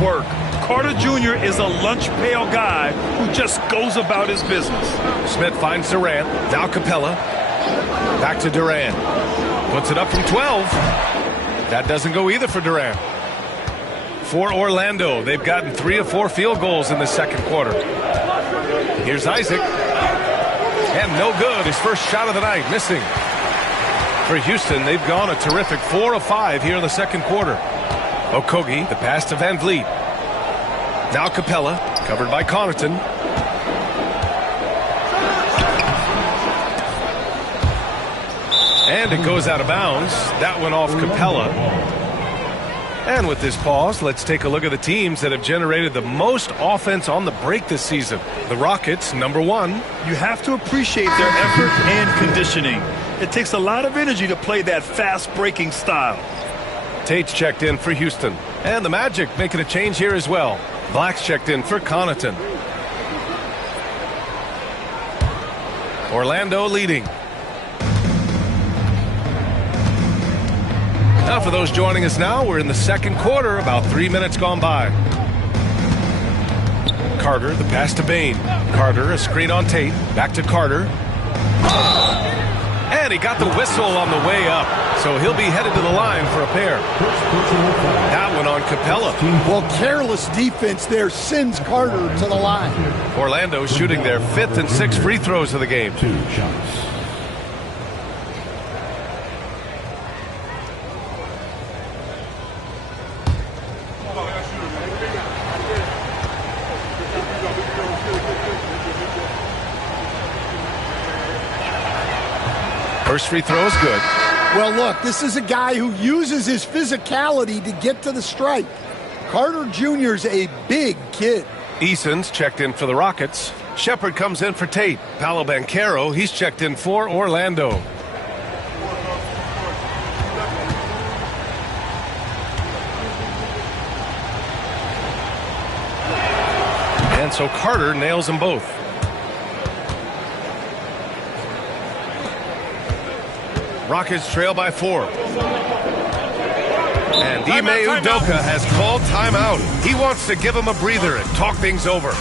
work. Carter Jr. is a lunch pail guy who just goes about his business. Smith finds Durant. Now Capella. Back to Durant. Puts it up from 12. That doesn't go either for Durant. For Orlando, they've gotten 3 of 4 field goals in the second quarter. Here's Isaac. And no good. His first shot of the night, missing. For Houston, they've gone a terrific 4 of 5 here in the second quarter. Okogie, the pass to Van Vliet. Now Capella, covered by Connaughton. And it goes out of bounds. That went off Capella. And with this pause, let's take a look at the teams that have generated the most offense on the break this season. The Rockets, number 1. You have to appreciate their effort and conditioning. It takes a lot of energy to play that fast-breaking style. Tate's checked in for Houston. And the Magic making a change here as well. Black's checked in for Connaughton. Orlando leading. Now for those joining us now, we're in the second quarter, about 3 minutes gone by. Carter, the pass to Bane. Carter, a screen on Tate. Back to Carter. And he got the whistle on the way up, so he'll be headed to the line for a pair. That one on Capella. Well, careless defense there sends Carter to the line. Orlando shooting their 5th and 6th free throws of the game. 2 shots. First free throw is good. Well, look, this is a guy who uses his physicality to get to the stripe. Carter Jr.'s a big kid. Eason's checked in for the Rockets. Shepard comes in for Tate. Paolo Banchero, he's checked in for Orlando. And so Carter nails them both. Rockets trail by 4. And Ime Udoka has called timeout. He wants to give him a breather and talk things over.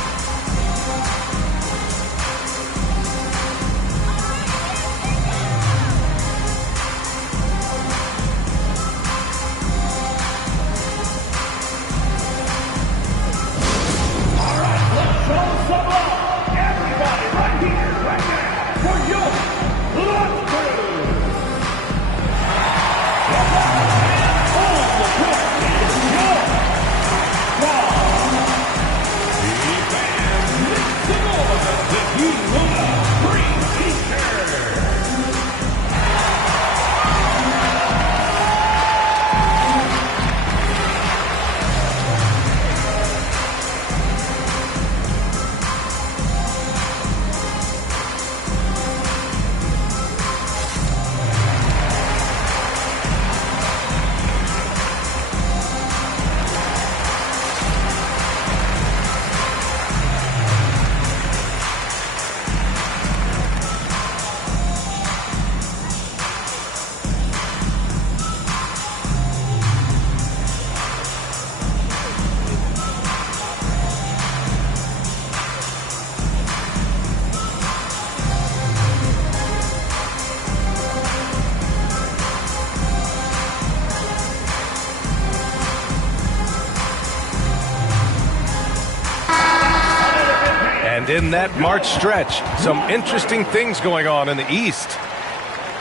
And in that March stretch, some interesting things going on in the East.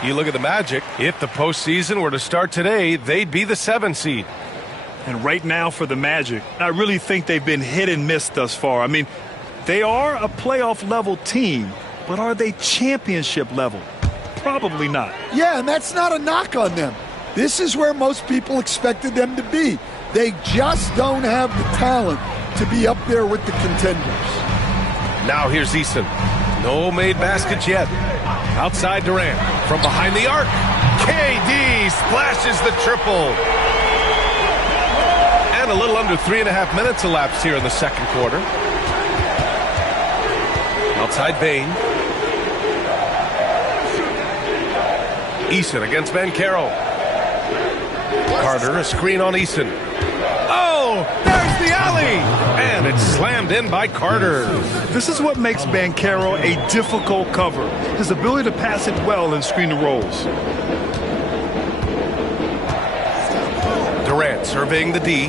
You look at the Magic, if the postseason were to start today, they'd be the 7 seed. And right now for the Magic, I really think they've been hit and miss thus far. I mean, they are a playoff level team, but are they championship level? Probably not. Yeah, and that's not a knock on them. This is where most people expected them to be. They just don't have the talent to be up there with the contenders. Now here's Eason. No made baskets yet. Outside Durant. From behind the arc. KD splashes the triple. And a little under 3.5 minutes elapsed here in the second quarter. Outside Bane. Eason against Banchero. Carter, a screen on Eason. Oh, there's the alley. slammed in by Carter. This is what makes Banchero a difficult cover. His ability to pass it well and screen the rolls. Durant surveying the D.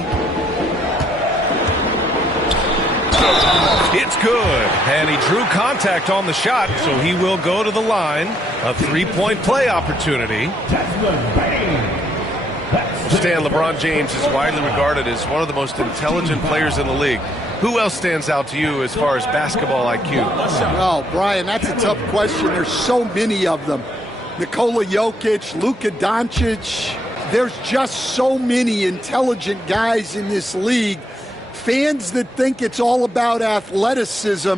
It's good. And he drew contact on the shot, so he will go to the line. A three-point play opportunity. Stan, LeBron James is widely regarded as one of the most intelligent players in the league. Who else stands out to you as far as basketball IQ? Well, Brian, that's a tough question. There's so many of them. Nikola Jokic, Luka Doncic. There's just so many intelligent guys in this league. Fans that think it's all about athleticism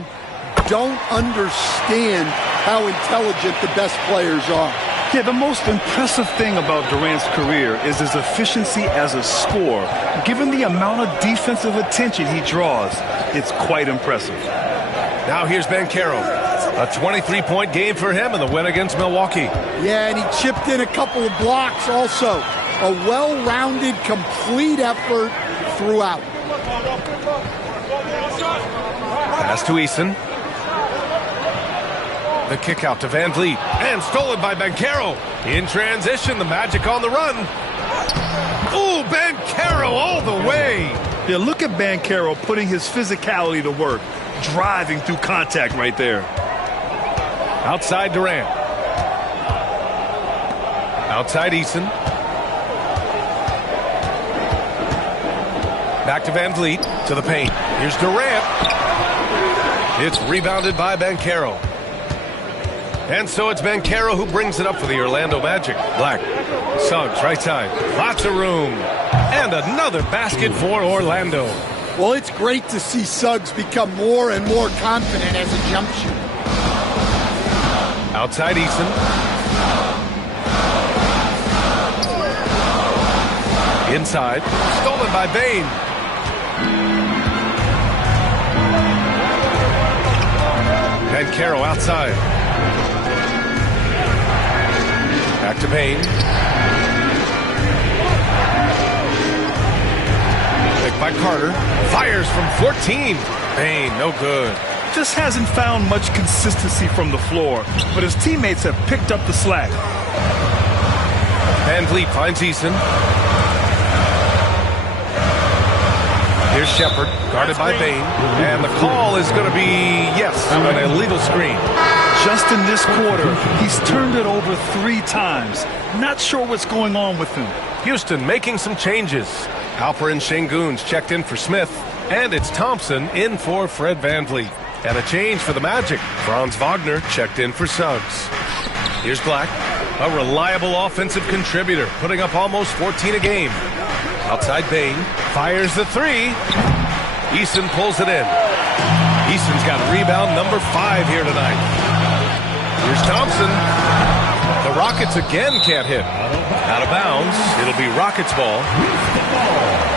don't understand how intelligent the best players are. Yeah, the most impressive thing about Durant's career is his efficiency as a scorer. Given the amount of defensive attention he draws, it's quite impressive. Now here's Banchero. A 23-point game for him in the win against Milwaukee. Yeah, and he chipped in a couple of blocks also. A well-rounded, complete effort throughout. Pass to Eason. The kick out to Van Vliet. And stolen by Banchero. In transition, the Magic on the run. Ooh, Banchero all the way. Yeah, look at Banchero putting his physicality to work. Driving through contact right there. Outside Durant. Outside Eason. Back to Van Vliet, to the paint. Here's Durant. It's rebounded by Banchero. And so it's Banchero who brings it up for the Orlando Magic. Black, Suggs, right side. Lots of room. And another basket for Orlando. Well, it's great to see Suggs become more and more confident as a jump shooter. Outside Eason. Inside. Stolen by Bane. Banchero outside. Back to Bane. Picked by Carter. Fires from 14. Bane, no good. Just hasn't found much consistency from the floor, but his teammates have picked up the slack. Van Vliet finds Eason. Here's Shepard, guarded by Bane. And the call is going to be, yes, an illegal screen. Just in this quarter, he's turned it over 3 times. Not sure what's going on with him. Houston making some changes. Alperen Şengün's checked in for Smith. And it's Thompson in for Fred Van Vliet. And a change for the Magic. Franz Wagner checked in for Suggs. Here's Black, a reliable offensive contributor, putting up almost 14 a game. Outside Bane, fires the 3. Eason pulls it in. Eason's got rebound number 5 here tonight. Here's Thompson. The Rockets again can't hit. Out of bounds. It'll be Rockets ball.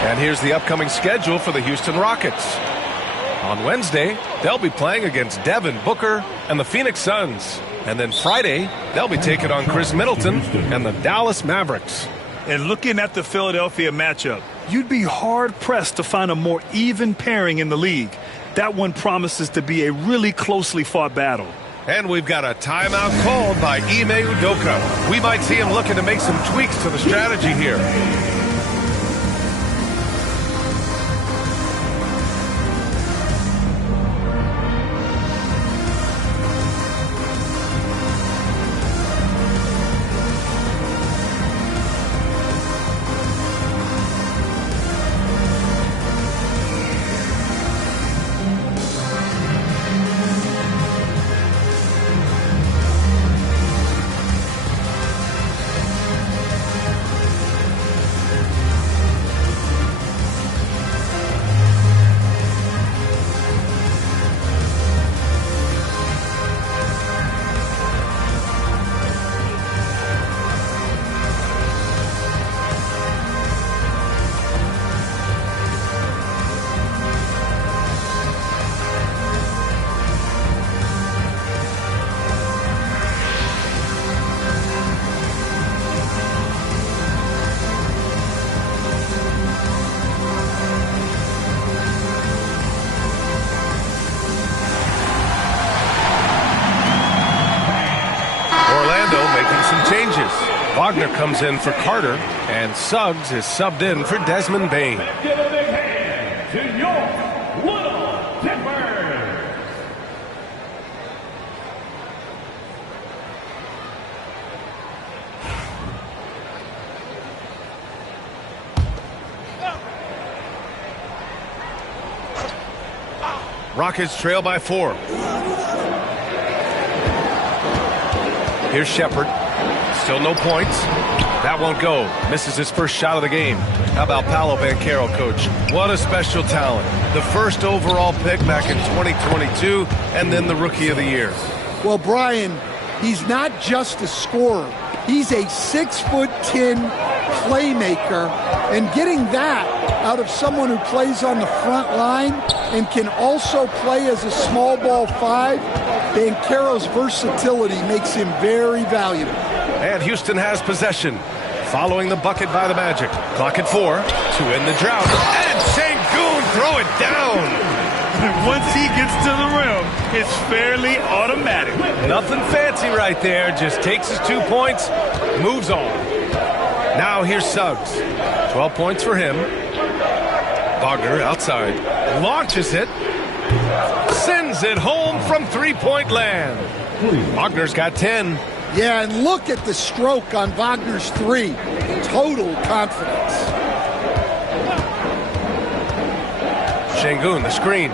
And here's the upcoming schedule for the Houston Rockets. On Wednesday, they'll be playing against Devin Booker and the Phoenix Suns. And then Friday, they'll be taking on Chris Middleton and the Dallas Mavericks. And looking at the Philadelphia matchup, you'd be hard-pressed to find a more even pairing in the league. That one promises to be a really closely fought battle. And we've got a timeout called by Ime Udoka. We might see him looking to make some tweaks to the strategy here. Wagner comes in for Carter, and Suggs is subbed in for Desmond Bain. Give a big hand to your Little Denver. Rockets trail by 4. Here's Shepard. Still no points. That won't go. Misses his first shot of the game. How about Paolo Banchero, coach? What a special talent. The first overall pick back in 2022, and then the Rookie of the Year. Well, Brian, he's not just a scorer. He's a 6'10" playmaker, and getting that out of someone who plays on the front line and can also play as a small ball 5, Banchero's versatility makes him very valuable. And Houston has possession, following the bucket by the Magic. Clock at 4 to end the drought. And Sengun throw it down. Once he gets to the rim, it's fairly automatic. Nothing fancy right there. Just takes his 2 points, moves on. Now here's Suggs. 12 points for him. Wagner outside. Launches it. Sends it home from three-point land. Wagner's got 10. Yeah, and look at the stroke on Wagner's 3. Total confidence. Sengun, the screen.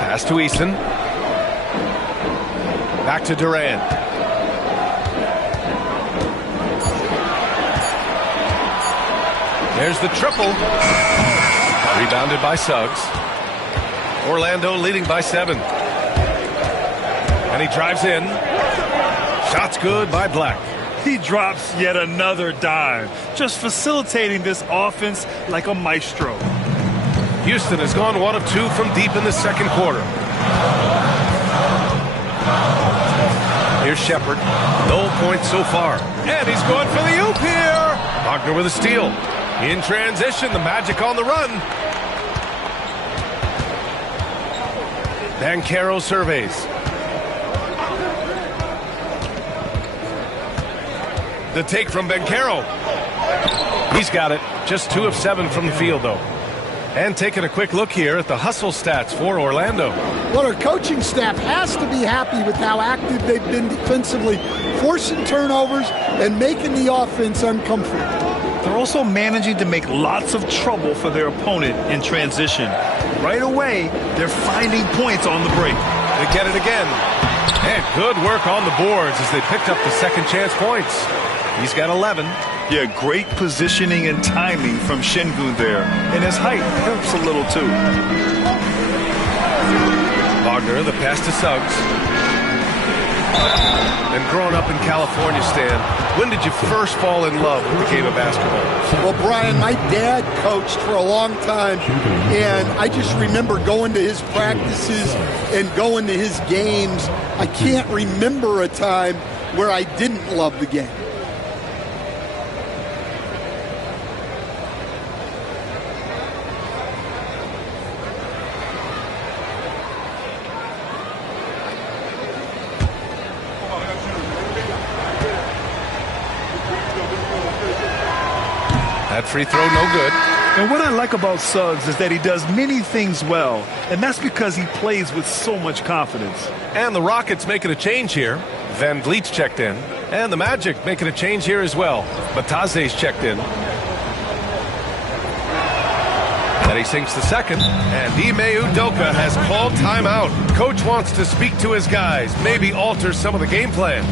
Pass to Eason. Back to Durant. There's the triple. Rebounded by Suggs. Orlando leading by 7. And he drives in. Shot's good by Black. He drops yet another dime, just facilitating this offense like a maestro. Houston has gone 1 of 2 from deep in the second quarter. Here's Shepard. No points so far. And he's going for the oop here. Wagner with a steal. In transition, the Magic on the run. Banchero surveys. The take from Banchero. He's got it. Just 2 of 7 from the field, though. And taking a quick look here at the hustle stats for Orlando. Well, our coaching staff has to be happy with how active they've been defensively, forcing turnovers and making the offense uncomfortable. They're also managing to make lots of trouble for their opponent in transition. Right away, they're finding points on the break. They get it again. And good work on the boards as they picked up the second chance points. He's got 11. Yeah, great positioning and timing from Sengun there. And his height helps a little, too. Wagner, the pass to Suggs. And growing up in California, Stan, when did you first fall in love with the game of basketball? Well, Brian, my dad coached for a long time, and I just remember going to his practices and going to his games. I can't remember a time where I didn't love the game. That free throw, no good. And what I like about Suggs is that he does many things well, and that's because he plays with so much confidence. And the Rockets making a change here. Van Vliet's checked in. And the Magic making a change here as well. Bataze's checked in. And he sinks the second. And Ime Udoka has called timeout. Coach wants to speak to his guys, maybe alter some of the game plan.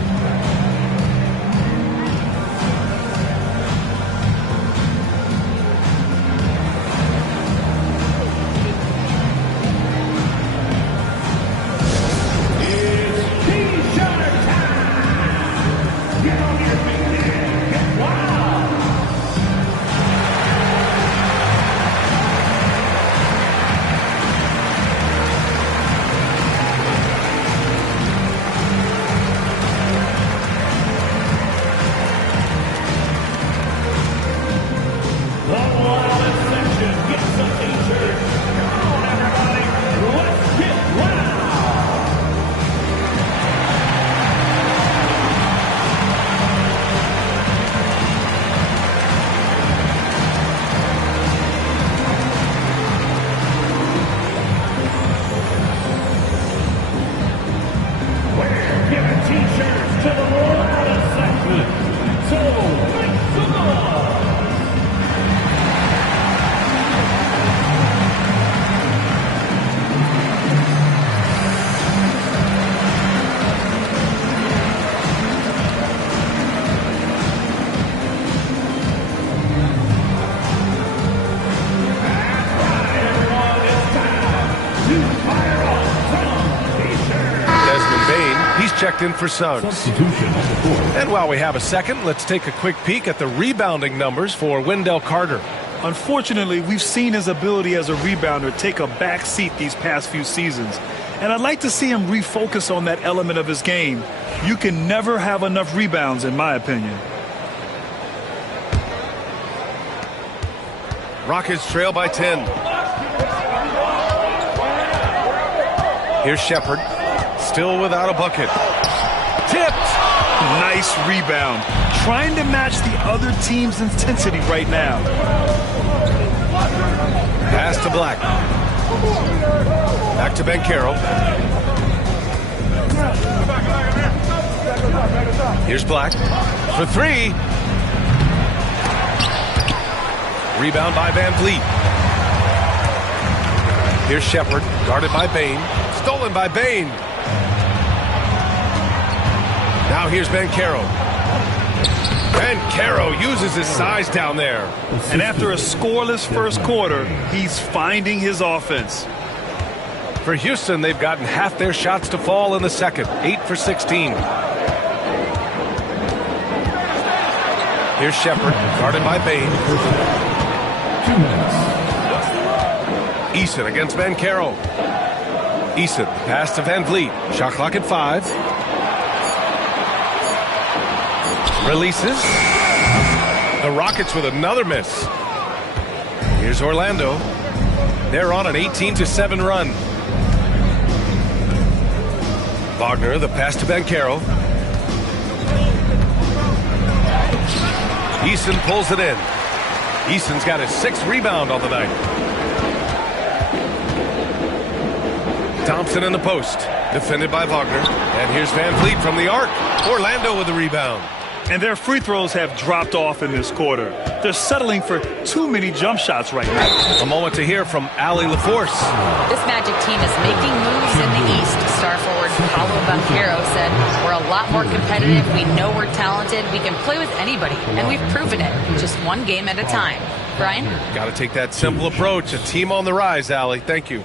checked in for Suggs. Substitution on the court. And while we have a second, let's take a quick peek at the rebounding numbers for Wendell Carter. Unfortunately, we've seen his ability as a rebounder take a back seat these past few seasons. And I'd like to see him refocus on that element of his game. You can never have enough rebounds, in my opinion. Rockets trail by 10. Here's Shepard, still without a bucket. Tipped! Nice rebound. Trying to match the other team's intensity right now. Pass to Black. Back to Banchero. Here's Black for three. Rebound by Van Vliet. Here's Shepard, guarded by Bain. Stolen by Bain. Now here's Banchero. Banchero uses his size down there. And after a scoreless first quarter, he's finding his offense. For Houston, they've gotten half their shots to fall in the second. 8 for 16. Here's Shepard, guarded by Bain. 2 minutes. Eason against Banchero. Eason, pass to Van Vliet. Shot clock at 5. Releases. The Rockets with another miss. Here's Orlando. They're on an 18-7 run. Wagner, the pass to Banchero. Eason pulls it in. Eason's got his 6th rebound on the night. Thompson in the post, defended by Wagner. And here's Van Vliet from the arc. Orlando with the rebound. And their free throws have dropped off in this quarter. They're settling for too many jump shots right now. A moment to hear from Allie LaForce. This Magic team is making moves in the East. Star forward Paulo Banchero said, "We're a lot more competitive. We know we're talented. We can play with anybody, and we've proven it. Just one game at a time." Brian? Got to take that simple approach. A team on the rise, Allie. Thank you.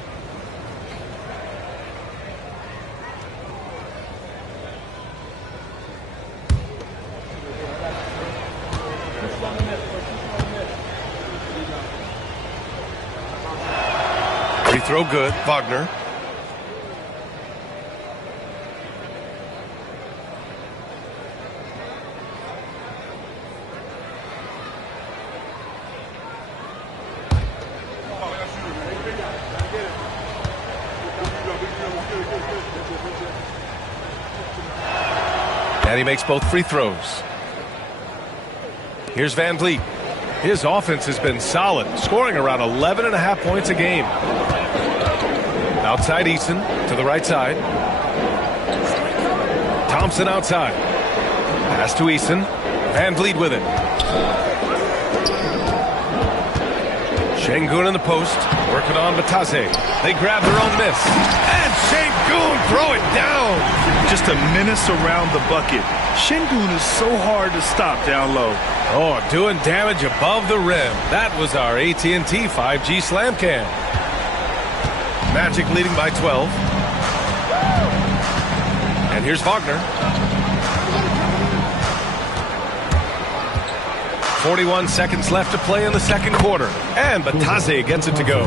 Free throw good. Wagner. And he makes both free throws. Here's Van Vliet. His offense has been solid, scoring around 11.5 points a game. Outside Eason to the right side. Thompson outside. Pass to Eason. Van Vliet with it. Şengün in the post, working on Batase. They grab their own miss. And Şengün throw it down. Just a menace around the bucket. Şengün is so hard to stop down low. Oh, doing damage above the rim. That was our AT&T 5G slam cam. Magic leading by 12. And here's Wagner. 41 seconds left to play in the second quarter. And Batase gets it to go.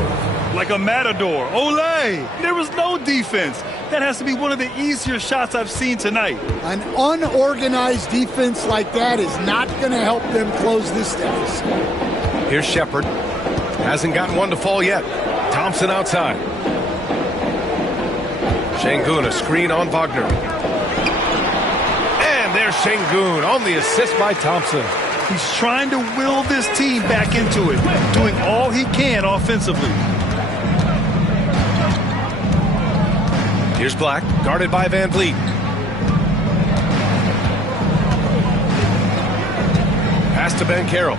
Like a matador. Olé! There was no defense. That has to be one of the easier shots I've seen tonight. An unorganized defense like that is not going to help them close this deficit. Here's Shepard. Hasn't gotten one to fall yet. Thompson outside. Şengün, a screen on Wagner. And there's Şengün on the assist by Thompson. He's trying to will this team back into it, doing all he can offensively. Here's Black, guarded by Van Vliet. Pass to Banchero.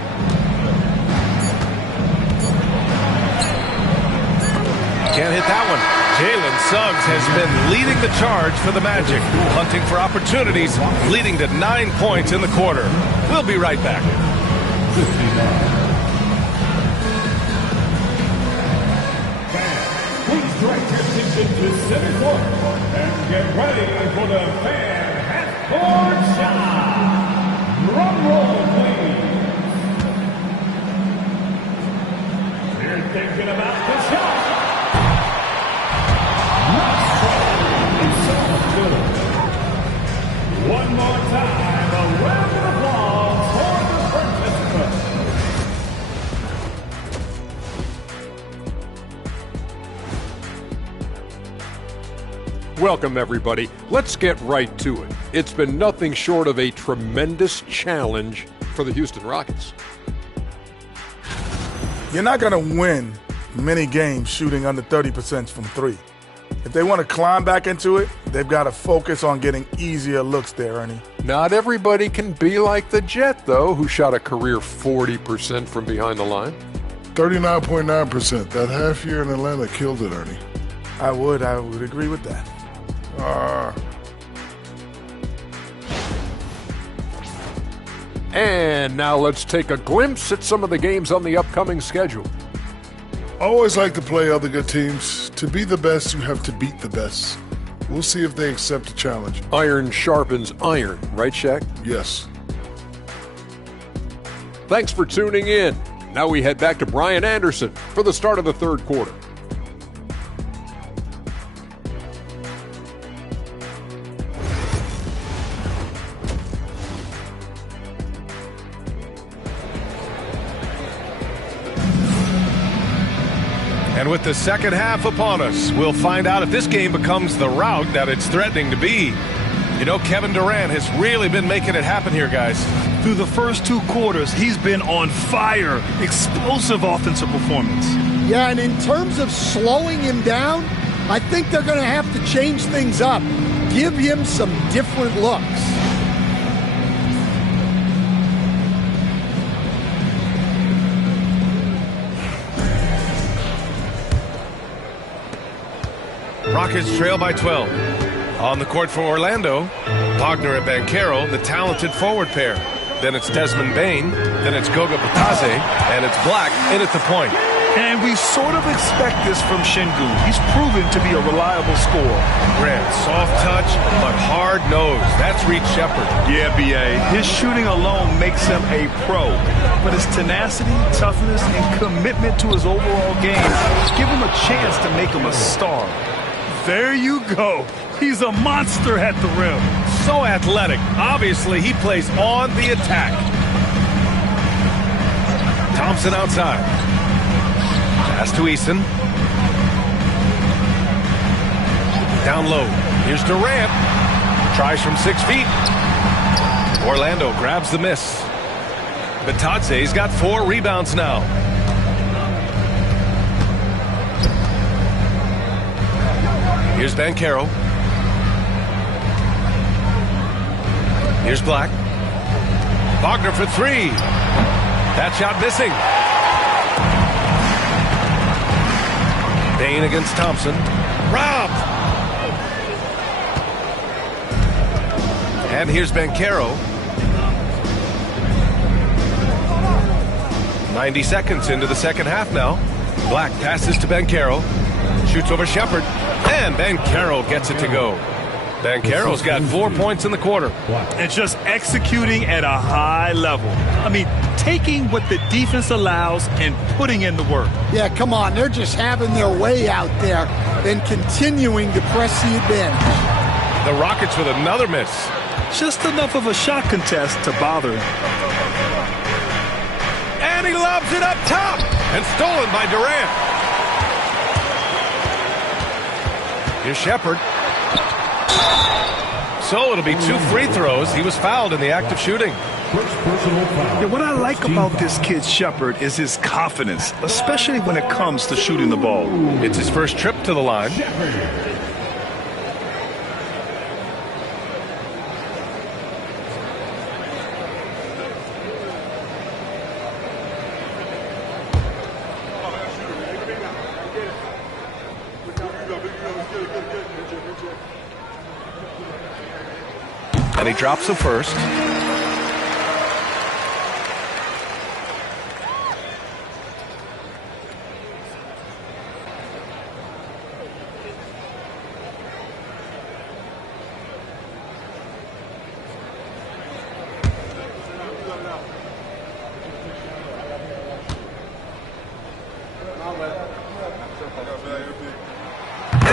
Can't hit that one. Jalen Suggs has been leading the charge for the Magic, hunting for opportunities, leading to 9 points in the quarter. We'll be right back. 59. Please direct your attention to center court and get ready for the fan Fourth shot. Drum roll, please. You're thinking about the shot. One more time, a round of applause for the participants. Welcome, everybody. Let's get right to it. It's been nothing short of a tremendous challenge for the Houston Rockets. You're not going to win many games shooting under 30% from three. If they want to climb back into it, they've got to focus on getting easier looks there, Ernie. Not everybody can be like the Jet, though, who shot a career 40% from behind the line. 39.9%. That half year in Atlanta killed it, Ernie. I would agree with that. And now let's take a glimpse at some of the games on the upcoming schedule. Always like to play other good teams. To be the best, you have to beat the best. We'll see if they accept the challenge. Iron sharpens iron, right, Shaq? Yes. Thanks for tuning in. Now we head back to Brian Anderson for the start of the third quarter. And with the second half upon us, we'll find out if this game becomes the rout that it's threatening to be. You know, Kevin Durant has really been making it happen here, guys. Through the first two quarters, he's been on fire. Explosive offensive performance. Yeah, and in terms of slowing him down, I think they're going to have to change things up. Give him some different looks. Rockets trail by 12. On the court for Orlando, Wagner and Banchero, the talented forward pair. Then it's Desmond Bane, then it's Goga Bitadze, and it's Black in at the point. And we sort of expect this from Şengün. He's proven to be a reliable scorer. Grant, soft touch, but hard nose. That's Reed Shepherd. Yeah, B.A. His shooting alone makes him a pro. But his tenacity, toughness, and commitment to his overall game give him a chance to make him a star. There you go. He's a monster at the rim. So athletic. Obviously, he plays on the attack. Thompson outside. Pass to Eason. Down low. Here's Durant. Tries from 6 feet. Orlando grabs the miss. Bitadze's got 4 rebounds now. Here's Banchero. Here's Black. Wagner for 3. That shot missing. Bane against Thompson. Robbed. And here's Banchero. 90 seconds into the second half now. Black passes to Banchero. Shoots over Shepherd. And Banchero gets it to go. Banchero's got 4 points in the quarter. And just executing at a high level. I mean, taking what the defense allows and putting in the work. Yeah, come on. They're just having their way out there and continuing to press the advantage. The Rockets with another miss. Just enough of a shot contest to bother him. And he lobs it up top. And stolen by Durant. Here's Shepherd. So it'll be 2 free throws. He was fouled in the act of shooting. Yeah, what I like about this kid Shepherd is his confidence, especially when it comes to shooting the ball. It's his first trip to the line. And he drops the first.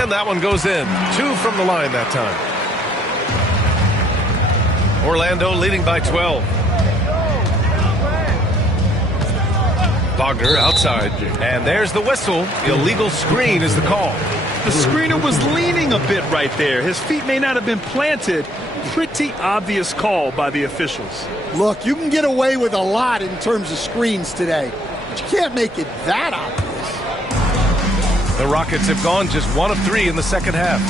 And that one goes in. 2 from the line that time. Orlando leading by 12. Wagner outside. And there's the whistle. Illegal screen is the call. The screener was leaning a bit right there. His feet may not have been planted. Pretty obvious call by the officials. Look, you can get away with a lot in terms of screens today, but you can't make it that obvious. The Rockets have gone just 1 of 3 in the second half.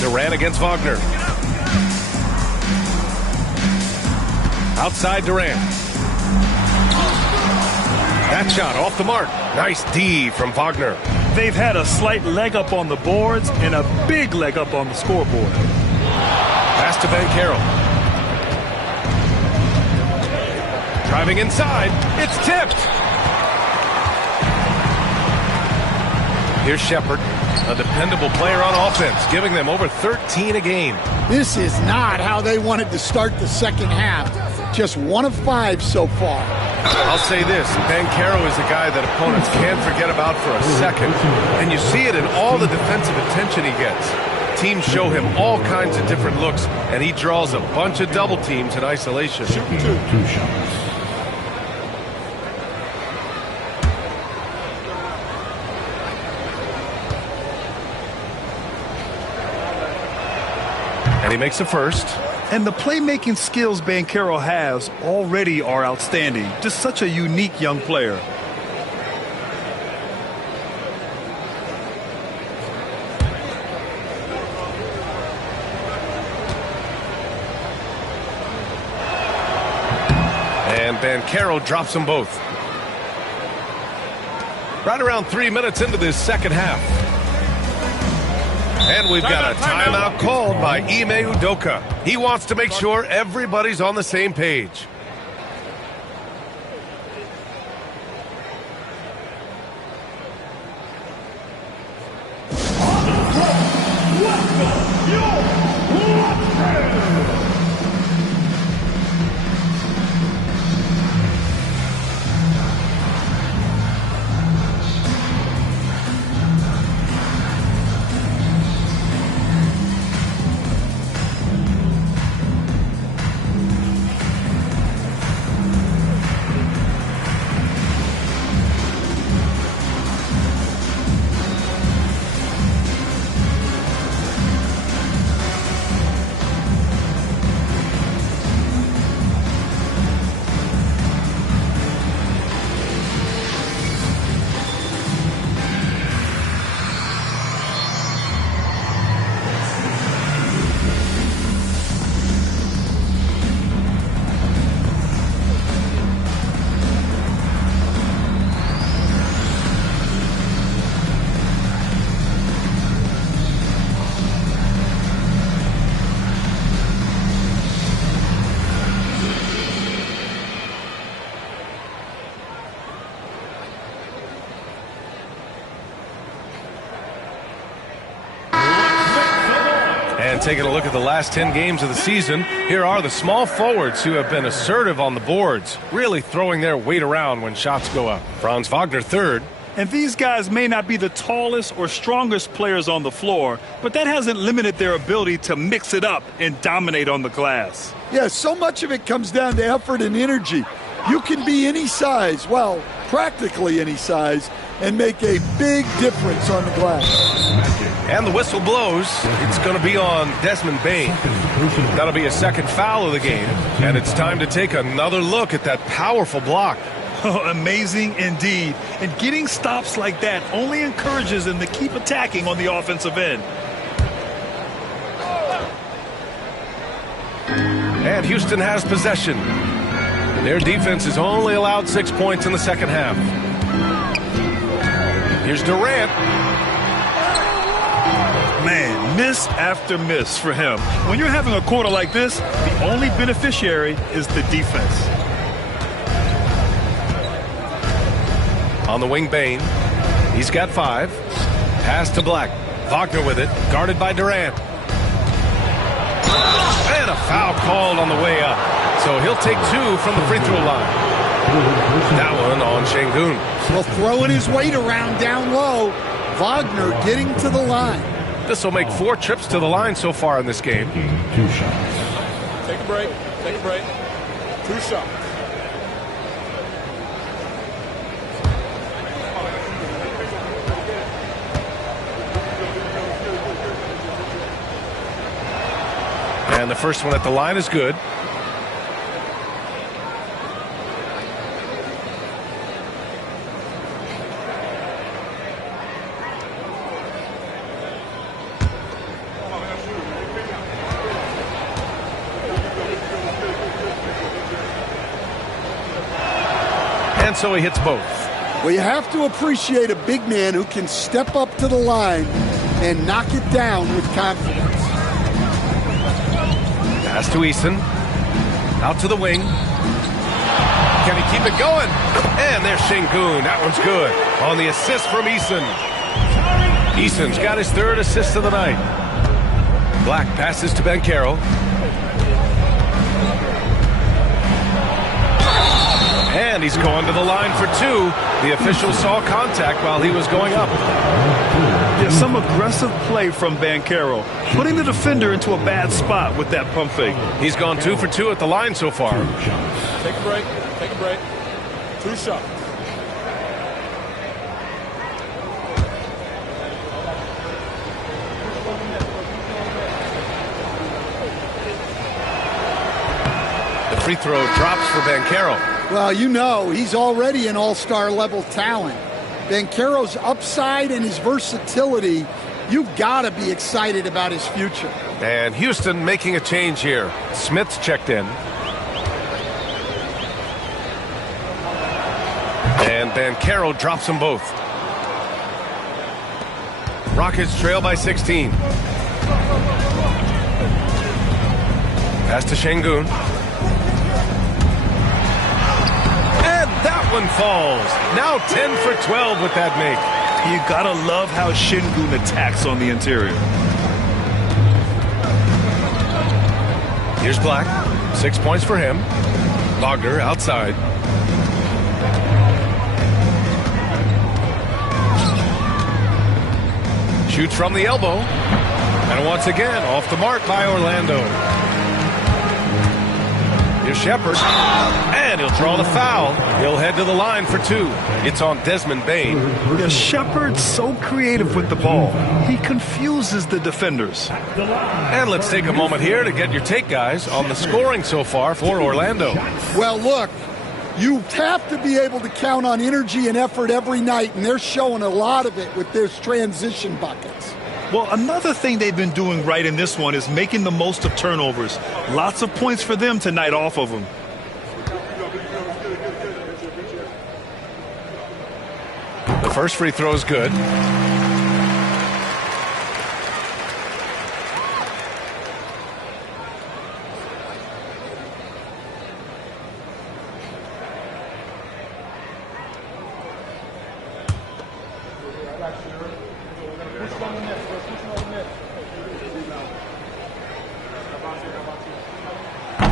Durant against Wagner. Outside Durant. That shot off the mark. Nice D from Wagner. They've had a slight leg up on the boards and a big leg up on the scoreboard. Pass to Banchero. Driving inside. It's tipped. Here's Shepard, a dependable player on offense, giving them over 13 a game. This is not how they wanted to start the second half. Just 1 of 5 so far. I'll say this, Banchero is a guy that opponents can't forget about for a second, and you see it in all the defensive attention he gets. Teams show him all kinds of different looks, and he draws a bunch of double teams in isolation. Two shots. And he makes the first. And the playmaking skills Banchero has already are outstanding. Just such a unique young player. And Banchero drops them both. Right around 3 minutes into this second half. And we've got a timeout called by Ime Udoka. He wants to make sure everybody's on the same page. And taking a look at the last 10 games of the season, here are the small forwards who have been assertive on the boards, really throwing their weight around when shots go up. Franz Wagner third. And these guys may not be the tallest or strongest players on the floor, but that hasn't limited their ability to mix it up and dominate on the glass. Yeah, so much of it comes down to effort and energy. You can be any size, well, practically any size, and make a big difference on the glass. And the whistle blows. It's going to be on Desmond Bane. That'll be a second foul of the game. And it's time to take another look at that powerful block. Oh, amazing indeed. And getting stops like that only encourages them to keep attacking on the offensive end. And Houston has possession. Their defense has only allowed 6 points in the second half. Here's Durant. Man, miss after miss for him. When you're having a quarter like this, the only beneficiary is the defense. On the wing, Bane. He's got 5. Pass to Black. Wagner with it, guarded by Durant. And a foul called on the way up. So he'll take 2 from the free throw line. That one on Şengün. Well, throwing his weight around down low. Wagner getting to the line. This will make 4 trips to the line so far in this game. 2 shots. Take a break. Take a break. 2 shots. And the first one at the line is good. And so he hits both. Well, you have to appreciate a big man who can step up to the line and knock it down with confidence. Pass to Eason. Out to the wing. Can he keep it going? And there's Şengün. That one's good. On the assist from Eason. Eason's got his 3rd assist of the night. Black passes to Banchero. And he's going to the line for 2. The official saw contact while he was going up. Yeah, some aggressive play from Banchero, putting the defender into a bad spot with that pump fake. He's gone 2 for 2 at the line so far. Take a break. Take a break. 2 shots. The free throw drops for Banchero. Well, you know, he's already an all-star level talent. Banchero's upside and his versatility, you've got to be excited about his future. And Houston making a change here. Smith's checked in. And Banchero drops them both. Rockets trail by 16. Pass to Şengün. That one falls. Now 10 for 12 with that make. You gotta love how Şengün attacks on the interior. Here's Black. 6 points for him. Wagner outside. Shoots from the elbow. And once again, off the mark by Orlando. Here's Shepherd. And he'll draw the foul. He'll head to the line for 2. It's on Desmond Bane. Yeah, Shepherd's so creative with the ball. He confuses the defenders. And let's take a moment here to get your take, guys, on the scoring so far for Orlando. Well, look, you have to be able to count on energy and effort every night, and they're showing a lot of it with their transition buckets. Well, another thing they've been doing right in this one is making the most of turnovers. Lots of points for them tonight off of them. The first free throw is good.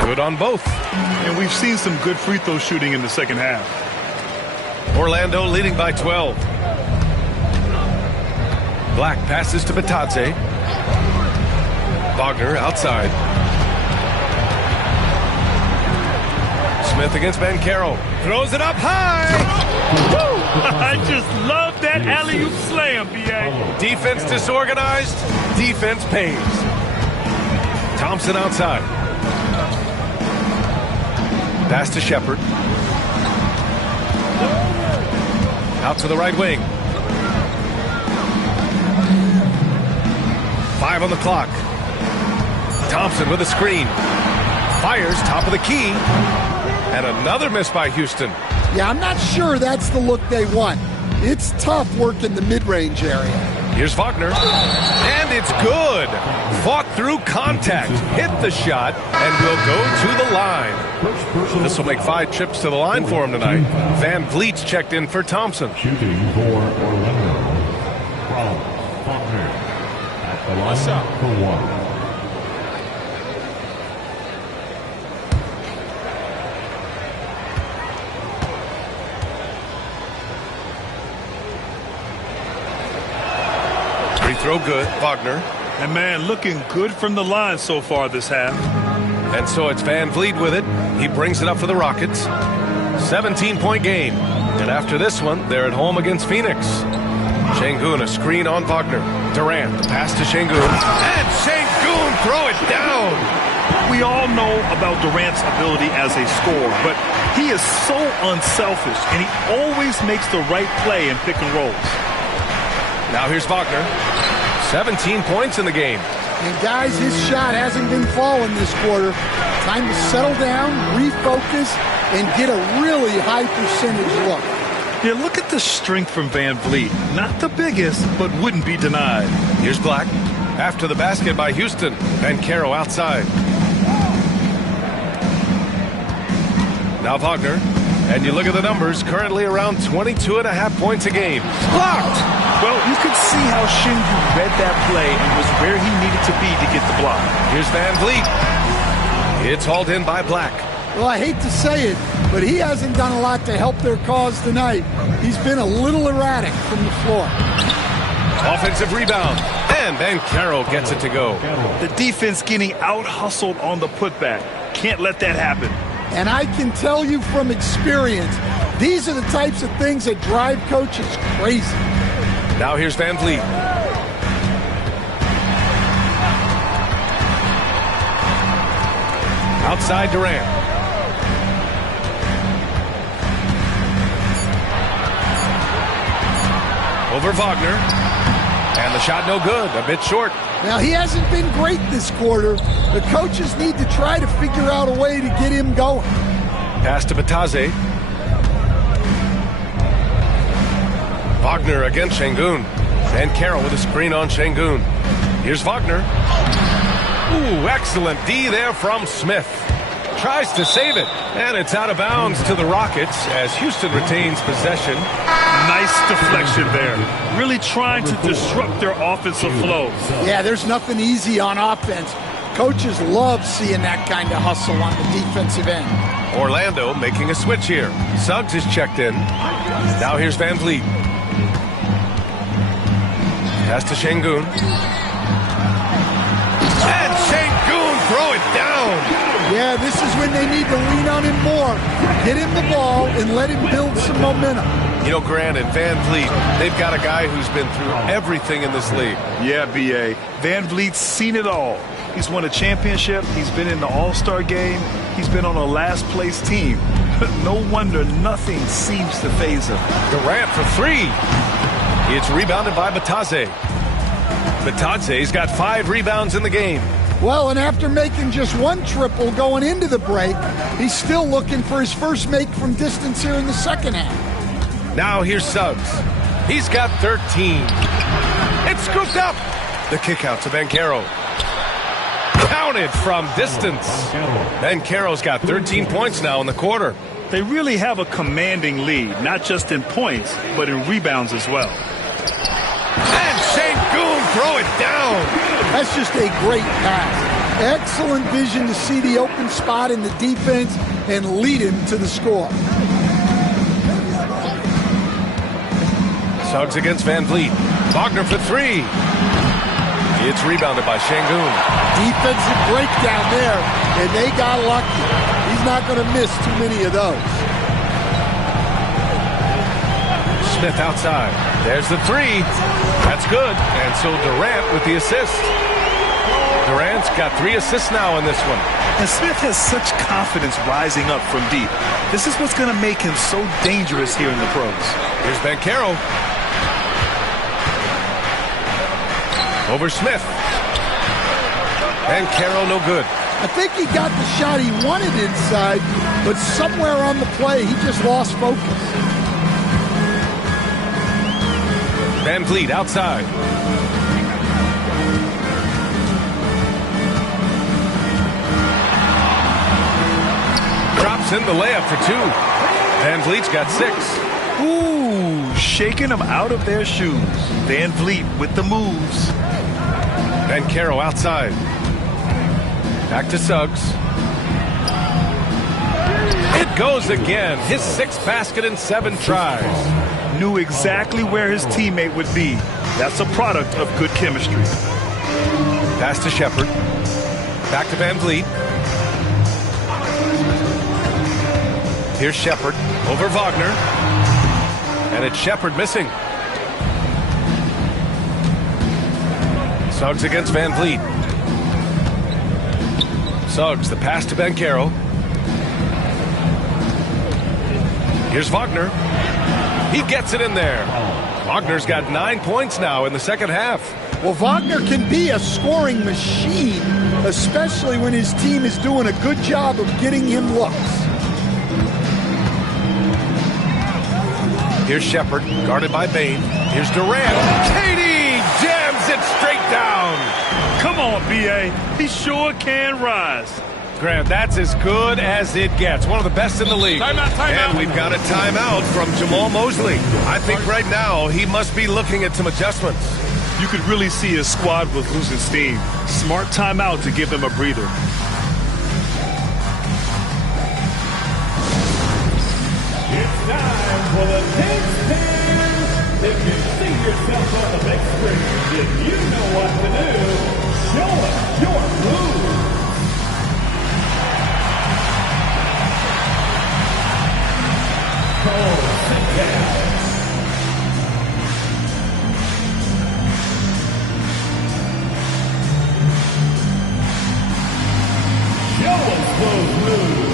Good on both. And we've seen some good free throw shooting in the second half. Orlando leading by 12. Black passes to Batadze. Wagner outside. Smith against Banchero. Throws it up high. I just love that alley-oop slam, B.A. Defense disorganized. Defense pays. Thompson outside. Pass to Shepherd. Out to the right wing. 5 on the clock. Thompson with a screen. Fires top of the key. And another miss by Houston. Yeah, I'm not sure that's the look they want. It's tough work in the mid-range area. Here's Wagner. And it's good. Fought through contact. Hit the shot. And will go to the line. This will make 5 trips to the line for him tonight. Van Vliet's checked in for Thompson. Shooting for Orlando. From Wagner at the line for 1. Free throw good. Wagner. And man, looking good from the line so far this half. And so it's Van Vliet with it. He brings it up for the Rockets. 17-point game. And after this one, they're at home against Phoenix. Şengün, a screen on Wagner. Durant, the pass to Şengün. And Şengün, throw it down. We all know about Durant's ability as a scorer, but he is so unselfish, and he always makes the right play in pick and rolls. Now here's Wagner. 17 points in the game. And guys, his shot hasn't been falling this quarter. Time to settle down, refocus, and get a really high percentage look. Yeah, look at the strength from Van Vliet. Not the biggest, but wouldn't be denied. Here's Black. After the basket by Houston. Banchero outside. Now Wagner. And you look at the numbers, currently around 22.5 points a game. Blocked! Well, you could see how Şengün read that play and was where he needed to be to get the block. Here's Van Vliet. It's hauled in by Black. Well, I hate to say it, but he hasn't done a lot to help their cause tonight. He's been a little erratic from the floor. Offensive rebound. And Banchero gets it to go. The defense getting out-hustled on the putback. Can't let that happen. And I can tell you from experience, these are the types of things that drive coaches crazy. Now here's Van Vliet. Outside Durant. Over Wagner. And the shot no good, a bit short. Now, he hasn't been great this quarter. The coaches need to try to figure out a way to get him going. Pass to Bataze. Wagner against Şengün. Banchero with a screen on Şengün. Here's Wagner. Ooh, excellent D there from Smith. Tries to save it, and it's out of bounds to the Rockets as Houston retains possession. Nice deflection there. Really trying to disrupt their offensive flow. Yeah, there's nothing easy on offense. Coaches love seeing that kind of hustle on the defensive end. Orlando making a switch here. Suggs is checked in. Now here's Van Vliet. Pass to Şengün. And Şengün, throw it down. Yeah, this is when they need to lean on him more. Get him the ball and let him build some momentum. You know, Grant and Van Vliet, they've got a guy who's been through everything in this league. Yeah, B.A. Van Vliet's seen it all. He's won a championship. He's been in the All-Star game. He's been on a last-place team. No wonder nothing seems to faze him. Durant for three. It's rebounded by Bataze. Bataze's got 5 rebounds in the game. Well, and after making just one triple going into the break, he's still looking for his first make from distance here in the second half. Now here's Suggs. He's got 13. It's scooped up. The kick out to Banchero. Counted from distance. Banchero's got 13 points now in the quarter. They really have a commanding lead, not just in points, but in rebounds as well. And Şengün, throw it down. That's just a great pass. Excellent vision to see the open spot in the defense and lead him to the score. Suggs against Van Vliet. Wagner for three. It's rebounded by Şengün. Defensive breakdown there, and they got lucky. He's not going to miss too many of those. Smith outside. There's the three. That's good. And so Durant with the assist. Durant's got 3 assists now in this one. And Smith has such confidence rising up from deep. This is what's going to make him so dangerous here in the pros. Here's Banchero. Over Smith. Banchero no good. I think he got the shot he wanted inside, but somewhere on the play, he just lost focus. Van Vliet outside. Drops in the layup for 2. Van Vliet's got 6. Ooh, shaking them out of their shoes. Van Vliet with the moves. Banchero outside. Back to Suggs. It goes again. His 6th basket in 7 tries. Knew exactly where his teammate would be. That's a product of good chemistry. Pass to Shepard. Back to Van Vliet. Here's Shepard over Wagner. And it's Shepard missing. Suggs against Van Vliet. Suggs, the pass to Banchero. Here's Wagner. He gets it in there. Wagner's got 9 points now in the second half. Well, Wagner can be a scoring machine, especially when his team is doing a good job of getting him looks. Here's Shepard, guarded by Bain. Here's Durant. Katie jams it straight down. Come on, B.A. He sure can rise. Grant, that's as good as it gets. One of the best in the league. Timeout. And we've got a timeout from Jamal Mosley. I think right now he must be looking at some adjustments. You could really see his squad was losing steam. Smart timeout to give him a breather. It's time for the Knicks fans. If you see yourself on the big screen, if you know what to do, show us your move. Oh, sit down. Show us those moves.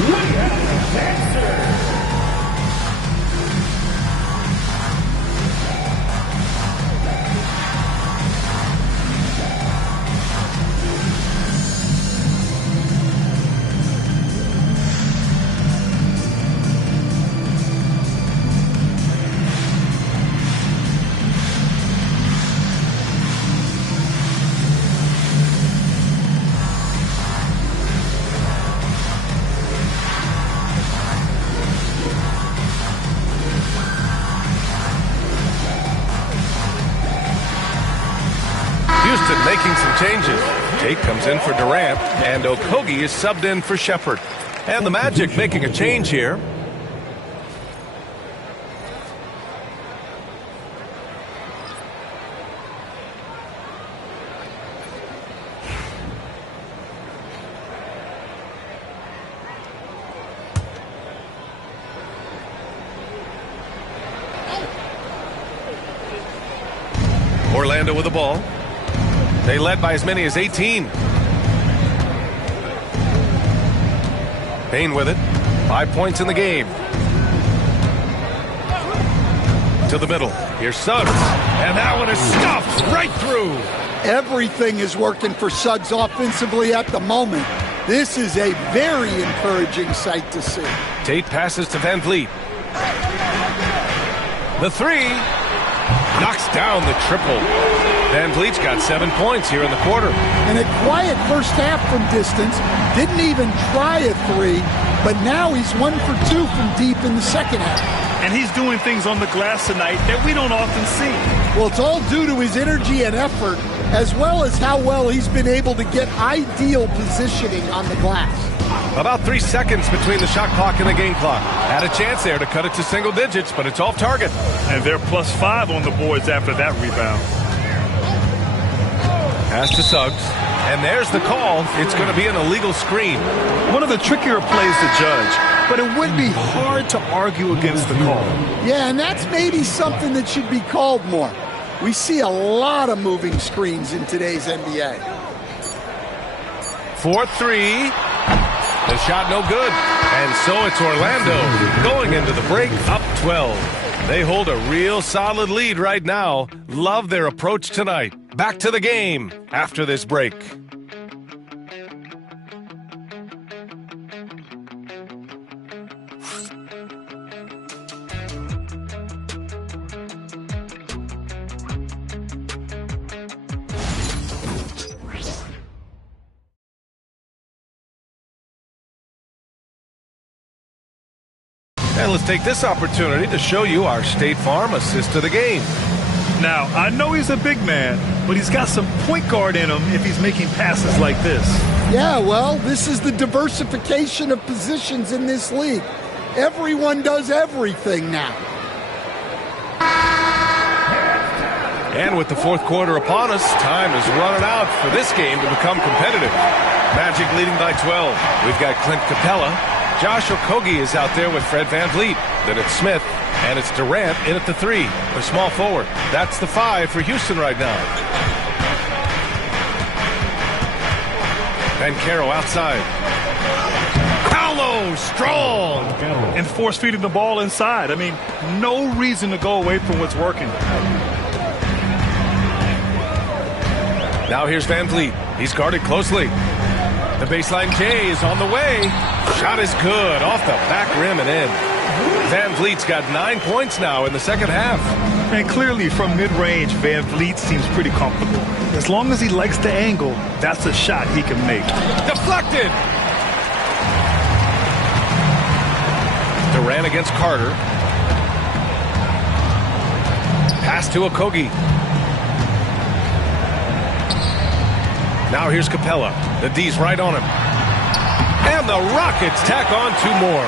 We have the dancer. Houston making some changes. Tate comes in for Durant, and Okogie is subbed in for Shepard. And the Magic making a change here. Orlando with the ball. They led by as many as 18. Bain with it. 5 points in the game. To the middle. Here's Suggs. And that one is stuffed right through. Everything is working for Suggs offensively at the moment. This is a very encouraging sight to see. Tate passes to Van Vliet. The three. Knocks down the triple. Van Vliet's got 7 points here in the quarter. And a quiet first half from distance. Didn't even try a three, but now he's 1 for 2 from deep in the second half. And he's doing things on the glass tonight that we don't often see. Well, it's all due to his energy and effort, as well as how well he's been able to get ideal positioning on the glass. About 3 seconds between the shot clock and the game clock. Had a chance there to cut it to single digits, but it's off target. And they're +5 on the boards after that rebound. Pass to Suggs. And there's the call. It's going to be an illegal screen. One of the trickier plays to judge, but it would be hard to argue against the call. Yeah, and that's maybe something that should be called more. We see a lot of moving screens in today's NBA. 4-3. The shot no good. And so it's Orlando going into the break up 12. They hold a real solid lead right now. Love their approach tonight. Back to the game after this break. And let's take this opportunity to show you our State Farm assist to the game. Now, I know he's a big man, but he's got some point guard in him if he's making passes like this. Yeah, well, this is the diversification of positions in this league. Everyone does everything now. And with the fourth quarter upon us, time is running out for this game to become competitive. Magic leading by 12. We've got Clint Capella. Josh Okogie is out there with Fred VanVleet. Then it's Smith, and it's Durant in at the 3, the small forward. That's the 5 for Houston right now. Banchero outside. Paolo strong. And force feeding the ball inside. I mean, no reason to go away from what's working. Now here's VanVleet. He's guarded closely. The baseline J is on the way. Shot is good. Off the back rim and in. VanVleet's got 9 points now in the second half. And clearly from mid-range, VanVleet seems pretty comfortable. As long as he likes the angle, that's a shot he can make. Deflected. Durant against Carter. Pass to Okogie. Now here's Capella. The D's right on him. And the Rockets tack on 2 more.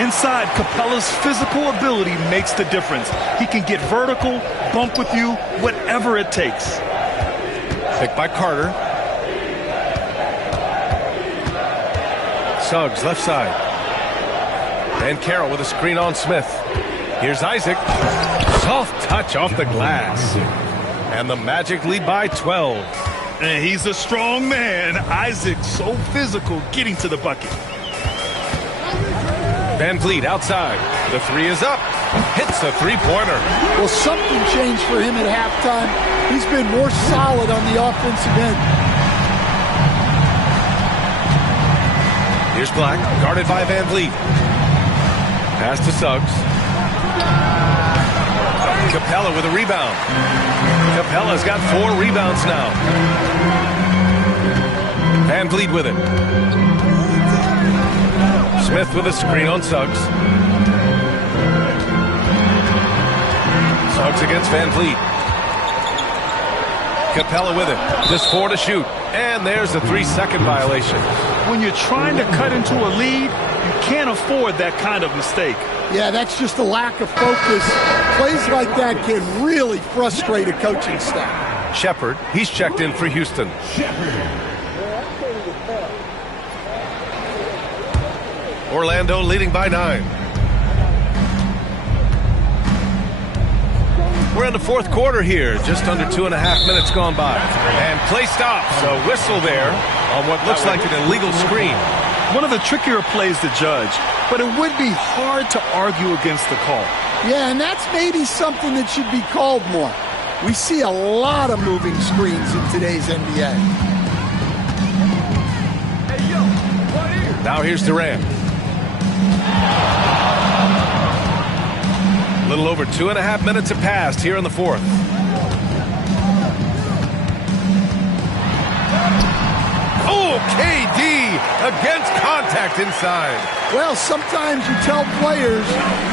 Inside, Capella's physical ability makes the difference. He can get vertical, bump with you, whatever it takes. Picked by Carter. Suggs, left side. And Carroll with a screen on Smith. Here's Isaac. Soft touch off the glass. And the Magic lead by 12. And he's a strong man. Isaac, so physical, getting to the bucket. VanVleet outside. The 3 is up. Hits the three-pointer. Well, something changed for him at halftime. He's been more solid on the offensive end. Here's Black, guarded by VanVleet. Pass to Suggs. Capella with a rebound. Capella's got 4 rebounds now. VanVleet with it. Smith with a screen on Suggs. Suggs against VanVleet. Capella with it. Just 4 to shoot. And there's a 3-second violation. When you're trying to cut into a lead, you can't afford that kind of mistake. Yeah, that's just a lack of focus. Plays like that can really frustrate a coaching staff. Shepard, he's checked in for Houston. Orlando leading by 9. We're in the fourth quarter here, just under 2.5 minutes gone by. And play stops, a whistle there on what looks like an illegal screen. One of the trickier plays to judge, but it would be hard to argue against the call. Yeah, and that's maybe something that should be called more. We see a lot of moving screens in today's NBA. Now here's Durant. A little over 2.5 minutes have passed here in the fourth. Oh, KD against contact inside. Well, sometimes you tell players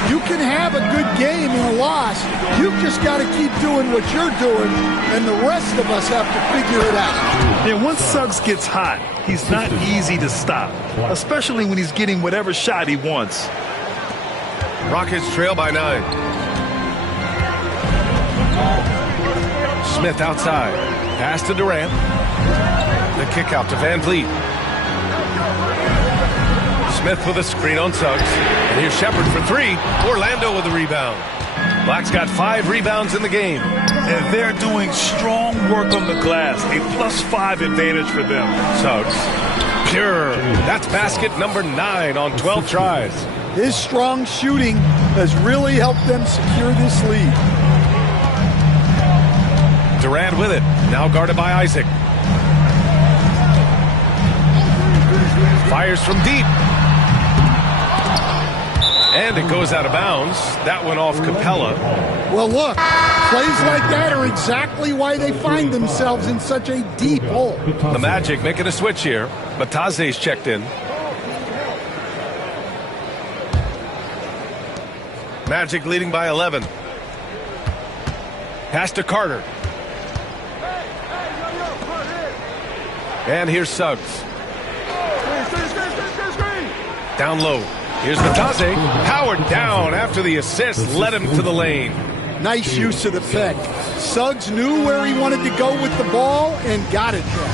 you can have a good game in a loss. You've just got to keep doing what you're doing, and the rest of us have to figure it out. And once Suggs gets hot, he's not easy to stop, especially when he's getting whatever shot he wants. Rockets trail by 9. Smith outside. Pass to Durant. The kick out to VanVleet. Smith with a screen on Suggs. And here's Shepard for 3. Orlando with the rebound. Black's got 5 rebounds in the game. And they're doing strong work on the glass. A +5 advantage for them. Suggs. Pure. That's basket number 9 on 12 tries. His strong shooting has really helped them secure this lead. Durant with it. Now guarded by Isaac. Fires from deep. And it goes out of bounds. That went off Capella. Well, look, plays like that are exactly why they find themselves in such a deep hole. The Magic making a switch here. Bataze's checked in. Magic leading by 11. Pass to Carter. And here's Suggs. Down low. Here's Vitase. Howard down after the assist. Led him to the lane. Nice use of the pick. Suggs knew where he wanted to go with the ball and got it there.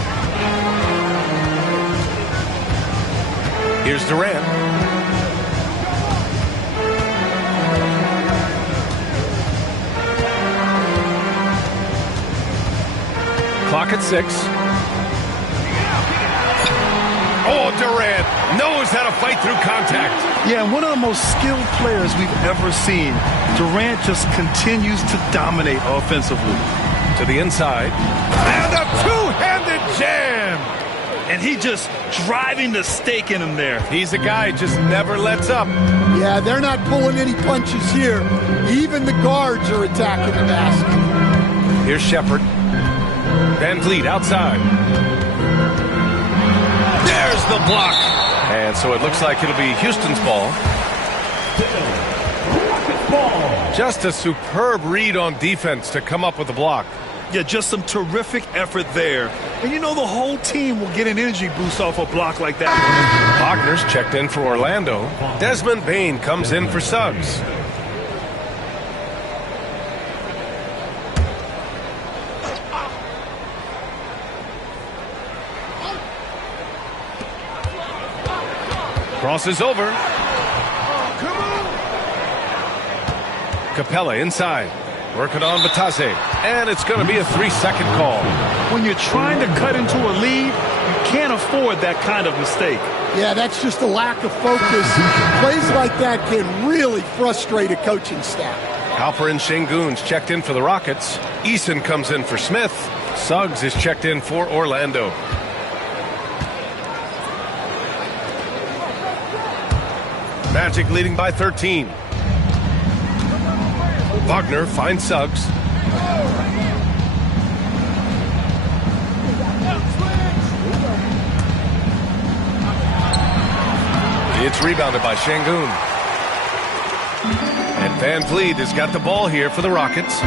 Here's Durant. Clock at 6. Oh, Durant knows how to fight through contact. Yeah, and one of the most skilled players we've ever seen. Durant just continues to dominate offensively. To the inside. And a two-handed jam. And he just driving the stake in him there. He's a guy who just never lets up. Yeah, they're not pulling any punches here. Even the guards are attacking the basket. Here's Shepherd. Van Vliet outside. There's the block. And so it looks like it'll be Houston's ball. Just a superb read on defense to come up with the block. Yeah, just some terrific effort there. And you know the whole team will get an energy boost off a block like that. Wagner's checked in for Orlando. Desmond Bane comes in for Suggs. Crosses over. Capella inside. Working on Vitase. And it's going to be a 3-second call. When you're trying to cut into a lead, you can't afford that kind of mistake. Yeah, that's just a lack of focus. Plays like that can really frustrate a coaching staff. Alperen Sengun's checked in for the Rockets. Eason comes in for Smith. Suggs is checked in for Orlando. Magic leading by 13. Wagner finds Suggs. It's rebounded by Sengun. And Van Vliet has got the ball here for the Rockets.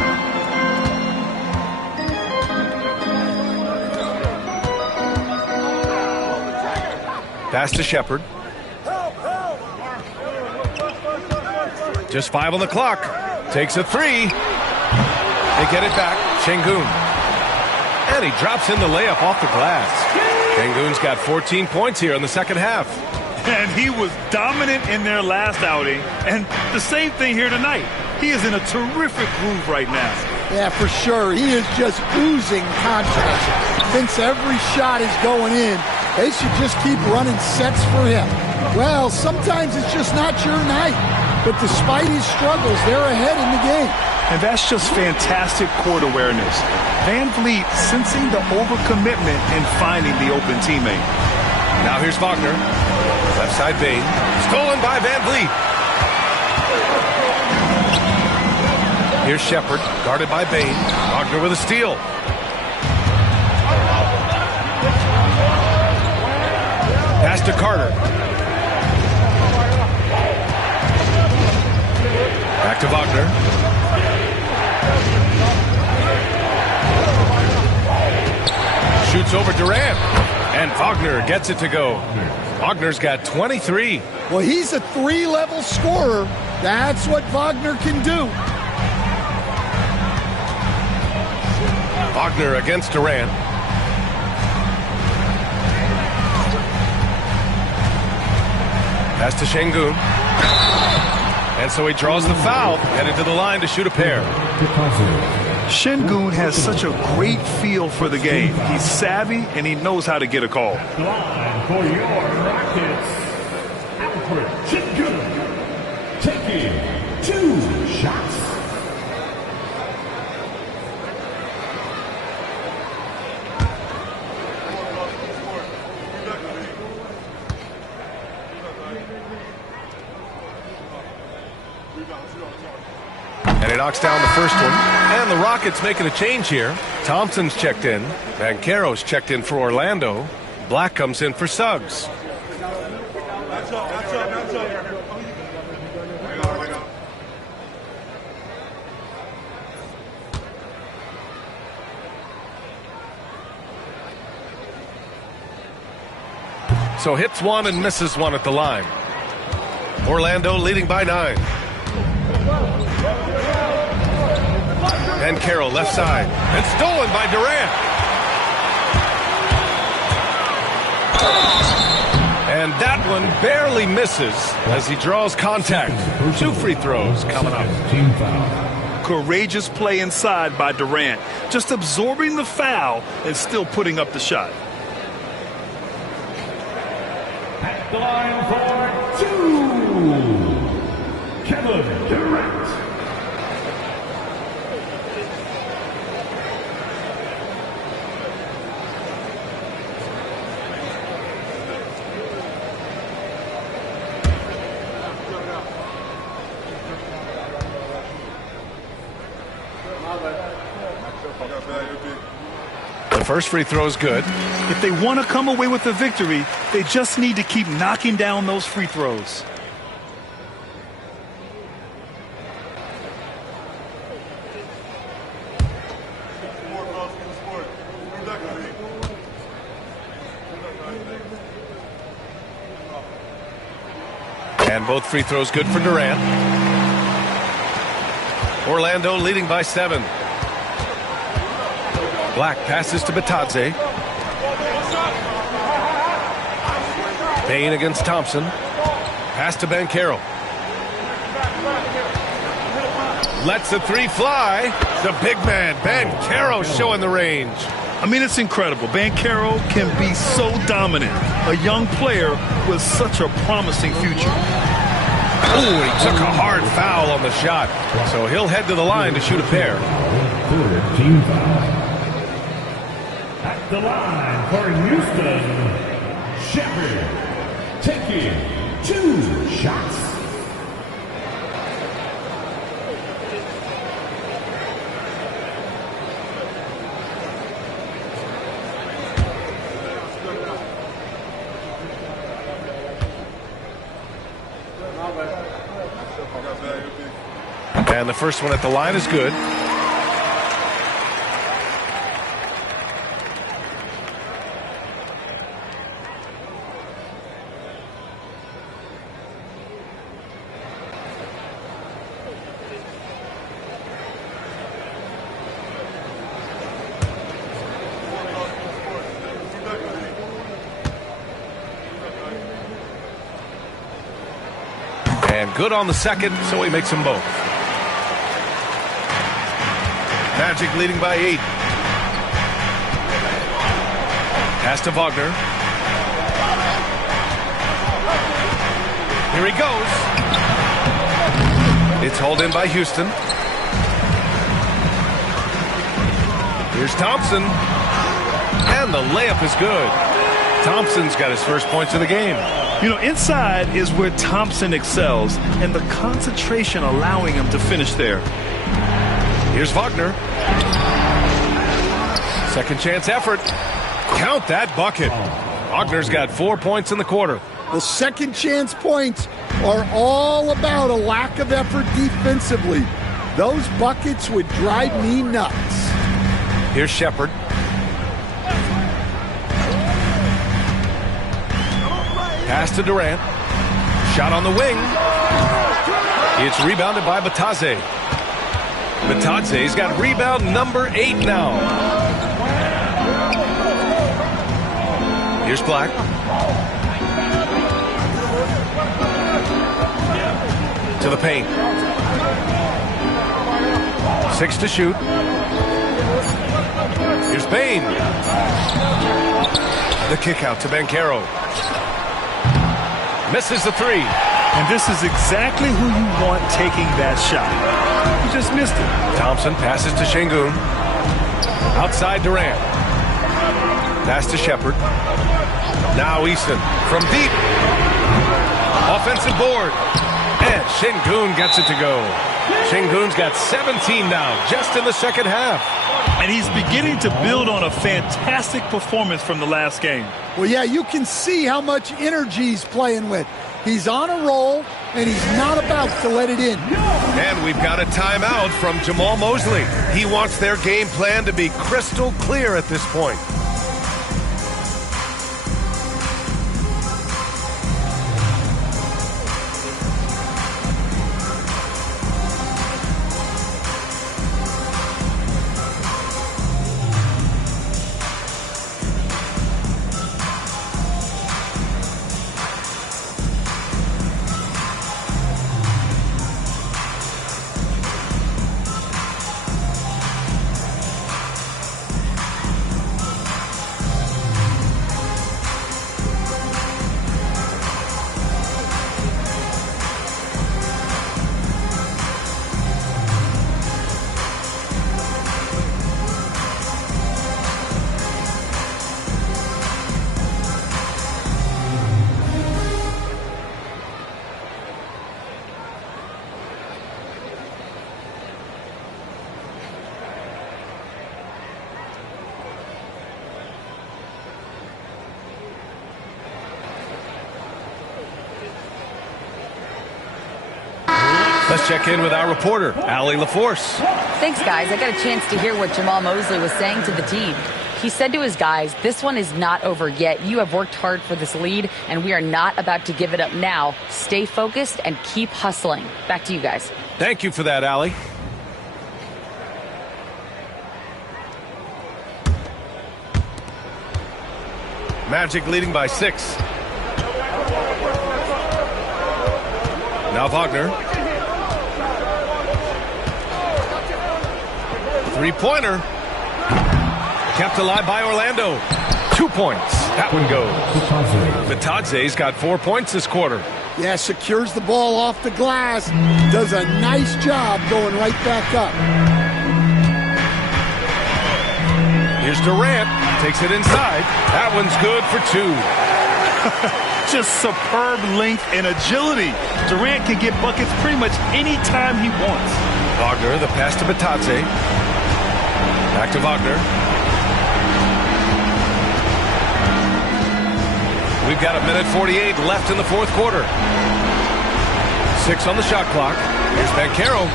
Pass to Shepherd. Just 5 on the clock. Takes a 3. They get it back. Sengun. And he drops in the layup off the glass. Sengun's got 14 points here in the second half. And he was dominant in their last outing. And the same thing here tonight. He is in a terrific groove right now. Yeah, for sure. He is just oozing confidence. Thinks every shot is going in. They should just keep running sets for him. Well, sometimes it's just not your night. But despite his struggles, they're ahead in the game. And that's just fantastic court awareness. Van Vliet sensing the overcommitment and finding the open teammate. Now here's Wagner. Left side Bane. Stolen by Van Vliet. Here's Shepherd, guarded by Bane. Wagner with a steal. Pass to Carter. Back to Wagner. Shoots over Durant. And Wagner gets it to go. Wagner's got 23. Well, he's a 3-level scorer. That's what Wagner can do. Wagner against Durant. Pass to Sengun. And so he draws the foul, headed to the line to shoot a pair. Sengun has such a great feel for the game. He's savvy and he knows how to get a call. Line for your Rockets, Alfred Sengun, taking 2 shots. And he knocks down the first one. And the Rockets making a change here. Thompson's checked in. Banchero's checked in for Orlando. Black comes in for Suggs. So hits one and misses one at the line. Orlando leading by 9. And Carroll left side. And stolen by Durant. And that one barely misses as he draws contact. 2 free throws coming up. Team foul. Courageous play inside by Durant. Just absorbing the foul and still putting up the shot. At the line for 2, Kevin Durant. The first free throw is good. If they want to come away with the victory, they just need to keep knocking down those free throws. And both free throws good for Durant. Orlando leading by 7. Black passes to Batadze. Payne against Thompson. Pass to Banchero. Lets the 3 fly. The big man, Banchero, showing the range. I mean, it's incredible. Banchero can be so dominant. A young player with such a promising future. Oh, he took a hard foul on the shot. So he'll head to the line to shoot a pair. Team foul. At the line for Houston, Shepard taking 2 shots. And the first one at the line is good. And good on the second, so he makes them both. Magic leading by 8. Pass to Wagner. Here he goes. It's hauled in by Houston. Here's Thompson. And the layup is good. Thompson's got his first points of the game. You know, inside is where Thompson excels, and the concentration allowing him to finish there. Here's Wagner. Second chance effort. Count that bucket. Wagner's got 4 points in the quarter. The second chance points are all about a lack of effort defensively. Those buckets would drive me nuts. Here's Shepard. Pass to Durant. Shot on the wing. It's rebounded by Batadze. Batadze's got rebound number 8 now. Here's Black. To the paint. 6 to shoot. Here's Payne. The kick out to Banchero. Misses the 3. And this is exactly who you want taking that shot. He just missed it. Thompson passes to Şengün. Outside Durant. Pass to Shepard. Now Easton from deep. Offensive board. And Şengün gets it to go. Şengün's got 17 now, just in the second half. And he's beginning to build on a fantastic performance from the last game. Well, yeah, you can see how much energy he's playing with. He's on a roll, and he's not about to let it in. And we've got a timeout from Jamal Mosley. He wants their game plan to be crystal clear at this point. Let's check in with our reporter, Allie LaForce. Thanks, guys. I got a chance to hear what Jamal Mosley was saying to the team. He said to his guys, this one is not over yet. You have worked hard for this lead, and we are not about to give it up now. Stay focused and keep hustling. Back to you guys. Thank you for that, Allie. Magic leading by 6. Now Wagner. Three-pointer. Kept alive by Orlando. 2 points. That one goes. Vitadze's got 4 points this quarter. Yeah, secures the ball off the glass. Does a nice job going right back up. Here's Durant. Takes it inside. That one's good for 2. Just superb length and agility. Durant can get buckets pretty much any time he wants. Wagner, the pass to Bitadze. Back to Wagner. We've got 1:48 left in the fourth quarter. 6 on the shot clock. Here's Banchero.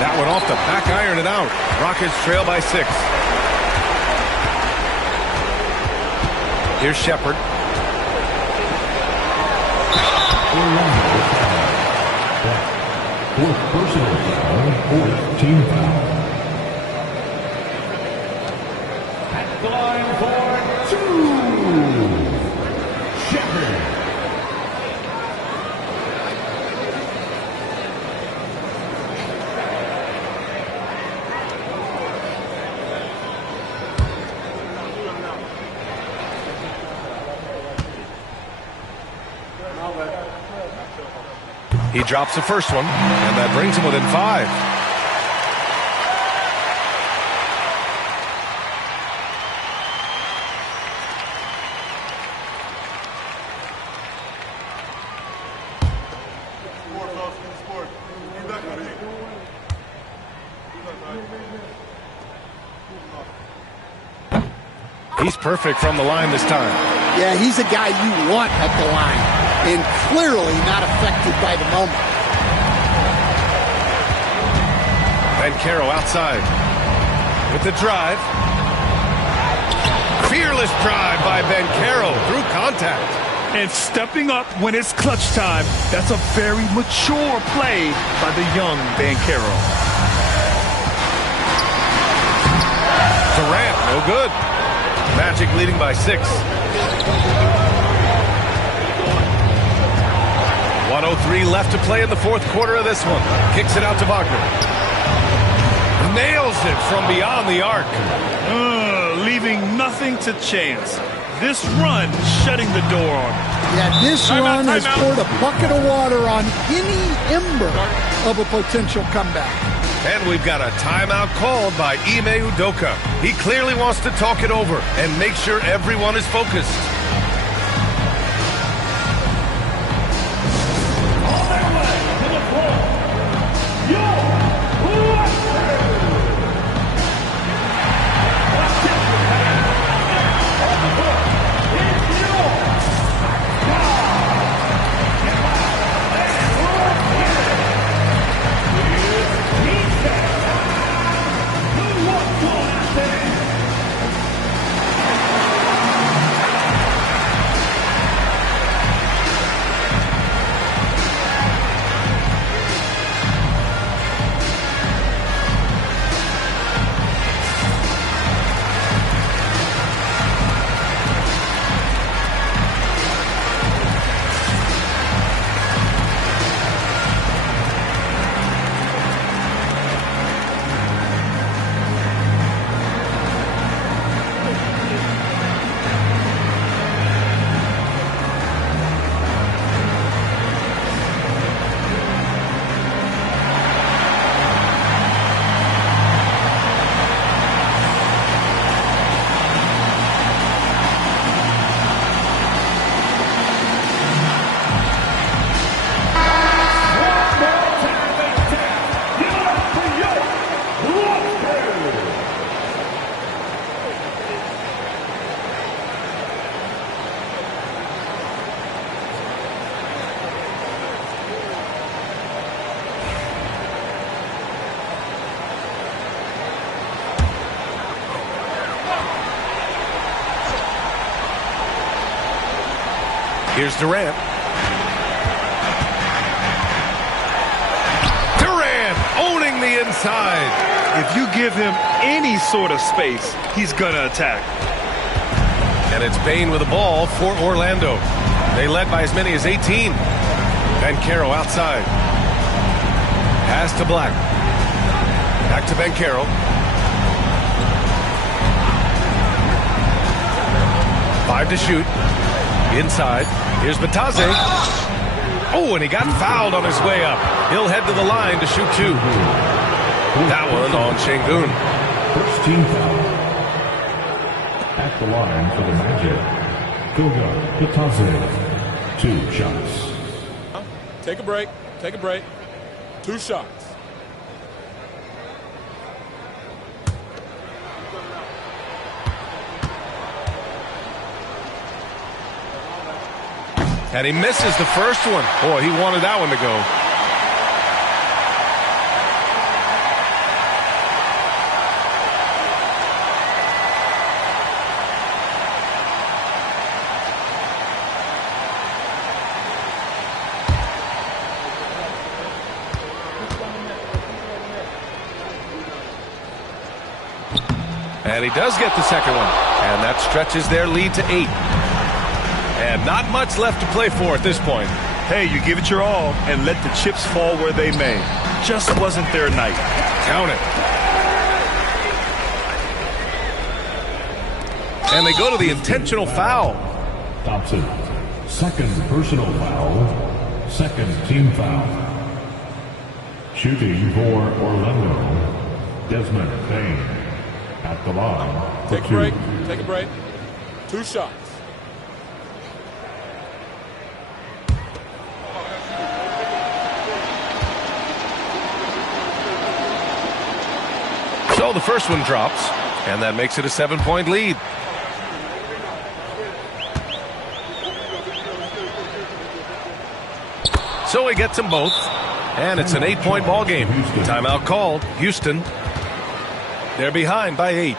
That one off the back iron and out. Rockets trail by 6. Here's Shepard. Fourth personal foul, fourth team foul. At the line for 2, Shepard. He drops the first one, and that brings him within 5. He's perfect from the line this time. Yeah, he's a guy you want at the line. And clearly not affected by the moment. Banchero outside with the drive. Fearless drive by Banchero through contact. And stepping up when it's clutch time. That's a very mature play by the young Banchero. Durant, no good. Magic leading by 6. 1:03 left to play in the fourth quarter of this one. Kicks it out to Wagner. Nails it from beyond the arc. Leaving nothing to chance. This run shutting the door on him. Yeah, this run has poured a bucket of water on any ember of a potential comeback. And we've got a timeout called by Ime Udoka. He clearly wants to talk it over and make sure everyone is focused. Here's Durant. Durant owning the inside. If you give him any sort of space, he's going to attack. And it's Bane with the ball for Orlando. They led by as many as 18. Banchero outside. Pass to Black. Back to Banchero. Five to shoot. Inside. Here's Batase. Oh, and he got fouled on his way up. He'll head to the line to shoot two. That one on Şengün. First team foul. At the line for the Magic, Goga Batase. 2 shots. Take a break. Take a break. 2 shots. And he misses the first one. Boy, he wanted that one to go. And he does get the second one. And that stretches their lead to 8. And not much left to play for at this point. Hey, you give it your all and let the chips fall where they may. Just wasn't their night. Count it. And they go to the intentional foul. Thompson, second personal foul, second team foul. Shooting for Orlando, Desmond Bane. At the line. Take a break. Take a break. 2 shots. So the first one drops, and that makes it a 7-point lead. So he gets them both, and it's an 8-point ball game. Timeout called. Houston. They're behind by 8.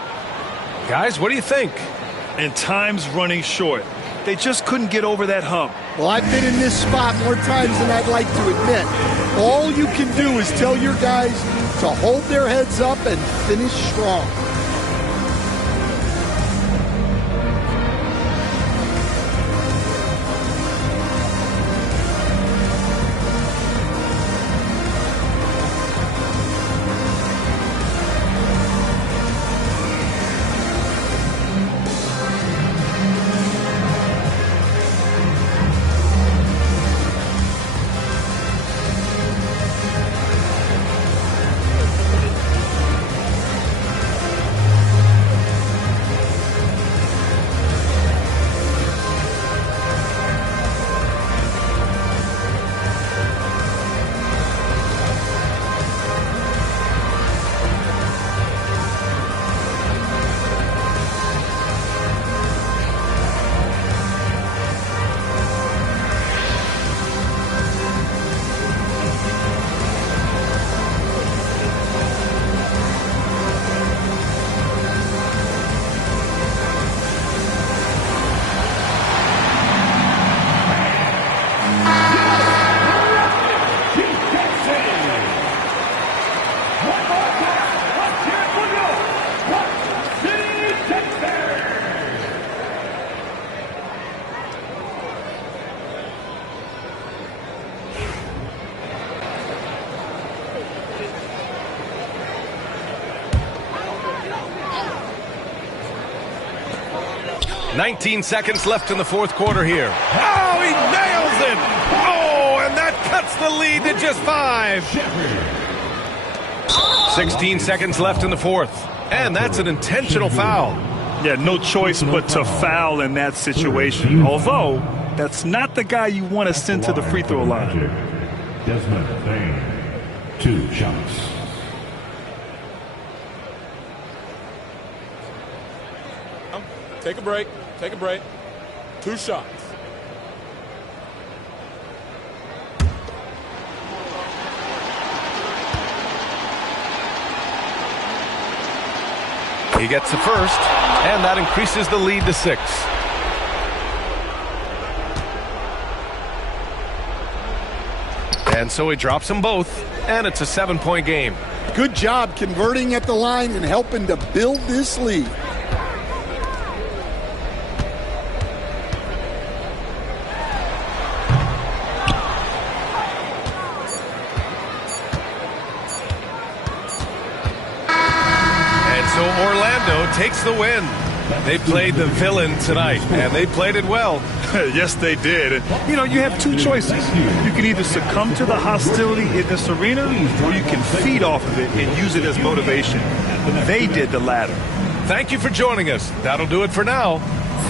Guys, what do you think? And time's running short. They just couldn't get over that hump. Well, I've been in this spot more times than I'd like to admit. All you can do is tell your guys to hold their heads up and finish strong. .19 seconds left in the fourth quarter here. Oh, he nails it! Oh, and that cuts the lead to just 5. 16 seconds left in the fourth. And that's an intentional foul. Yeah, no choice but to foul in that situation. Although, that's not the guy you want to send to the free throw line. Desmond Bane, 2 shots. Take a break. Take a break. 2 shots. He gets the first, and that increases the lead to 6. And so he drops them both, and it's a 7-point game. Good job converting at the line and helping to build this lead. And so Orlando takes the win. They played the villain tonight, and they played it well. Yes, they did. And, you know, you have two choices. You can either succumb to the hostility in this arena, or you can feed off of it and use it as motivation. They did the latter. Thank you for joining us. That'll do it for now.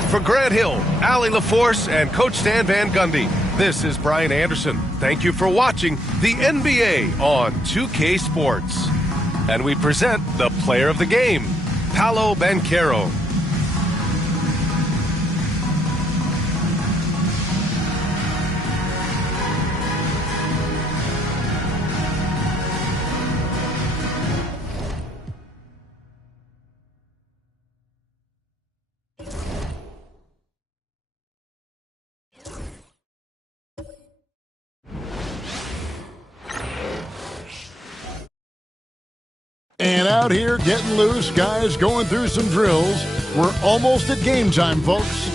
For Grant Hill, Allie LaForce, and Coach Stan Van Gundy, this is Brian Anderson. Thank you for watching the NBA on 2K Sports. And we present the player of the game, Paolo Banchero. And out here getting loose, guys going through some drills. We're almost at game time, folks.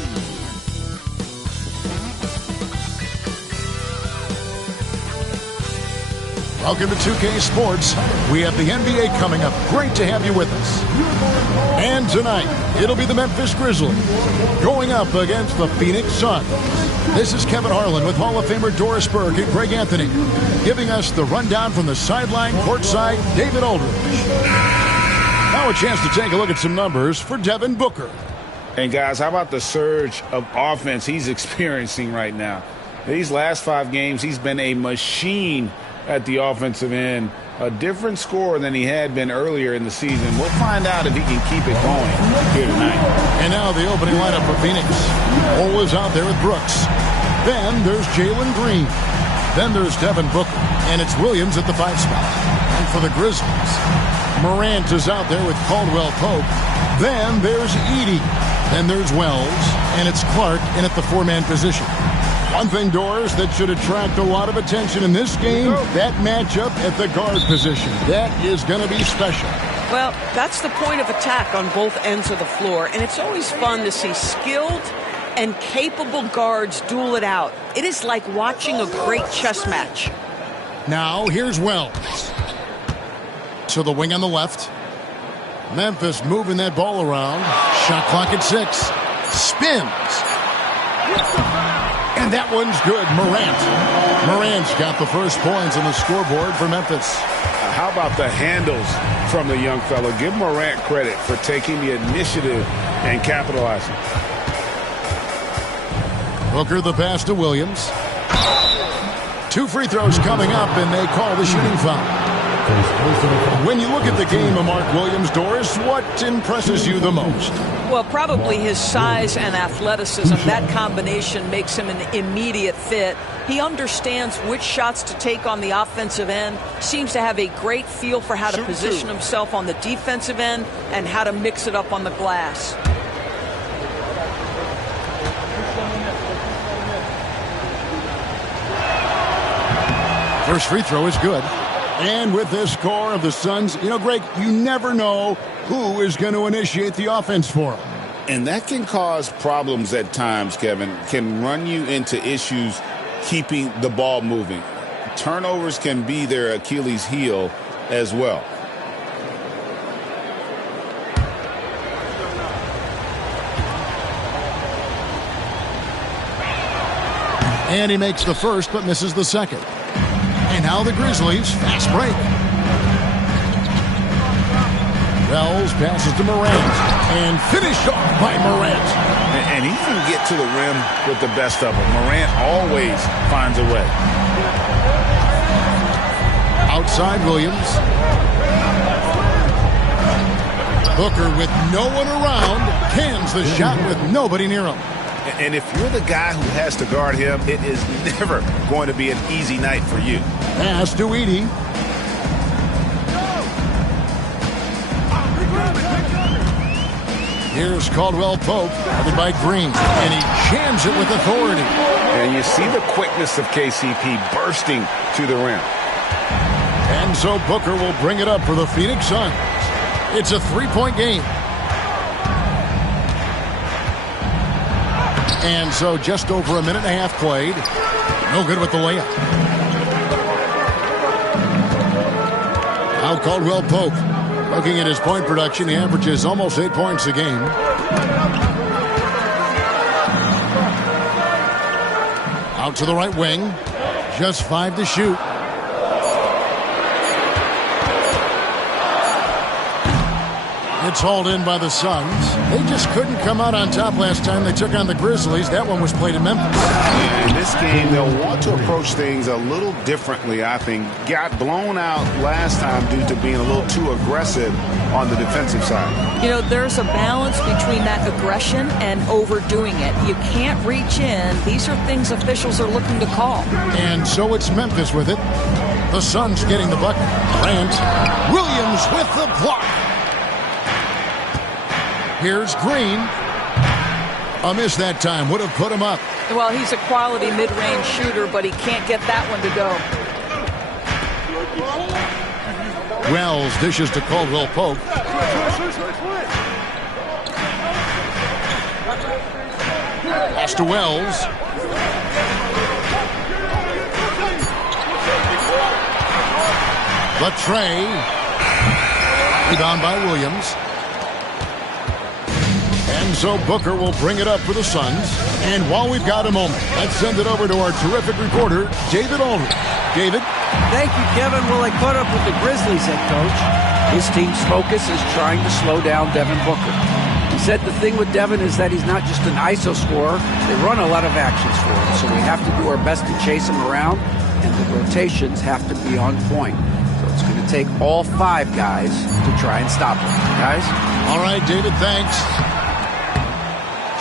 Welcome to 2K Sports. We have the NBA coming up. Great to have you with us. And tonight, it'll be the Memphis Grizzlies going up against the Phoenix Suns. This is Kevin Harlan with Hall of Famer Doris Burke and Greg Anthony, giving us the rundown from the sideline, courtside, David Aldridge. Now a chance to take a look at some numbers for Devin Booker. And guys, how about the surge of offense he's experiencing right now? These last 5 games, he's been a machine at the offensive end. A different scorer than he had been earlier in the season. We'll find out if he can keep it going here tonight. And now the opening lineup for Phoenix. Cole is out there with Brooks. Then there's Jalen Green. Then there's Devin Booker. And it's Williams at the 5 spot. And for the Grizzlies, Morant is out there with Caldwell Pope. Then there's Edey. Then there's Wells. And it's Clark in at the 4-man position. One thing, Doris, that should attract a lot of attention in this game, that matchup at the guard position. That is going to be special. Well, that's the point of attack on both ends of the floor, and it's always fun to see skilled and capable guards duel it out. It is like watching a great chess match. Now, here's Wells. To the wing on the left. Memphis moving that ball around. Shot clock at 6. Spins. And that one's good. Morant's got the first points on the scoreboard for Memphis. How about the handles from the young fella? Give Morant credit for taking the initiative and capitalizing. Booker the pass to Williams. 2 free throws coming up, and they call the shooting foul. When you look at the game of Mark Williams, Doris, what impresses you the most? Well, probably his size and athleticism. That combination makes him an immediate fit. He understands which shots to take on the offensive end, seems to have a great feel for how to position himself on the defensive end and how to mix it up on the glass. First free throw is good. And with this score of the Suns, you know, Greg, you never know who is going to initiate the offense for them. And that can cause problems at times, Kevin. Can run you into issues keeping the ball moving. Turnovers can be their Achilles heel as well. And he makes the first but misses the second. And now the Grizzlies, fast break. Wells passes to Morant. And finished off by Morant. And he can get to the rim with the best of them. Morant always finds a way. Outside Williams. Booker with no one around. Cans the shot with nobody near him. And if you're the guy who has to guard him, it is never going to be an easy night for you. Pass to Edey. Here's Caldwell Pope, covered by Green, and he jams it with authority. And you see the quickness of KCP bursting to the rim. And so Booker will bring it up for the Phoenix Suns. It's a 3-point game. And so just over a minute and a half played. No good with the layup. Now Caldwell Pope. Looking at his point production, he averages almost 8 points a game. Out to the right wing. Just 5 to shoot. It's hauled in by the Suns. They just couldn't come out on top last time they took on the Grizzlies. That one was played in Memphis. In this game, they'll want to approach things a little differently, I think. Got blown out last time due to being a little too aggressive on the defensive side. You know, there's a balance between that aggression and overdoing it. You can't reach in. These are things officials are looking to call. And so it's Memphis with it. The Suns getting the bucket. Grant. Williams with the block. Here's Green. A miss that time. Would have put him up. Well, he's a quality mid-range shooter, but he can't get that one to go. Wells dishes to Caldwell Pope. Pass to Wells. The tray. Rebound by Williams. And so Booker will bring it up for the Suns. And while we've got a moment, let's send it over to our terrific reporter, David Aldridge. David? Thank you, Kevin. Well, they caught up with the Grizzlies head coach. His team's focus is trying to slow down Devin Booker. He said the thing with Devin is that he's not just an ISO scorer. They run a lot of actions for him, so we have to do our best to chase him around, and the rotations have to be on point. So it's going to take all 5 guys to try and stop him. Guys? All right, David, thanks.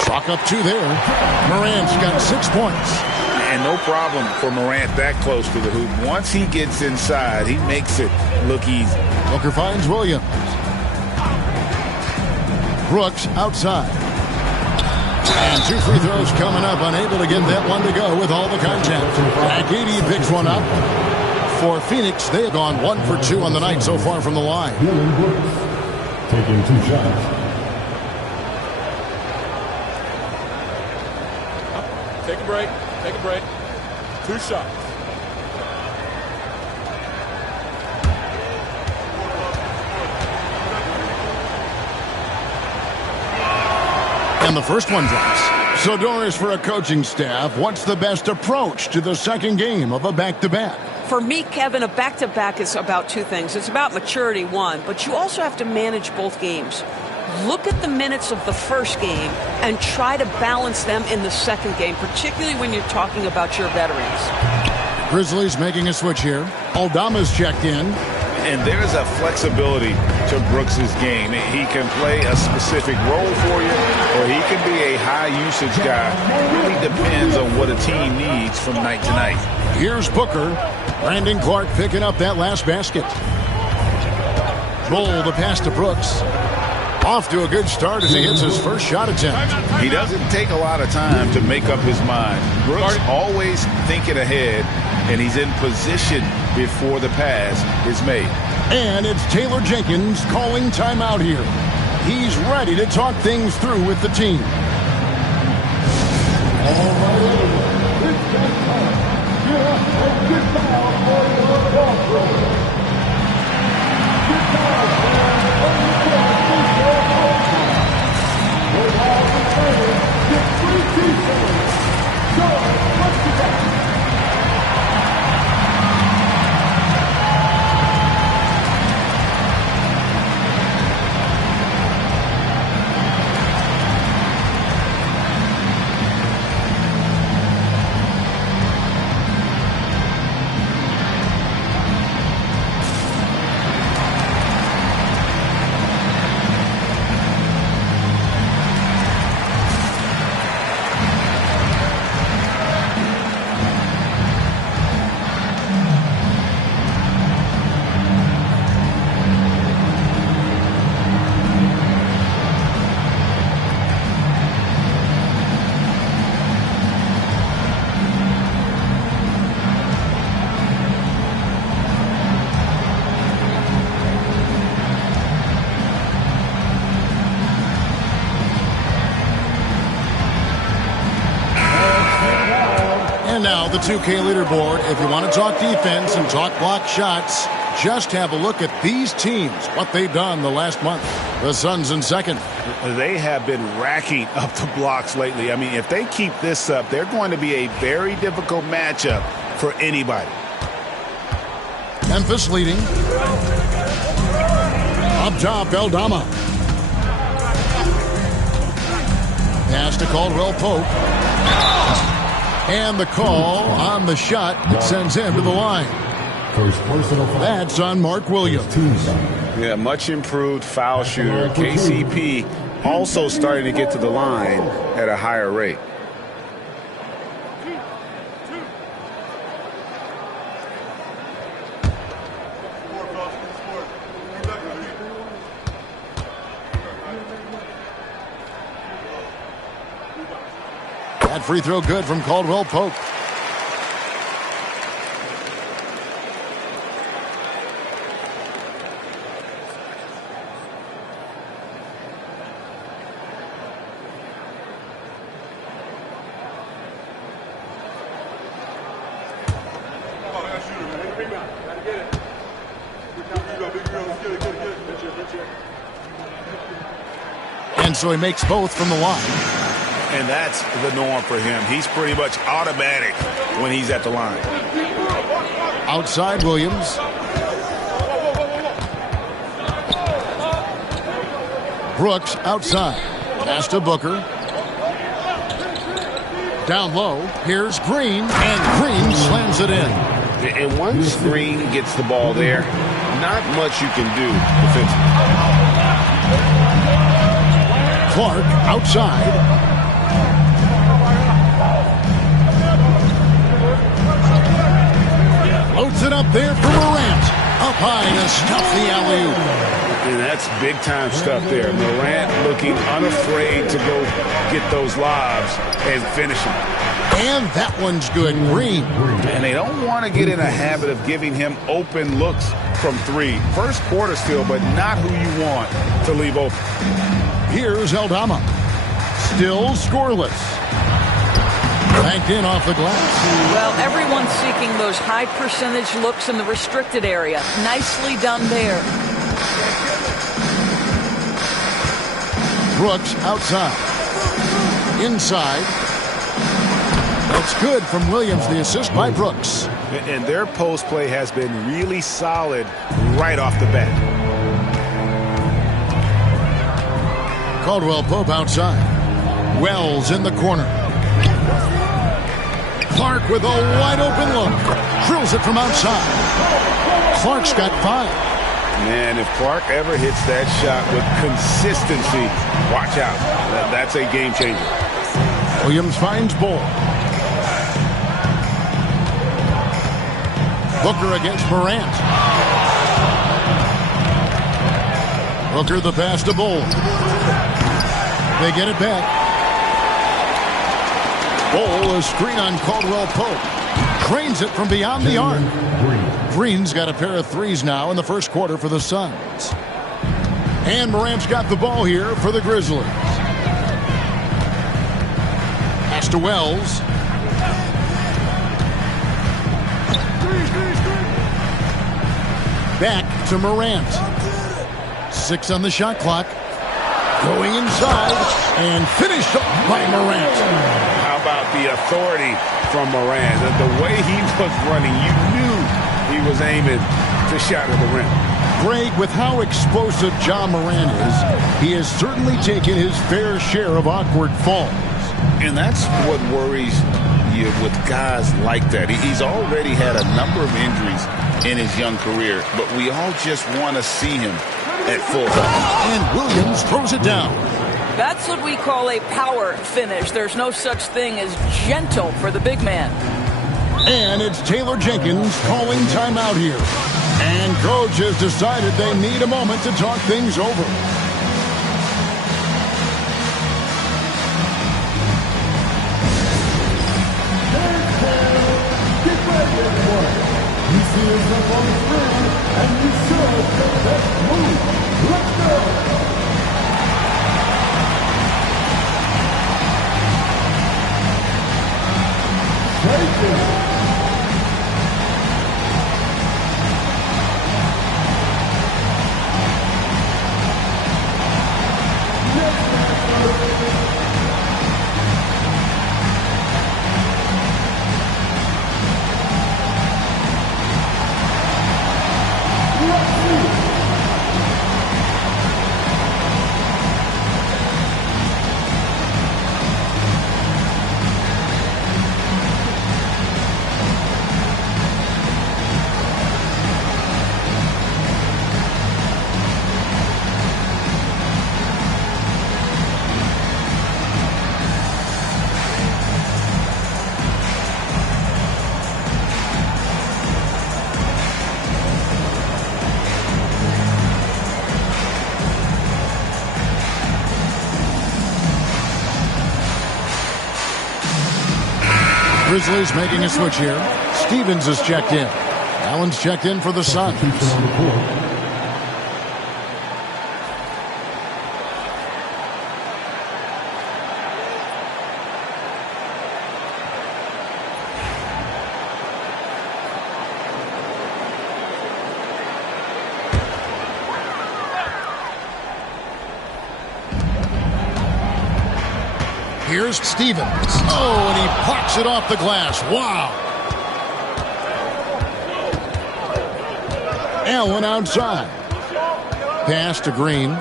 Chalk up 2 there. Morant's got 6 points. And no problem for Morant that close to the hoop. Once he gets inside, he makes it look easy. Booker finds Williams. Brooks outside. And 2 free throws coming up. Unable to get that one to go with all the contact. Agidi picks one up. For Phoenix, they have gone 1 for 2 on the night so far from the line. Taking 2 shots. Take a break. Take a break. 2 shots. And the first one drops. So, Doris, for a coaching staff, what's the best approach to the second game of a back-to-back? For me, Kevin, a back-to-back is about 2 things. It's about maturity, 1, but you also have to manage both games. Look at the minutes of the first game and try to balance them in the second game, particularly when you're talking about your veterans. Grizzlies making a switch here. Aldama's checked in. And there's a flexibility to Brooks' game. He can play a specific role for you, or he can be a high-usage guy. It really depends on what a team needs from night to night. Here's Booker. Brandon Clark picking up that last basket. Bull the pass to Brooks. Off to a good start as he hits his first shot attempt. He doesn't take a lot of time to make up his mind. Brooks always thinking ahead, and he's in position before the pass is made. And it's Taylor Jenkins calling timeout here. He's ready to talk things through with the team. now the 2K leaderboard. If you want to talk defense and talk block shots, just have a look at these teams, what they've done the last month. The Suns in second. They have been racking up the blocks lately. I mean, if they keep this up, they're going to be a very difficult matchup for anybody. Memphis leading. Up top, Aldama. Pass to Caldwell Pope. And the call on the shot that sends him to the line. That's on Mark Williams. Yeah, much improved foul shooter. KCP also starting to get to the line at a higher rate. That free throw good from Caldwell Pope. And so he makes both from the line. And that's the norm for him. He's pretty much automatic when he's at the line. Outside Williams. Brooks outside. Pass to Booker. Down low. Here's Green. And Green slams it in. And once Green gets the ball there, not much you can do defensively. Clark outside. Loads it up there for Morant. Up high to stuff the alley-oop. And that's big-time stuff there. Morant looking unafraid to go get those lobs and finish them. And that one's good. Green. And they don't want to get in a habit of giving him open looks from three. First quarter still, but not who you want to leave open. Here's Aldama. Still scoreless. Banked in off the glass. Well, everyone's seeking those high percentage looks in the restricted area. Nicely done there. Brooks outside. Inside. That's good from Williams. The assist by Brooks. And their post play has been really solid right off the bat. Caldwell Pope outside. Wells in the corner. Clark with a wide open look. Drills it from outside. Clark's got 5. Man, if Clark ever hits that shot with consistency, watch out. That's a game changer. Williams finds Bull. Booker against Morant. Booker the pass to Bull. They get it back. Bull, a screen on Caldwell Pope. Drains it from beyond the arc. Green's got a pair of threes now in the first quarter for the Suns. And Morant's got the ball here for the Grizzlies. Pass to Wells. Back to Morant. 6 on the shot clock. Going inside and finished up by Morant. How about the authority from Morant? The way he was running, you knew he was aiming to shot at the rim. Greg, with how explosive John Morant is, he has certainly taken his fair share of awkward falls. And that's what worries you with guys like that. He's already had a number of injuries in his young career, but we all just want to see him at full health. And Williams throws it down. That's what we call a power finish. There's no such thing as gentle for the big man. And it's Taylor Jenkins calling timeout here. And coach has decided they need a moment to talk things over. You see yourself on the screen, and you should the best move. Let's go! Grizzlies making a switch here. Stevens is checked in. Allen's checked in for the Suns. Here's Stevens. Oh, and he pucks it off the glass. Wow. Allen outside. Pass to Green.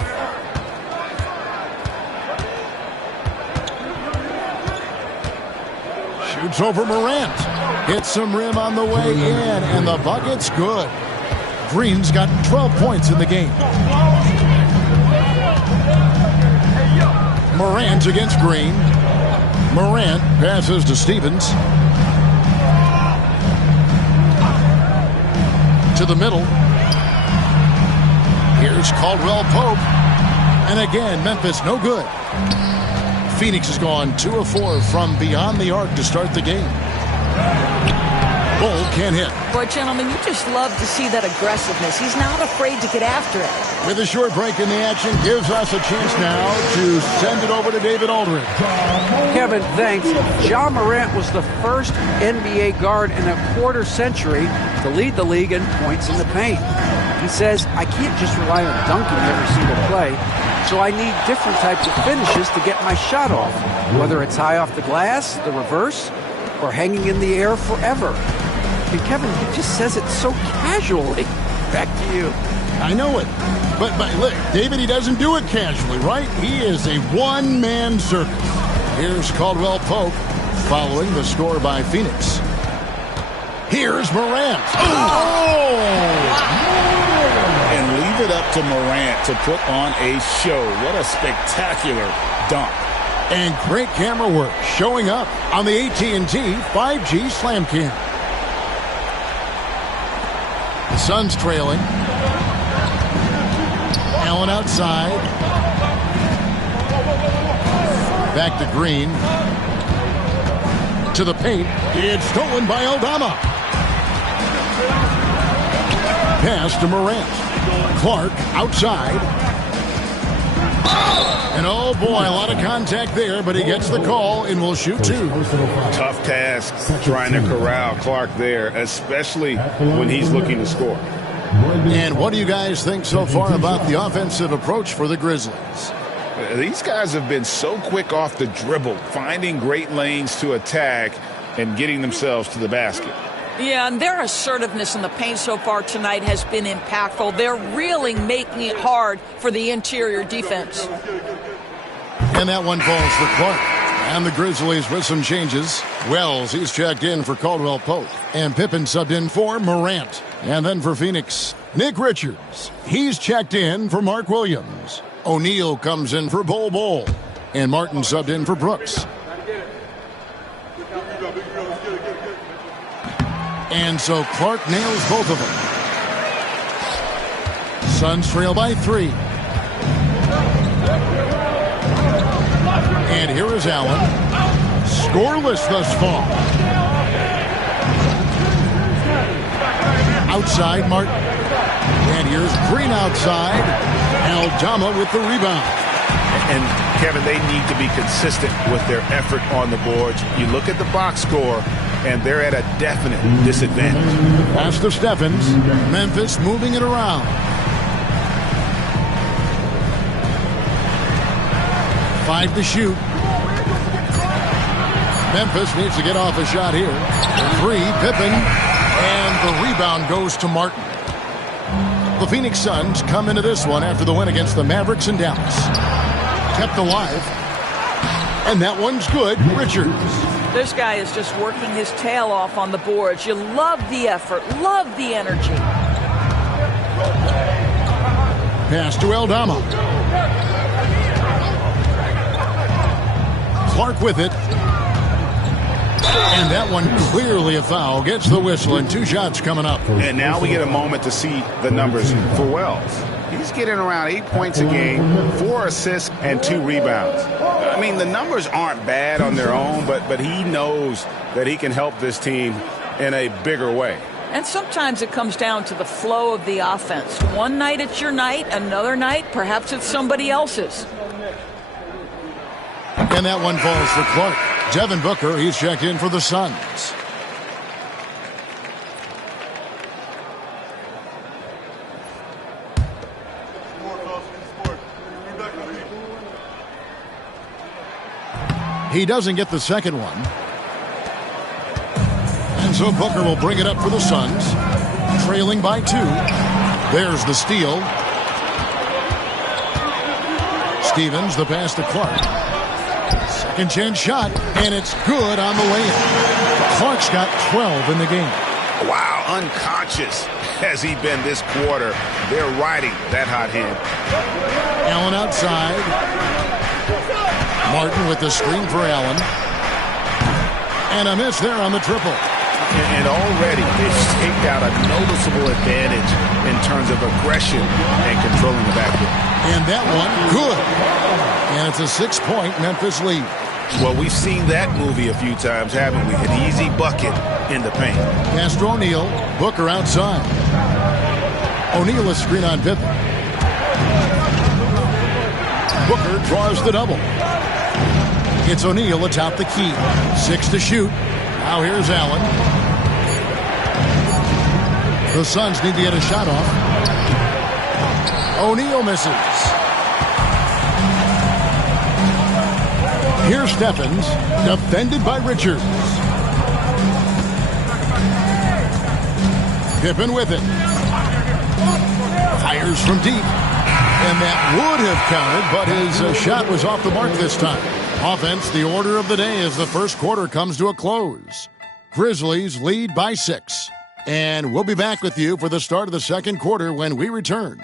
Shoots over Morant. Hits some rim on the way in, and the bucket's good. Green's got 12 points in the game. Morant against Green. Morant passes to Stevens. To the middle. Here's Caldwell Pope. And again, Memphis no good. Phoenix has gone 2 of 4 from beyond the arc to start the game. Bull can't hit. Boy, gentlemen, you just love to see that aggressiveness. He's not afraid to get after it. With a short break in the action, gives us a chance now to send it over to David Aldridge. Kevin, thanks. Ja Morant was the first NBA guard in a quarter century to lead the league in points in the paint. He says, I can't just rely on dunking every single play, so I need different types of finishes to get my shot off, whether it's high off the glass, the reverse, or hanging in the air forever. And Kevin, he just says it so casually. Back to you. I know it. But look, David, he doesn't do it casually, right? He is a one-man circus. Here's Caldwell Pope following the score by Phoenix. Here's Morant. Oh! And leave it up to Morant to put on a show. What a spectacular dunk. And great camera work showing up on the AT&T 5G Slam Cam. The Suns trailing. Allen outside. Back to Green. To the paint. It's stolen by Aldama. Pass to Morant. Clark outside. And oh boy, a lot of contact there, but he gets the call and will shoot 2. Tough task trying to corral Clark there, especially when he's looking to score. And what do you guys think so far about the offensive approach for the Grizzlies? These guys have been so quick off the dribble, finding great lanes to attack and getting themselves to the basket. Yeah, and their assertiveness in the paint so far tonight has been impactful. They're really making it hard for the interior defense. And that one falls for Clark. And the Grizzlies with some changes. Wells, he's checked in for Caldwell Pope. And Pippen subbed in for Morant. And then for Phoenix, Nick Richards. He's checked in for Mark Williams. O'Neal comes in for Bol. And Martin subbed in for Brooks. And so Clark nails both of them. Suns trail by 3. And here is Allen. Scoreless thus far. Outside, Martin. And here's Green outside. Aldama with the rebound. And, Kevin, they need to be consistent with their effort on the boards. You look at the box score, and they're at a definite disadvantage. Pass to Stephens. Memphis moving it around. Five to shoot. Memphis needs to get off a shot here. Three, Pippen, and the rebound goes to Martin. The Phoenix Suns come into this one after the win against the Mavericks in Dallas. Kept alive. And that one's good. Richards. This guy is just working his tail off on the boards. You love the effort, love the energy. Pass to Aldama. Clark with it. And that one clearly a foul. Gets the whistle, and 2 shots coming up. And now we get a moment to see the numbers for Wells. He's getting around 8 points a game, 4 assists, and 2 rebounds. I mean, the numbers aren't bad on their own, but he knows that he can help this team in a bigger way. And sometimes it comes down to the flow of the offense. One night it's your night, another night perhaps it's somebody else's. And that one falls for Clark. Devin Booker, he's checked in for the Suns. He doesn't get the second one. And so Booker will bring it up for the Suns. Trailing by 2. There's the steal. Stevens, the pass to Clark. Second chance shot, and it's good on the way-in. Clark's got 12 in the game. Wow, unconscious has he been this quarter. They're riding that hot hand. Allen outside. Martin with the screen for Allen. And a miss there on the triple. And already they've staked out a noticeable advantage in terms of aggression and controlling the backcourt. And that one, good. And it's a 6-point Memphis lead. Well, we've seen that movie a few times, haven't we? An easy bucket in the paint. Pass to O'Neal. Booker outside. O'Neal is screen on Pippen. Booker draws the double. It's O'Neal atop the key. 6 to shoot. Now here's Allen. The Suns need to get a shot off. O'Neal misses. Here's Stephens, defended by Richards. Pippen with it. Fires from deep. And that would have counted, but his shot was off the mark this time. Offense, the order of the day as the first quarter comes to a close. Grizzlies lead by 6. And we'll be back with you for the start of the second quarter when we return.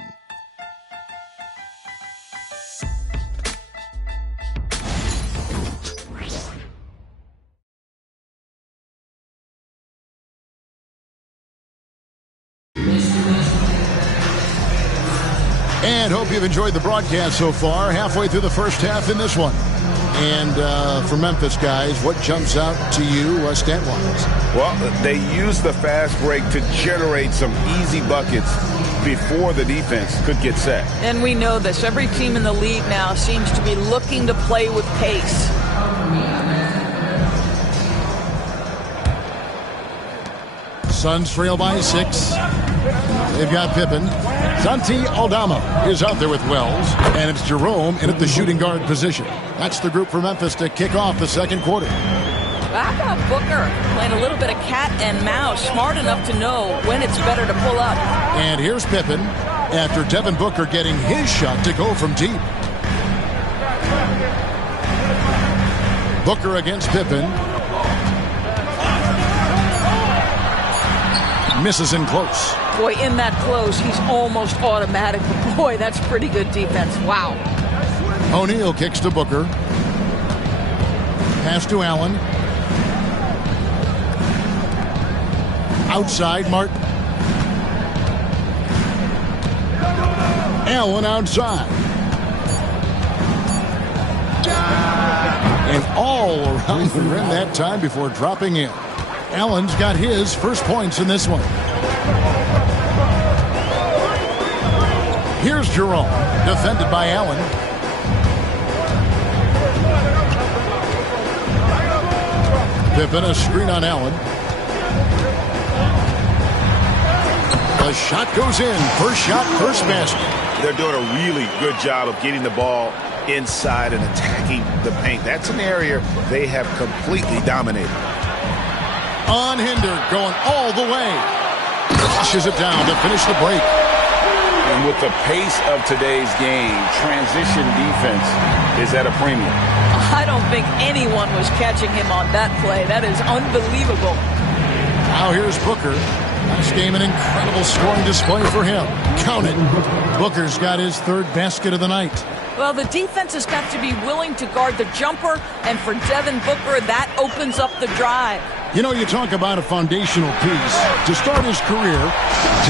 And hope you've enjoyed the broadcast so far. Halfway through the first half in this one. And for Memphis guys, what jumps out to you stat-wise? Well, they use the fast break to generate some easy buckets before the defense could get set. And we know this. Every team in the league now seems to be looking to play with pace. Suns trail by 6. They've got Pippen. Santi Aldama is out there with Wells, and it's Jerome in at the shooting guard position. That's the group for Memphis to kick off the second quarter. How about Booker playing a little bit of cat and mouse, smart enough to know when it's better to pull up. And here's Pippen after Devin Booker getting his shot to go from deep. Booker against Pippen. Misses in close. Boy, in that close, he's almost automatic. Boy, that's pretty good defense. Wow. O'Neal kicks to Booker. Pass to Allen. Outside, Martin. Allen outside. And all around the rim that time before dropping in. Allen's got his first points in this one. Here's Jerome, defended by Allen. Pippen, a screen on Allen. The shot goes in. First shot, first basket. They're doing a really good job of getting the ball inside and attacking the paint. That's an area they have completely dominated. Unhindered, going all the way. Flushes it down to finish the break. And with the pace of today's game, transition defense is at a premium. I don't think anyone was catching him on that play. That is unbelievable. Now here's Booker. Last game, an incredible scoring display for him. Count it. Booker's got his third basket of the night. Well, the defense has got to be willing to guard the jumper, and for Devin Booker, that opens up the drive. You know, you talk about a foundational piece. To start his career,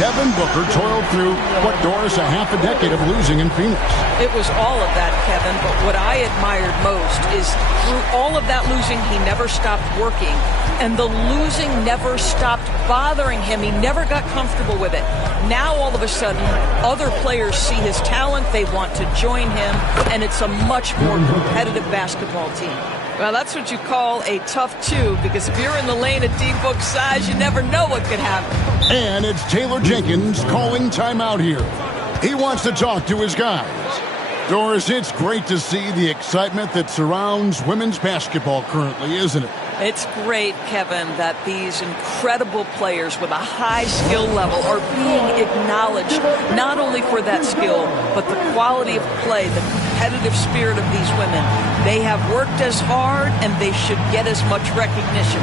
Devin Booker toiled through, what, Doris, a half a decade of losing in Phoenix. It was all of that, Kevin, but what I admired most is through all of that losing, he never stopped working, and the losing never stopped bothering him. He never got comfortable with it. Now, all of a sudden, other players see his talent, they want to join him, and it's a much more competitive basketball team. Well, that's what you call a tough two, because if you're in the lane at D-Book's size, you never know what could happen. And it's Taylor Jenkins calling timeout here. He wants to talk to his guys. Doris, it's great to see the excitement that surrounds women's basketball currently, isn't it? It's great, Kevin, that these incredible players with a high skill level are being acknowledged, not only for that skill, but the quality of play, the competitive spirit of these women. They have worked as hard, and they should get as much recognition.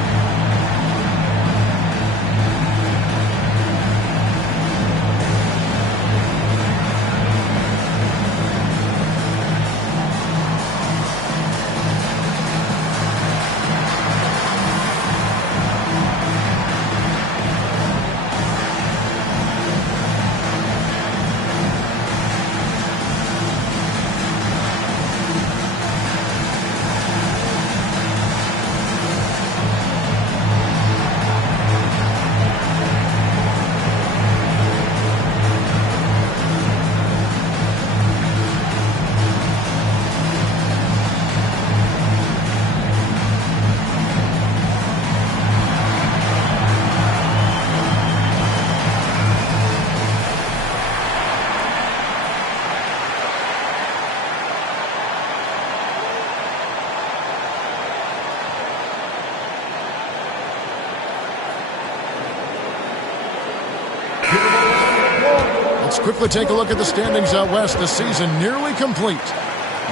Let's quickly take a look at the standings out west. The season nearly complete.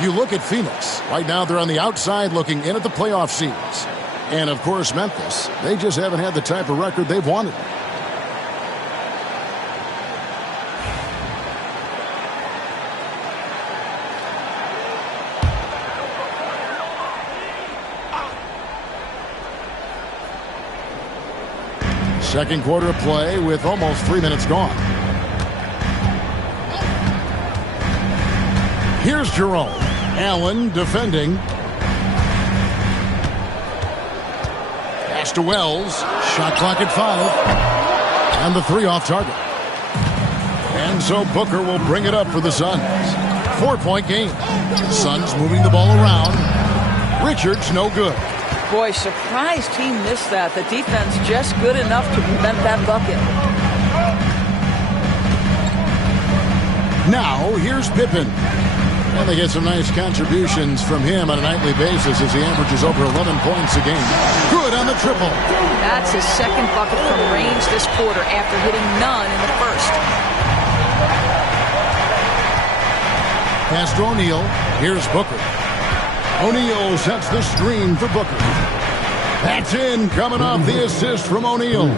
You look at Phoenix. Right now they're on the outside looking in at the playoff seeds. And, of course, Memphis. They just haven't had the type of record they've wanted. Second quarter of play with almost 3 minutes gone. Here's Jerome. Allen defending. Pass to Wells. Shot clock at 5. And the 3 off target. And so Booker will bring it up for the Suns. 4-point game. Suns moving the ball around. Richards no good. Boy, surprised he missed that. The defense just good enough to prevent that bucket. Now, here's Pippen. And they get some nice contributions from him on a nightly basis as he averages over 11 points a game. Good on the triple. That's his second bucket from range this quarter after hitting none in the first. Pass to O'Neal. Here's Booker. O'Neal sets the screen for Booker. That's in, coming off the assist from O'Neal.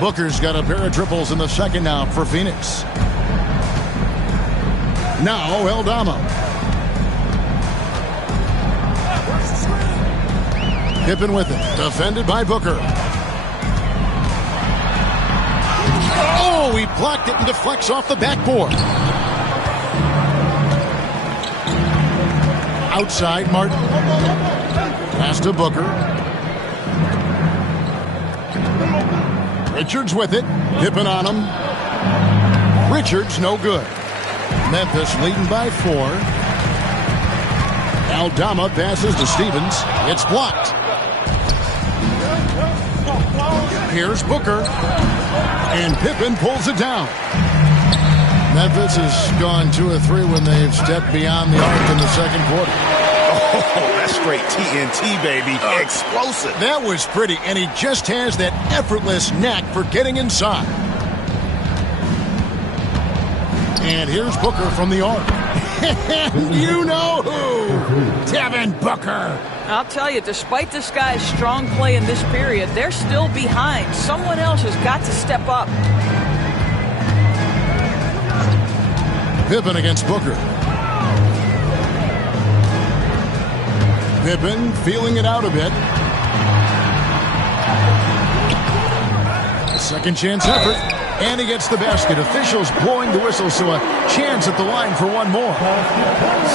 Booker's got a pair of triples in the second now for Phoenix. Now Eldama. Pippen with it. Defended by Booker. Oh, he blocked it and deflects off the backboard. Outside, Martin. Pass to Booker. Richards with it. Pippen on him. Richards no good. Memphis leading by 4. Aldama passes to Stevens. It's blocked. Here's Booker. And Pippen pulls it down. Memphis has gone 2 of 3 when they've stepped beyond the arc in the second quarter. Oh, that's straight TNT, baby. Explosive. That was pretty, and he just has that effortless knack for getting inside. And here's Booker from the arc. And you know who? Devin Booker. I'll tell you, despite this guy's strong play in this period, they're still behind. Someone else has got to step up. Pippen against Booker. Pippen feeling it out a bit. Second chance effort. And he gets the basket. Officials blowing the whistle, so a chance at the line for one more.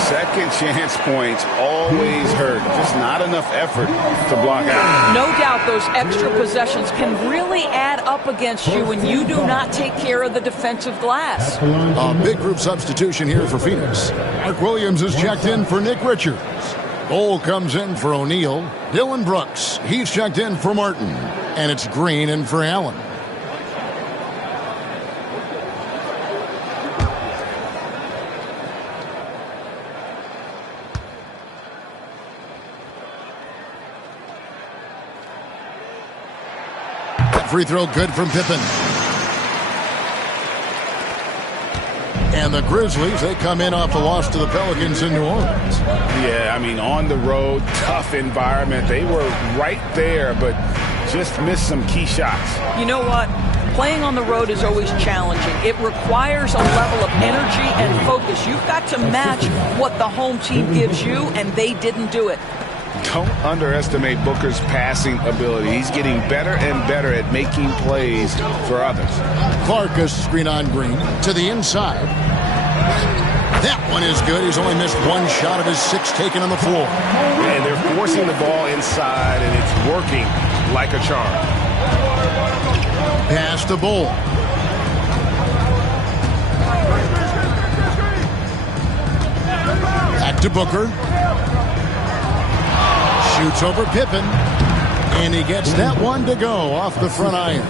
Second chance points always hurt. Just not enough effort to block out. No doubt those extra possessions can really add up against you when you do not take care of the defensive glass. A big group substitution here for Phoenix. Mark Williams is checked in for Nick Richards. Cole comes in for O'Neal. Dylan Brooks, he's checked in for Martin. And it's Green in for Allen. Free throw good from Pippen. And the Grizzlies, they come in off the loss to the Pelicans in New Orleans. Yeah, I mean, on the road, tough environment. They were right there, but just missed some key shots. You know what? Playing on the road is always challenging. It requires a level of energy and focus. You've got to match what the home team gives you, and they didn't do it. Don't underestimate Booker's passing ability. He's getting better and better at making plays for others. Clark a screen on Green to the inside. That one is good. He's only missed one shot of his 6 taken on the floor. And they're forcing the ball inside, and it's working like a charm. Pass to Bull. Back to Booker. Shoots over Pippen, and he gets that one to go off the front iron.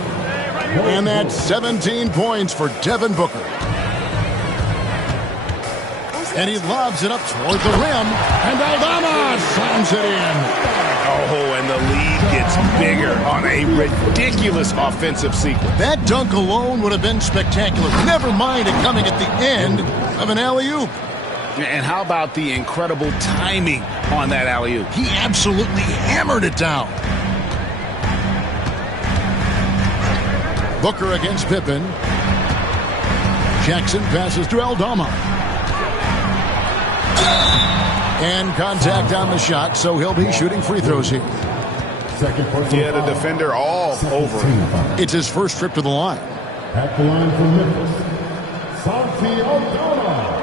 And that's 17 points for Devin Booker. And he lobs it up toward the rim, and Aldama slams it in. Oh, and the lead gets bigger on a ridiculous offensive sequence. That dunk alone would have been spectacular. Never mind it coming at the end of an alley-oop. And how about the incredible timing on that alley-oop? He absolutely hammered it down. Booker against Pippen. Jackson passes to Aldama. And contact on the shot, so he'll be shooting free throws here. Yeah, the defender all over him. It's his first trip to the line. At the line for Memphis, Santi Aldama.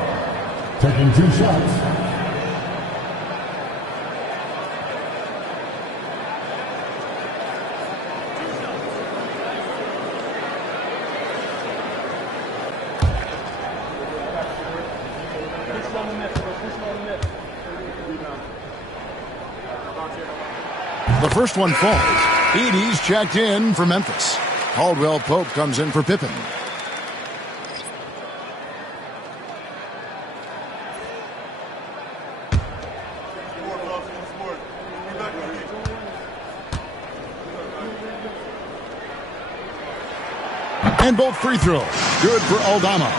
Taking 2 shots. The first one falls. Edey's checked in for Memphis. Caldwell Pope comes in for Pippen. And both free throws. Good for Aldama.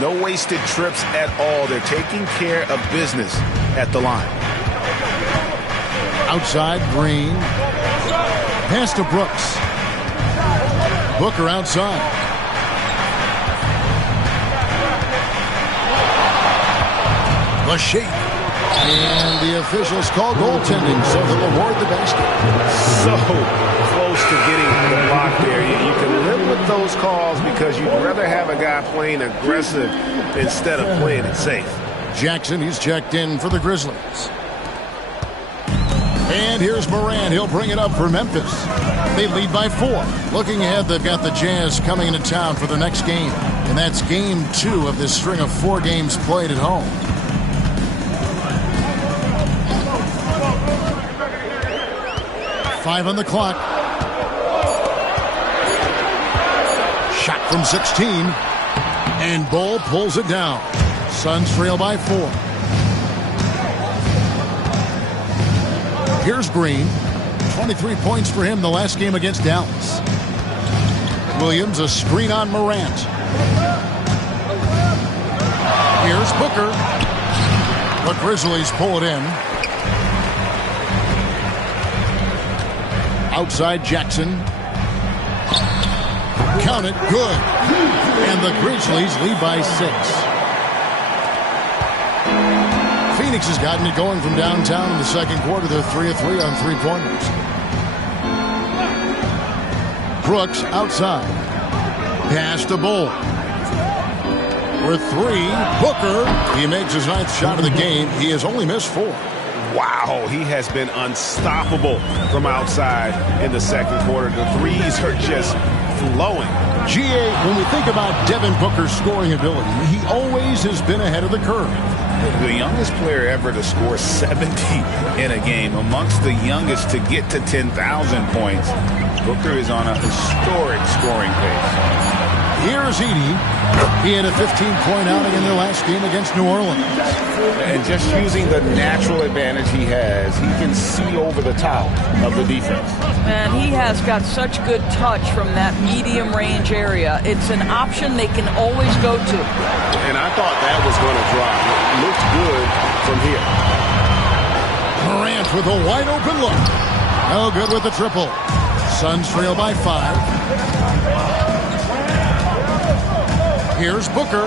No wasted trips at all. They're taking care of business at the line. Outside, Green. Pass to Brooks. Booker outside. The shake. And the officials call goaltending, so they'll award the basket. So close to getting the block there. You can live with those calls because you'd rather have a guy playing aggressive instead of playing it safe. Jackson, he's checked in for the Grizzlies. And here's Morant. He'll bring it up for Memphis. They lead by 4. Looking ahead, they've got the Jazz coming into town for their next game. And that's game 2 of this string of 4 games played at home. Five on the clock. from 16. And Bull pulls it down. Suns trail by 4. Here's Green. 23 points for him the last game against Dallas. Williams, a screen on Morant. Here's Booker. The Grizzlies pull it in. Outside Jackson. Count it, good. And the Grizzlies lead by 6. Phoenix has gotten it going from downtown in the second quarter. They're 3 of 3 on three-pointers. Brooks outside. Pass to Bull. For 3, Booker. He makes his 9th shot of the game. He has only missed 4. Wow, he has been unstoppable from outside in the second quarter. The threes are just flowing. GA, when we think about Devin Booker's scoring ability, he always has been ahead of the curve. The youngest player ever to score 70 in a game, amongst the youngest to get to 10,000 points. Booker is on a historic scoring pace. Here's Edey. He had a 15-point outing in their last game against New Orleans. And just using the natural advantage he has, he can see over the top of the defense. And he has got such good touch from that medium range area. It's an option they can always go to. And I thought that was going to drop. It looked good from here. Morant with a wide open look. No good with the triple. Suns trail by 5. Here's Booker.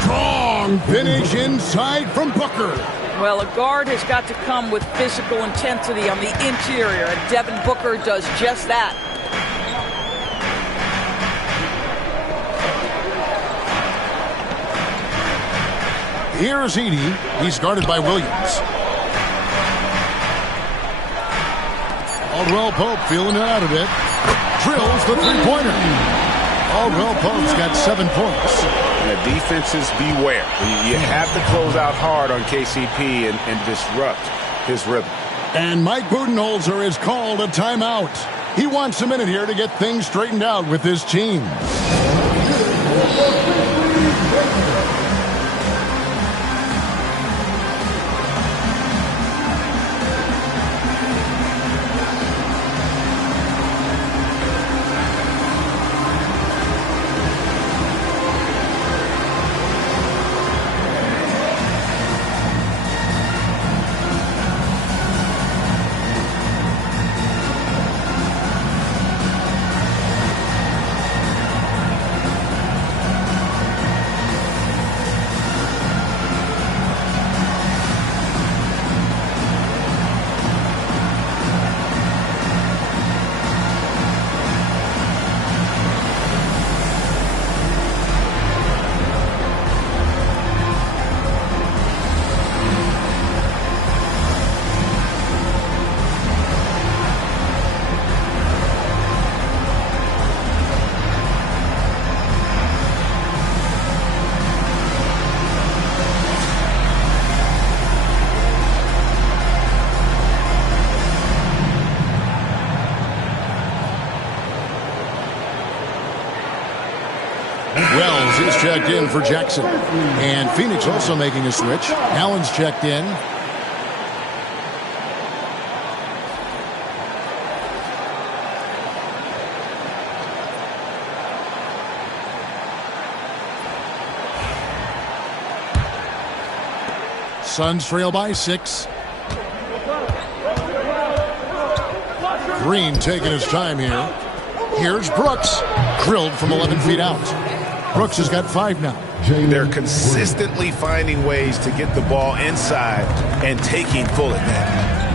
Strong finish inside from Booker. Well, a guard has got to come with physical intensity on the interior, and Devin Booker does just that. Here's Edey. He's guarded by Williams. Aldwell Pope feeling it out a bit. Drills the three-pointer. Aldwell Pope's got 7 points. The defenses beware. You have to close out hard on KCP and disrupt his rhythm. And Mike Budenholzer has called a timeout. He wants a minute here to get things straightened out with his team. Wells is checked in for Jackson. And Phoenix also making a switch. Allen's checked in. Suns trail by 6. Green taking his time here. Here's Brooks. Drilled from 11 feet out. Brooks has got 5 now. They're consistently finding ways to get the ball inside and taking full advantage.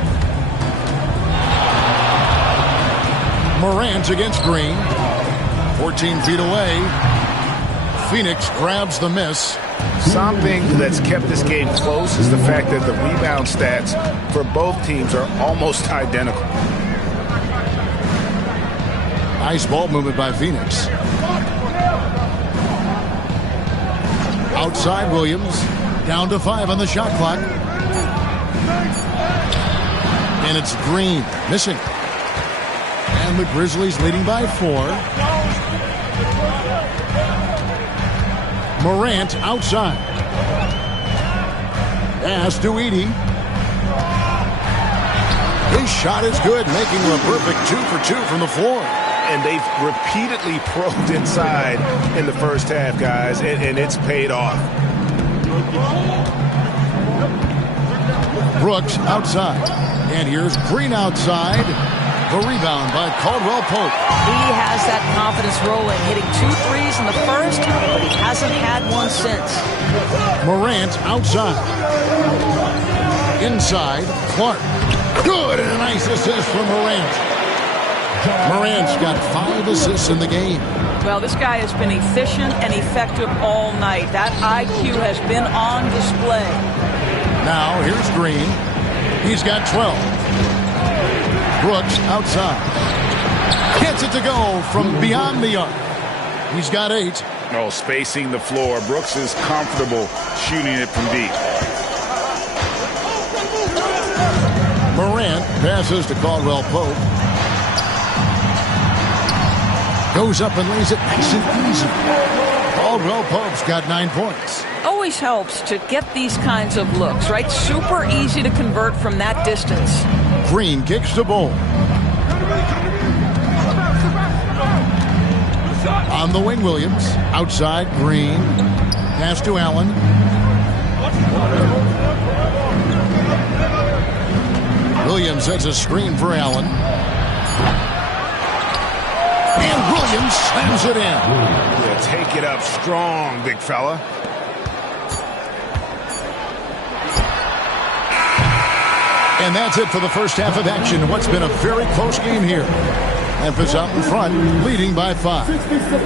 Morant against Green. 14 feet away. Phoenix grabs the miss. Something that's kept this game close is the fact that the rebound stats for both teams are almost identical. Nice ball movement by Phoenix. Outside Williams. Down to 5 on the shot clock. And it's Green. Missing. And the Grizzlies leading by 4. Morant outside. Pass to Edey. His shot is good, making him a perfect 2 for 2 from the floor. And they've repeatedly probed inside in the first half, guys, and it's paid off. Brooks outside. And here's Green outside. The rebound by Caldwell Pope. He has that confidence rolling, hitting 2 threes in the first, but he hasn't had one since. Morant outside. Inside, Clark. Good, and a nice assist from Morant. Morant's got 5 assists in the game. Well, this guy has been efficient and effective all night. That IQ has been on display. Now, here's Green. He's got 12. Brooks outside. Gets it to go from beyond the arc. He's got 8. Oh, spacing the floor. Brooks is comfortable shooting it from deep. Morant passes to Caldwell Pope. Goes up and lays it nice and easy. Caldwell Pope's got 9 points. Always helps to get these kinds of looks, right? Super easy to convert from that distance. Green kicks the ball. On the wing, Williams. Outside, Green. Pass to Allen. Williams sets a screen for Allen. And Williams slams it in. Yeah, take it up strong, big fella. And that's it for the first half of action. What's been a very close game here. Memphis out in front, leading by 5.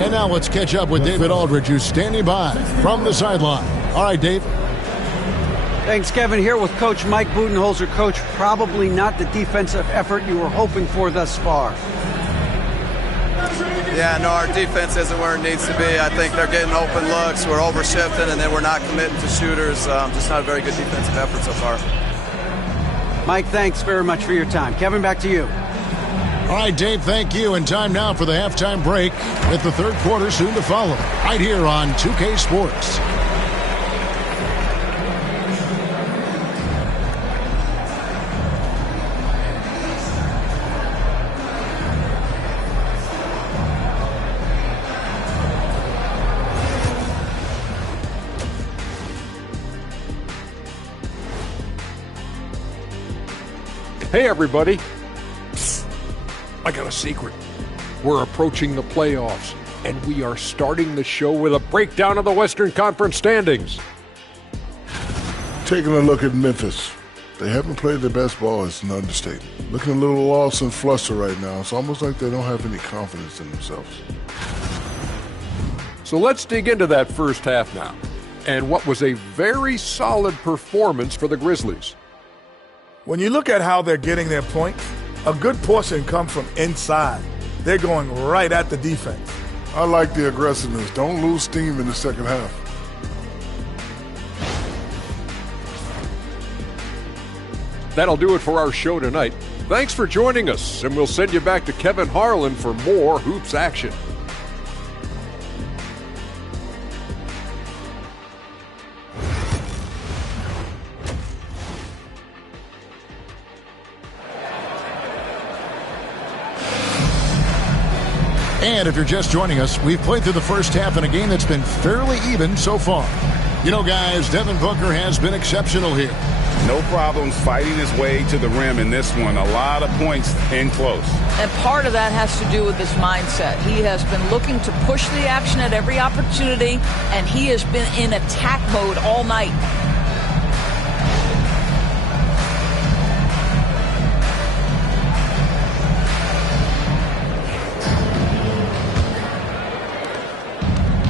And now let's catch up with David Aldridge, who's standing by from the sideline. All right, Dave. Thanks, Kevin. Here with Coach Mike Budenholzer. Coach, probably not the defensive effort you were hoping for thus far. Yeah, no, our defense isn't where it needs to be. I think they're getting open looks. We're overshifting, and then we're not committing to shooters. Just not a very good defensive effort so far. Mike, thanks very much for your time. Kevin, back to you. All right, Dave, thank you. And time now for the halftime break with the third quarter soon to follow. Right here on 2K Sports. Hey, everybody. Psst. I got a secret. We're approaching the playoffs, and we are starting the show with a breakdown of the Western Conference standings. Taking a look at Memphis. They haven't played their best ball, is an understatement. Looking a little lost and flustered right now. It's almost like they don't have any confidence in themselves. So let's dig into that first half now, and what was a very solid performance for the Grizzlies. When you look at how they're getting their points, a good portion come from inside. They're going right at the defense. I like the aggressiveness. Don't lose steam in the second half. That'll do it for our show tonight. Thanks for joining us, and we'll send you back to Kevin Harlan for more hoops action. And if you're just joining us, we've played through the first half in a game that's been fairly even so far. You know, guys, Devin Booker has been exceptional here. No problems fighting his way to the rim in this one. A lot of points in close. And part of that has to do with his mindset. He has been looking to push the action at every opportunity, and he has been in attack mode all night.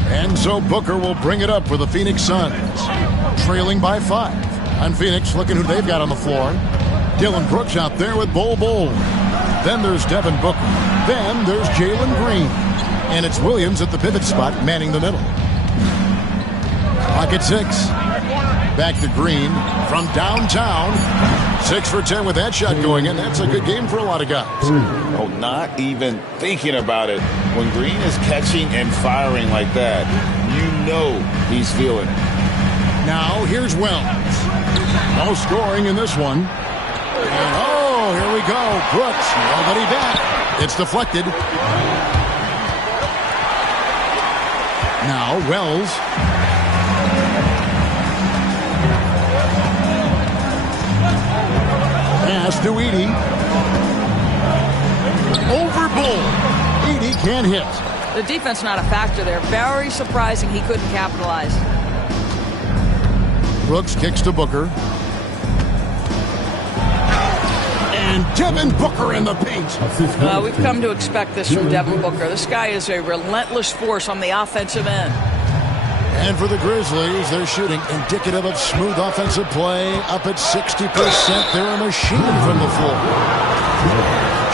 And so Booker will bring it up for the Phoenix Suns, trailing by 5. And Phoenix looking who they've got on the floor. Dylan Brooks out there with Bol Bol. Then there's Devin Booker. Then there's Jalen Green. And it's Williams at the pivot spot, manning the middle. Pocket 6. Back to Green from downtown. 6 for 10 with that shot going in. That's a good game for a lot of guys. Oh, not even thinking about it. When Green is catching and firing like that, you know he's feeling it. Now here's Wells. No scoring in this one. And oh, here we go. Brooks, nobody back. It's deflected. Now Wells. Pass to Edey. Over Bull. Edey can't hit. The defense not a factor there. Very surprising he couldn't capitalize. Brooks kicks to Booker. And Devin Booker in the paint. We've come to expect this from Devin Booker. This guy is a relentless force on the offensive end. And for the Grizzlies, they're shooting indicative of smooth offensive play. Up at 60%. They're a machine from the floor.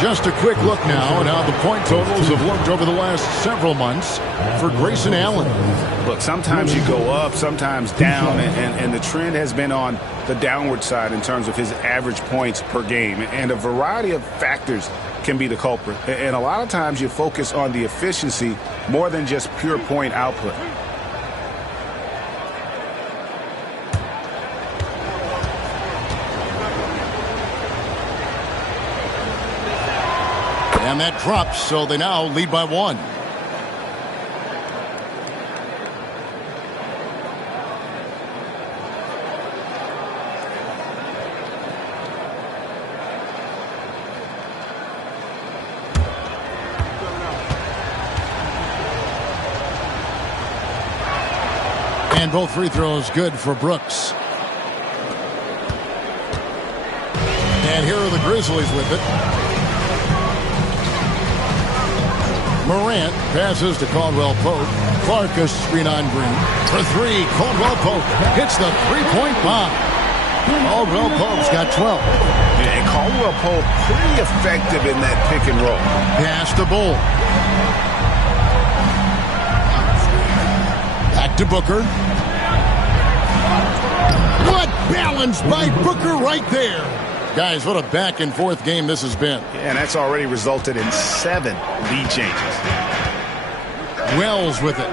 Just a quick look now at how the point totals have looked over the last several months for Grayson Allen. Look, sometimes you go up, sometimes down, and the trend has been on the downward side in terms of his average points per game. And a variety of factors can be the culprit. And a lot of times you focus on the efficiency more than just pure point output. And that drops, so they now lead by 1. And both free throws good for Brooks. And here are the Grizzlies with it. Morant passes to Caldwell Pope. Clark a screen on Green. For 3, Caldwell Pope hits the three-point bomb. Caldwell Pope's got 12. And Caldwell Pope pretty effective in that pick and roll. Pass to Bull. Back to Booker. What balance by Booker right there. Guys, what a back-and-forth game this has been. And that's already resulted in 7 lead changes. Wells with it.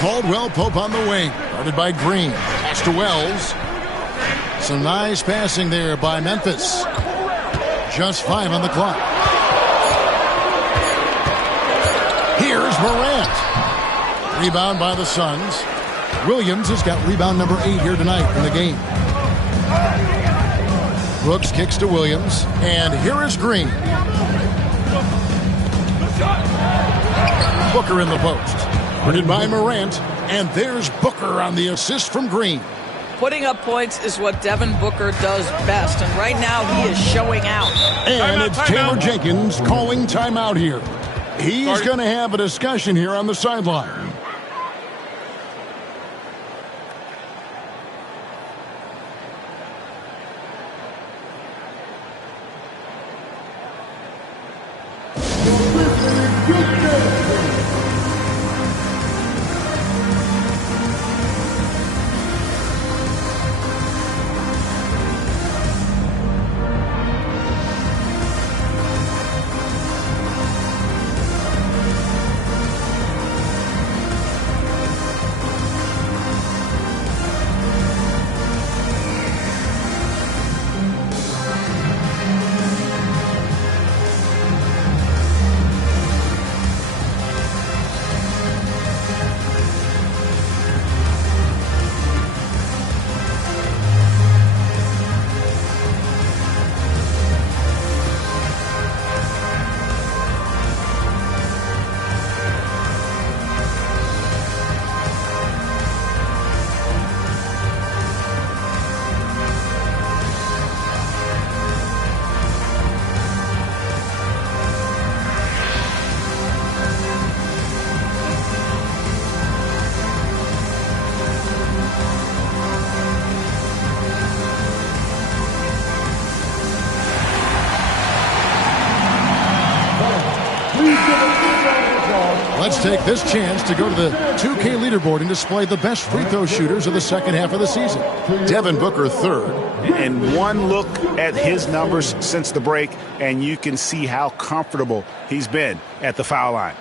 Caldwell Pope on the wing. Guarded by Green. Pass to Wells. Some nice passing there by Memphis. Just 5 on the clock. Here's Morant. Rebound by the Suns. Williams has got rebound number 8 here tonight in the game. Brooks kicks to Williams. And here is Green. Booker in the post. Guarded by Morant. And there's Booker on the assist from Green. Putting up points is what Devin Booker does best. And right now he is showing out. And it's Taylor Jenkins calling timeout here. He's going to have a discussion here on the sideline. Let's take this chance to go to the 2K leaderboard and display the best free throw shooters of the second half of the season. Devin Booker third. And one look at his numbers since the break, and you can see how comfortable he's been at the foul line.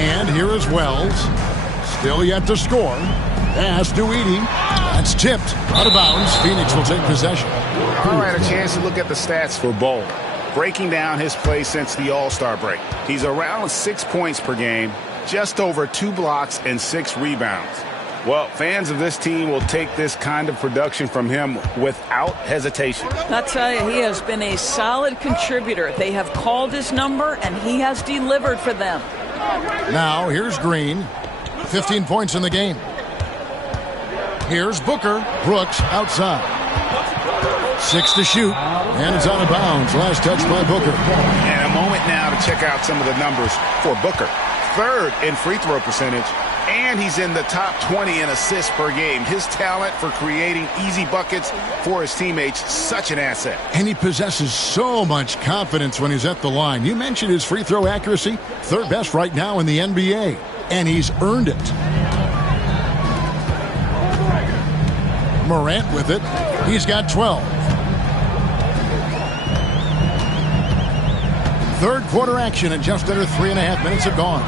And here is Wells. Still yet to score. Pass to Edey. That's tipped. Out of bounds. Phoenix will take possession. All right, a chance to look at the stats for Bol. Breaking down his play since the All-Star break. He's around 6 points per game, just over 2 blocks and 6 rebounds. Well, fans of this team will take this kind of production from him without hesitation. I'll tell you, he has been a solid contributor. They have called his number, and he has delivered for them. Now, here's Green. 15 points in the game. Here's Booker. Brooks outside. 6 to shoot, and it's out of bounds. Last touch by Booker. And a moment now to check out some of the numbers for Booker. 3rd in free throw percentage, and he's in the top 20 in assists per game. His talent for creating easy buckets for his teammates, such an asset. And he possesses so much confidence when he's at the line. You mentioned his free throw accuracy, 3rd best right now in the NBA, and he's earned it. Morant with it. He's got 12. 3rd quarter action, and just under 3.5 minutes have gone.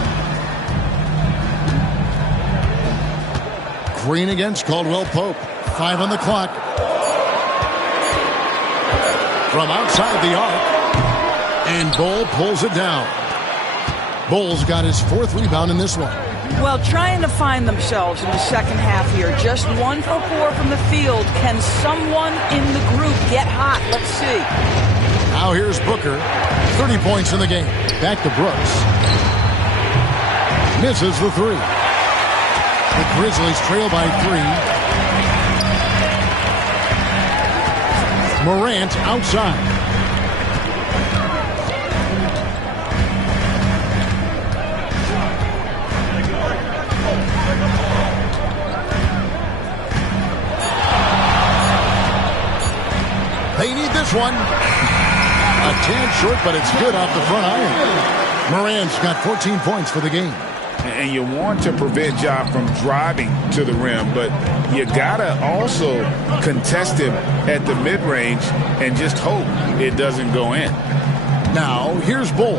Green against Caldwell Pope. 5 on the clock. From outside the arc. And Bol pulls it down. Bol's got his 4th rebound in this one. Well, trying to find themselves in the second half here. Just 1 for 4 from the field. Can someone in the group get hot? Let's see. Now here's Booker. 30 points in the game. Back to Brooks. Misses the 3. The Grizzlies trail by 3. Morant outside. They need this one. A tad short, but it's good off the front iron. Morant's got 14 points for the game. And you want to prevent Ja from driving to the rim, but you gotta also contest him at the mid-range and just hope it doesn't go in. Now, here's Bol.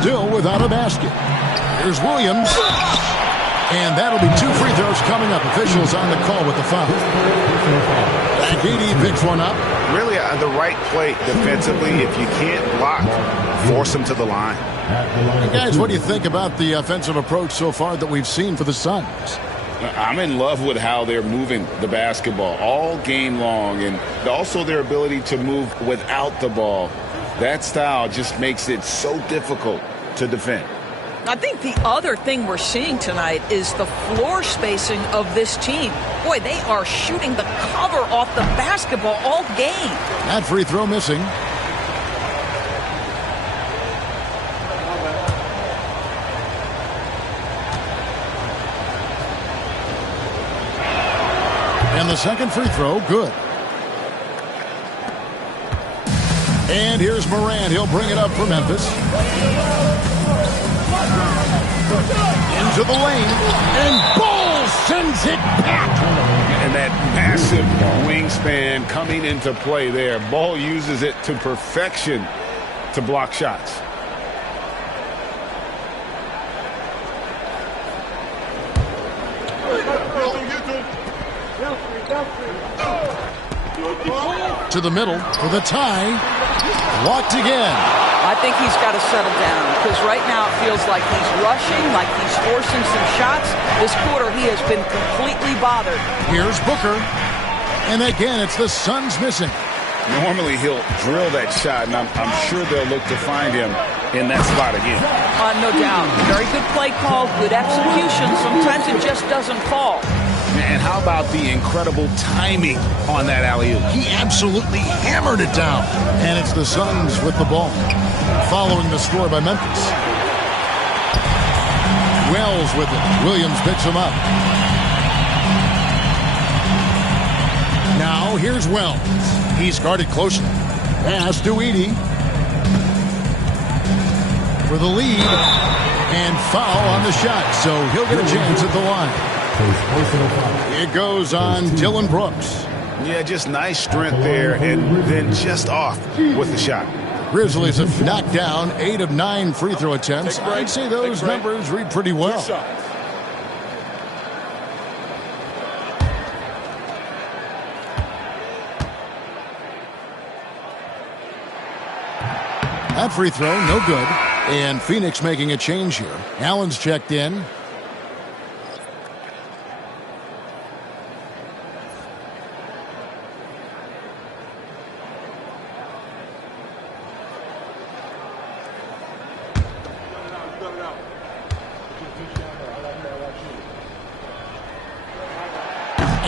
Still without a basket. Here's Williams. And that'll be 2 free throws coming up. Officials on the call with the foul. Agidi picks one up. Really the right play defensively. If you can't block, force him to the line. Hey guys, what do you think about the offensive approach so far that we've seen for the Suns? I'm in love with how they're moving the basketball all game long, and also their ability to move without the ball. That style just makes it so difficult to defend. I think the other thing we're seeing tonight is the floor spacing of this team. Boy, they are shooting the cover off the basketball all game. That free throw missing. And the second free throw, good. And here's Morant. He'll bring it up for Memphis. Into the lane. And Bol sends it back. And that massive wingspan coming into play there. Bol uses it to perfection to block shots. To the middle for the tie. Blocked again. I think he's got to settle down because right now it feels like he's rushing, like he's forcing some shots. This quarter he has been completely bothered. Here's Booker. And again, it's the Suns missing. Normally he'll drill that shot, and I'm sure they'll look to find him in that spot again. No doubt. Very good play call, good execution. Sometimes it just doesn't fall. And how about the incredible timing on that alley-oop? He absolutely hammered it down. And it's the Suns with the ball. Following the score by Memphis. Wells with it. Williams picks him up. Now here's Wells. He's guarded closely. Pass to Edey. For the lead. And foul on the shot. So he'll get a chance at the line. It goes on Dillon Brooks. Yeah, just nice strength there, and then just off with the shot. Grizzlies have knocked down 8 of 9 free throw attempts. I'd say those numbers read pretty well. That free throw, no good. And Phoenix making a change here. Allen's checked in.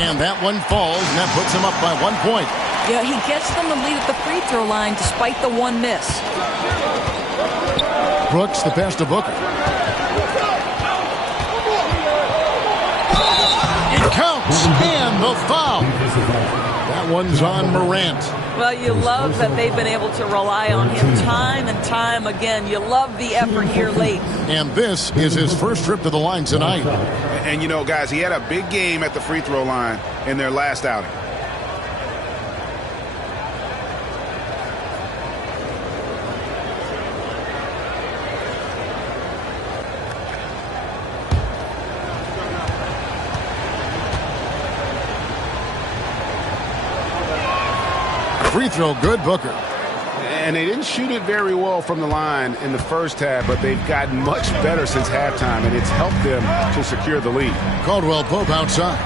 And that one falls, and that puts him up by 1 point. Yeah, he gets them the lead at the free throw line despite the one miss. Brooks, the pass to Booker. It counts, and the foul. That one's on Morant. Well, you love that they've been able to rely on him time and time again. You love the effort here late. And this is his first trip to the line tonight. And, you know, guys, he had a big game at the free throw line in their last outing. Free throw good, Booker. And they didn't shoot it very well from the line in the first half, but they've gotten much better since halftime, and it's helped them to secure the lead. Caldwell Pope outside.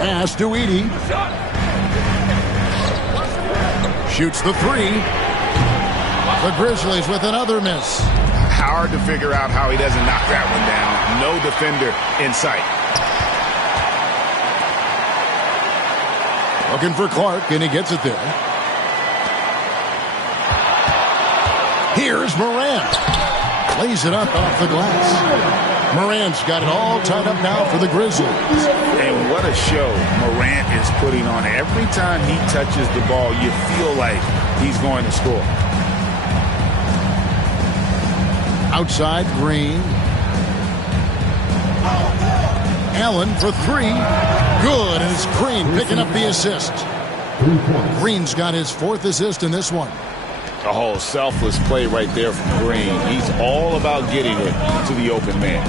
Pass to Edey. Shoots the three. The Grizzlies with another miss. Hard to figure out how he doesn't knock that one down. No defender in sight. Looking for Clark, and he gets it there. Here's Morant. Lays it up off the glass. Morant's got it all tied up now for the Grizzlies. And what a show Morant is putting on. Every time he touches the ball, you feel like he's going to score. Outside, Green. Allen for three. Good, and it's Green picking up the assist. Green's got his 4th assist in this one. Oh, selfless play right there from Green. He's all about getting it to the open man.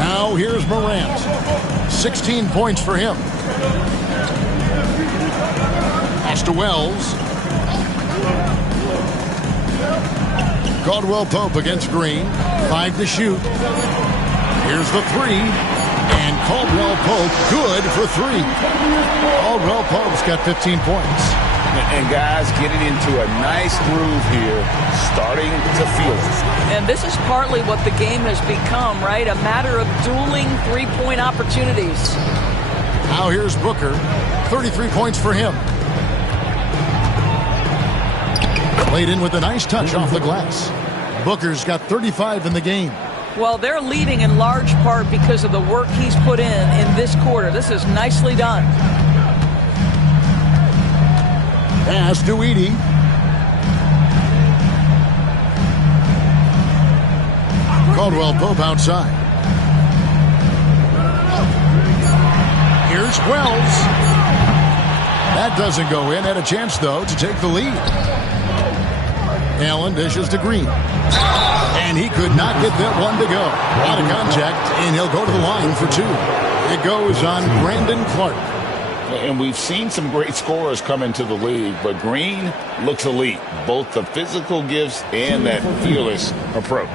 Now here's Morant. 16 points for him. Pass to Wells. Caldwell Pope against Green. 5 to shoot. Here's the three. And Caldwell Pope good for 3. Caldwell Pope's got 15 points. And guys getting into a nice groove here, starting to feel it. And this is partly what the game has become, right? A matter of dueling three-point opportunities. Now here's Booker. 33 points for him. Played in with a nice touch off the glass. Booker's got 35 in the game. Well, they're leading in large part because of the work he's put in this quarter. This is nicely done. Pass to Edey. Caldwell Pope outside. Here's Wells. That doesn't go in. Had a chance, though, to take the lead. Allen dishes to Green. And he could not get that one to go. Out of contact, and he'll go to the line for 2. It goes on Brandon Clark. And we've seen some great scorers come into the league, but Green looks elite. Both the physical gifts and that fearless approach.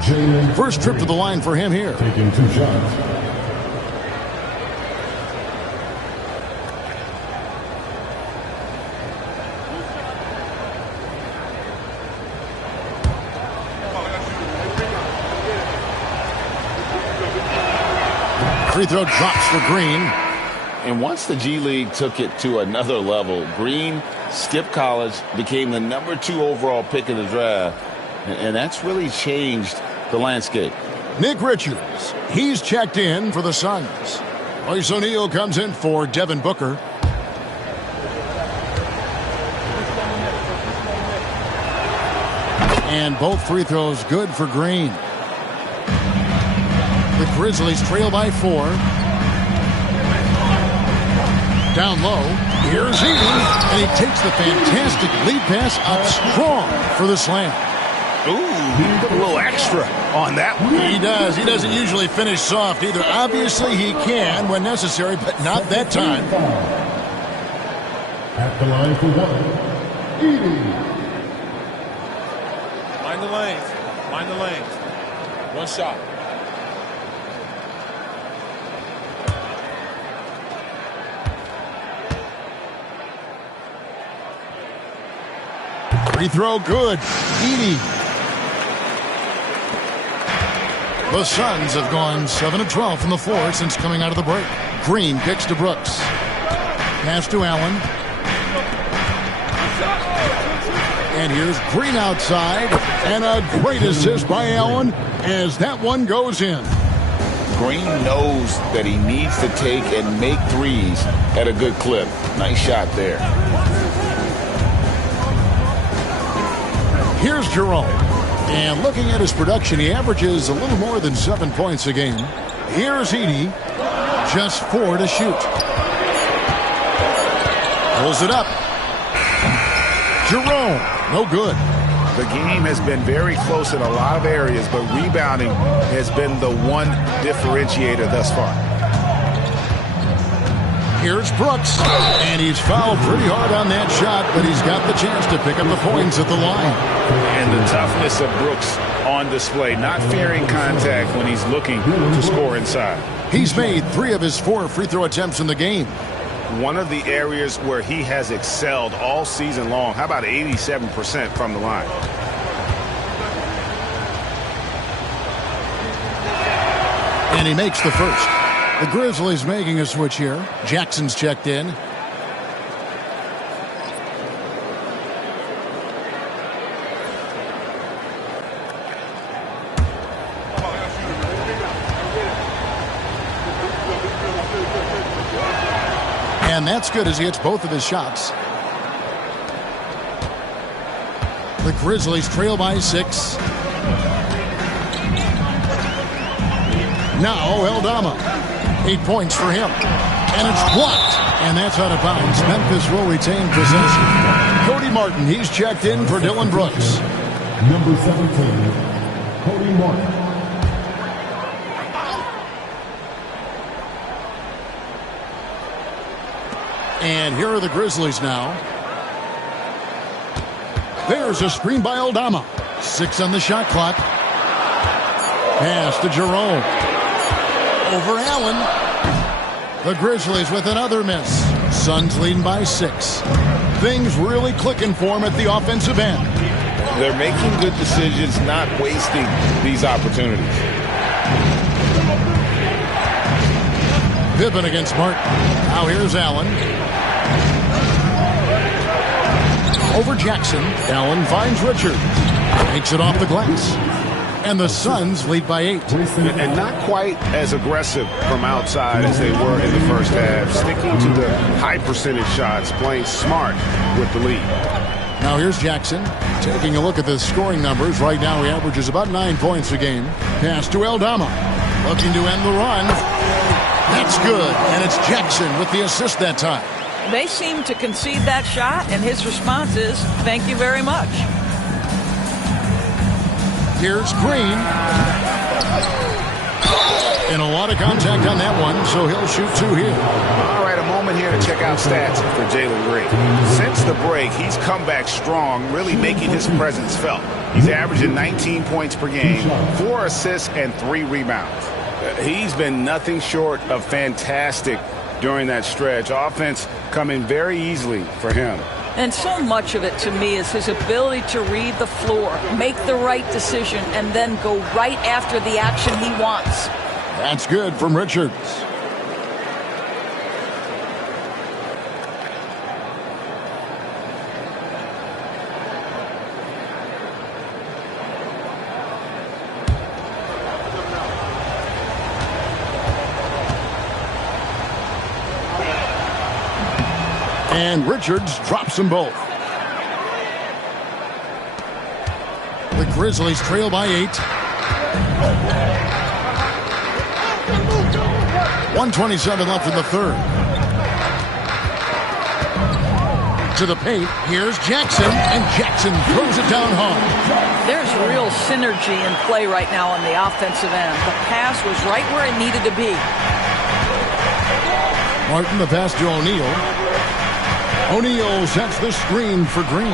First trip to the line for him here. Taking 2 shots. Free throw drops for Green. And once the G League took it to another level, Green skipped college, became the number 2 overall pick in the draft, and that's really changed the landscape. Nick Richards, he's checked in for the Suns. Royce O'Neal comes in for Devin Booker. And both free throws good for Green. The Grizzlies trail by 4. Down low, here's Edey, and he takes the fantastic lead pass up strong for the slam. Ooh, put a little extra on that one. He does. He doesn't usually finish soft either. Obviously, he can when necessary, but not that time. At the line for one, Edey. Mind the lanes. Mind the lanes. One shot. Free throw good. Edey. The Suns have gone 7 of 12 from the floor since coming out of the break. Green kicks to Brooks. Pass to Allen. And here's Green outside. And a great assist by Allen as that one goes in. Green knows that he needs to take and make threes at a good clip. Nice shot there. Here's Jerome. And looking at his production, he averages a little more than 7 points a game. Here's Edey. Just 4 to shoot. Pulls it up. Jerome. No good. The game has been very close in a lot of areas, but rebounding has been the one differentiator thus far. Here's Brooks. And he's fouled pretty hard on that shot, but he's got the chance to pick up the points at the line. And the toughness of Brooks on display, not fearing contact when he's looking to score inside. He's made 3 of his 4 free throw attempts in the game. One of the areas where he has excelled all season long. How about 87% from the line? And he makes the first. The Grizzlies making a switch here. Jackson's checked in. And that's good as he hits both of his shots. The Grizzlies trail by 6. Now Aldama. 8 points for him. And it's blocked. And that's out of bounds. Memphis will retain possession. Cody Martin, he's checked in for Dylan Brooks. Number 17, Cody Martin. And here are the Grizzlies now. There's a screen by Aldama. 6 on the shot clock. Pass to Jerome. Over Allen. The Grizzlies with another miss. Suns leading by 6. Things really clicking for them at the offensive end. They're making good decisions, not wasting these opportunities. Pippen against Martin. Now here's Allen. Over Jackson. Allen finds Richard. Takes it off the glass. And the Suns lead by 8. And not quite as aggressive from outside as they were in the first half. Sticking to the high percentage shots, playing smart with the lead. Now here's Jackson. Taking a look at the scoring numbers. Right now he averages about 9 points a game. Pass to Aldama. Looking to end the run. That's good. And it's Jackson with the assist that time. They seem to concede that shot, and his response is, thank you very much. Here's Green. And a lot of contact on that one, so he'll shoot 2 here. All right, a moment here to check out stats for Jalen Green. Since the break, he's come back strong, really making his presence felt. He's averaging 19 points per game, 4 assists, and 3 rebounds. He's been nothing short of fantastic during that stretch. Offense coming very easily for him. And so much of it to me is his ability to read the floor, make the right decision, and then go right after the action he wants. That's good from Richards. And Richards drops them both. The Grizzlies trail by 8. 1:27 left in the third. To the paint, here's Jackson, and Jackson throws it down hard. There's real synergy in play right now on the offensive end. The pass was right where it needed to be. Martin, the pass to O'Neal. O'Neal sets the screen for Green.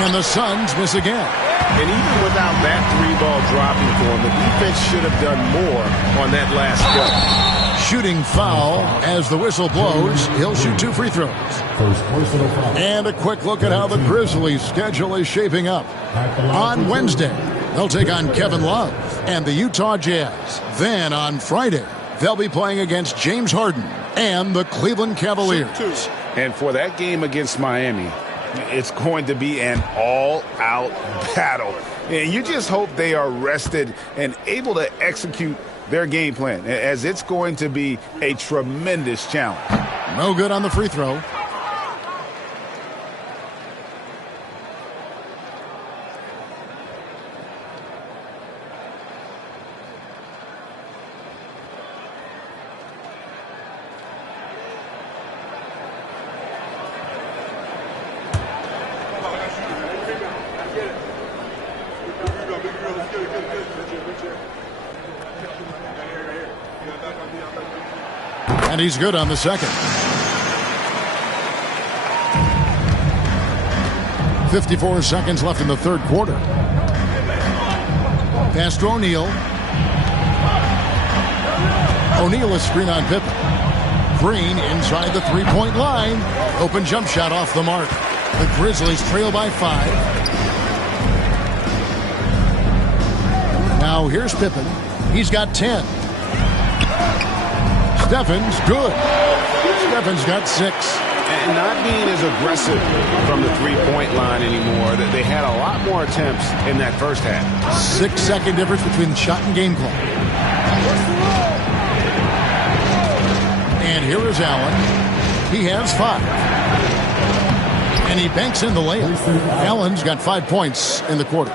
And the Suns miss again. And even without that three-ball dropping for him, the defense should have done more on that last play. Shooting foul as the whistle blows. He'll shoot 2 free throws. And a quick look at how the Grizzlies' schedule is shaping up. On Wednesday, they'll take on Kevin Love and the Utah Jazz. Then on Friday, they'll be playing against James Harden and the Cleveland Cavaliers. And for that game against Miami, it's going to be an all-out battle. And you just hope they are rested and able to execute their game plan, as it's going to be a tremendous challenge. No good on the free throw. And he's good on the second. 54 seconds left in the third quarter. Pass to O'Neal. O'Neal is screen on Pippen. Green inside the three-point line. Open jump shot off the mark. The Grizzlies trail by 5. Now here's Pippen. He's got 10. Stephens, good. Stephens got 6. And not being as aggressive from the three-point line anymore. They had a lot more attempts in that first half. 6-second difference between the shot and game clock. And here is Allen. He has 5. And he banks in the layup. Allen's got 5 points in the quarter.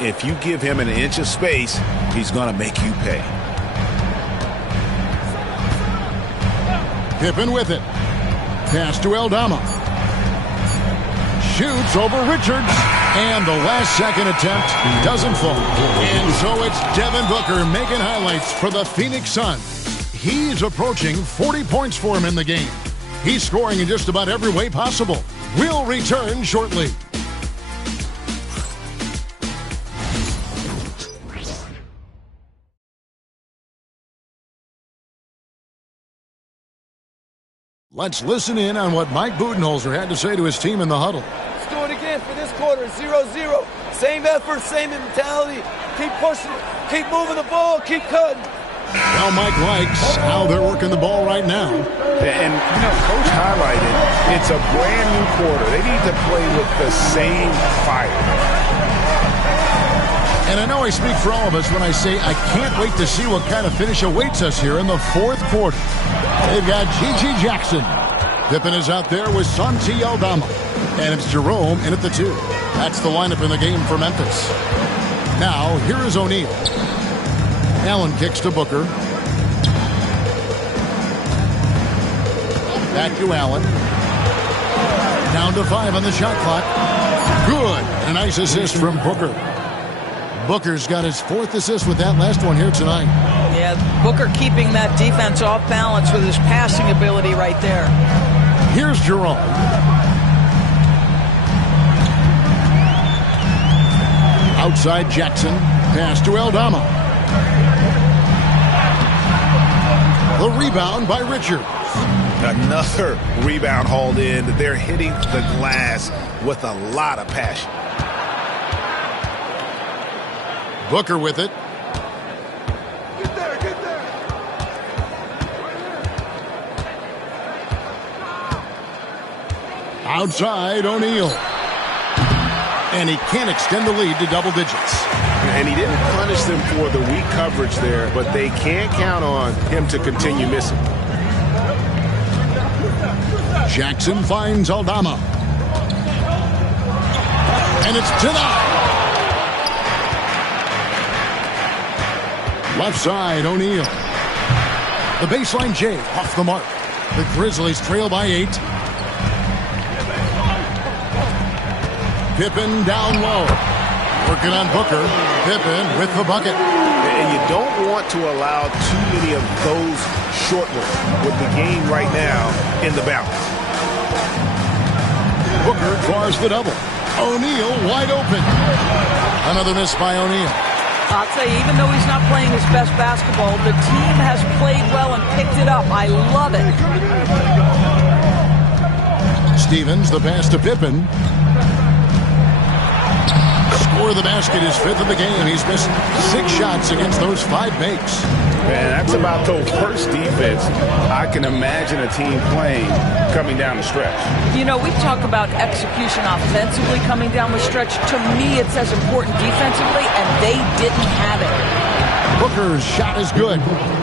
If you give him an inch of space, he's going to make you pay. Pippen with it. Pass to Aldama. Shoots over Richards. And the last second attempt doesn't fall. And so it's Devin Booker making highlights for the Phoenix Suns. He's approaching 40 points for him in the game. He's scoring in just about every way possible. We'll return shortly. Let's listen in on what Mike Budenholzer had to say to his team in the huddle. Let's do it again for this quarter, 0-0. Same effort, same mentality. Keep pushing, keep moving the ball, keep cutting. Well, Mike likes how they're working the ball right now. And, Coach highlighted, it's a brand new quarter. They need to play with the same fire. And I know I speak for all of us when I say I can't wait to see what kind of finish awaits us here in the fourth quarter. They've got G.G. Jackson. Pippen is out there with Santi Aldama. And it's Jerome in at the 2. That's the lineup in the game for Memphis. Now, here is O'Neal. Allen kicks to Booker. Back to Allen. Down to 5 on the shot clock. Good. A nice assist from Booker. Booker's got his 4th assist with that last one here tonight. Yeah, Booker keeping that defense off balance with his passing ability right there. Here's Jerome. Outside Jackson. Pass to Aldama. The rebound by Richards. Another rebound hauled in. They're hitting the glass with a lot of passion. Booker with it. Get there, get there. Outside O'Neal. And he can't extend the lead to double digits. And he didn't punish them for the weak coverage there, but they can't count on him to continue missing. Jackson finds Aldama. And it's denied. Left side, O'Neal. The baseline J off the mark. The Grizzlies trail by 8. Pippen down low. Working on Booker. Pippen with the bucket. And you don't want to allow too many of those short ones with the game right now in the balance. Booker draws the double. O'Neal wide open. Another miss by O'Neal. I'll tell you, even though he's not playing his best basketball, the team has played well and picked it up. I love it. Stevens, the pass to Pippen. Score the basket, his 5th of the game. He's missed 6 shots against those 5 makes. Man, that's about the worst defense I can imagine a team playing coming down the stretch. You know, we talk about execution offensively coming down the stretch. To me, it's as important defensively, and they didn't have it. Booker's shot is good.